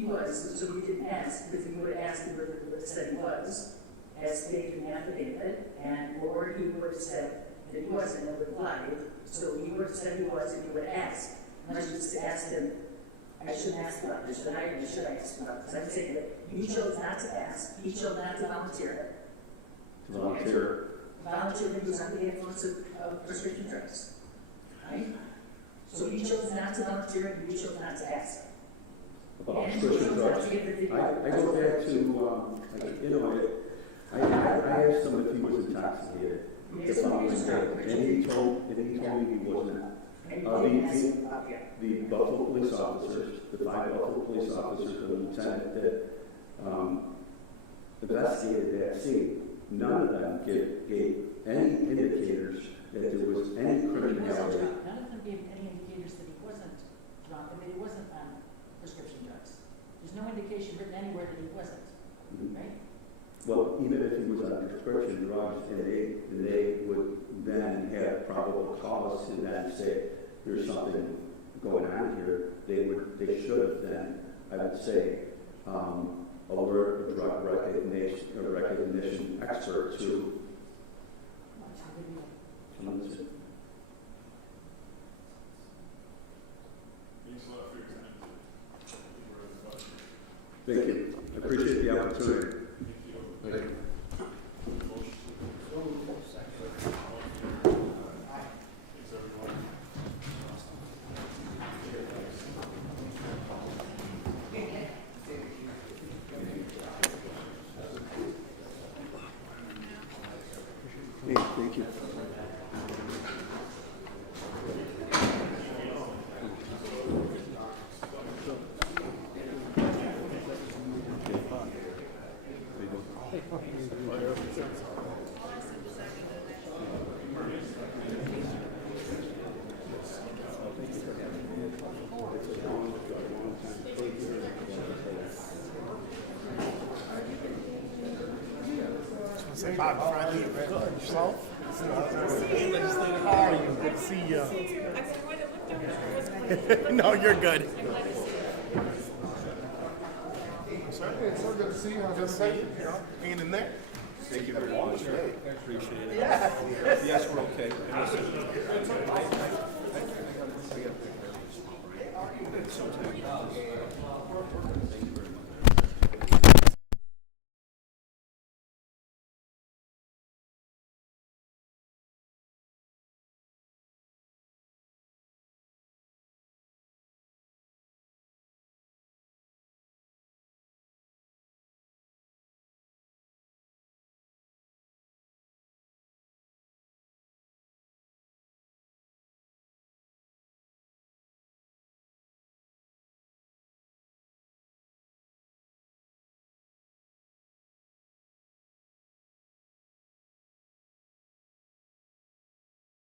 was, so you didn't ask, because you would have asked him whether it said he was, as stated in the affidavit, or he would have said that he wasn't, and would have lied. So he would have said he was, and you would ask. Unless you just asked him, I shouldn't ask about this, but I should ask about this. I'm saying that you chose not to ask, he chose not to volunteer. Volunteer. Volunteer that he was under the influence of prescription drugs. Right? So he chose not to volunteer, and you chose not to ask. About prescription drugs. I go back to, I asked him if he was intoxicated the following day, and he told me he wasn't. The Buffalo police officers, the 5 Buffalo police officers, and the lieutenant that investigated that scene, none of them gave any indicators that there was any criminality. None of them gave any indicators that he wasn't drunk, and that he wasn't on prescription drugs. There's no indication written anywhere that he wasn't, right? Well, even if he was on prescription drugs, and they would then have probable cause to then say there's something going on here, they should have then, I would say, alert a drug recognition expert to. Thank you. I appreciate the opportunity. Thank you. Hey, thank you. Say hi, Friday. Good. Yourself? Legislator, how are you? Good to see you. No, you're good. Certainly, it's so good to see you. How's everybody? Hanging in there? Thank you very much. Appreciate it. Yeah. Yes, we're okay. Sometimes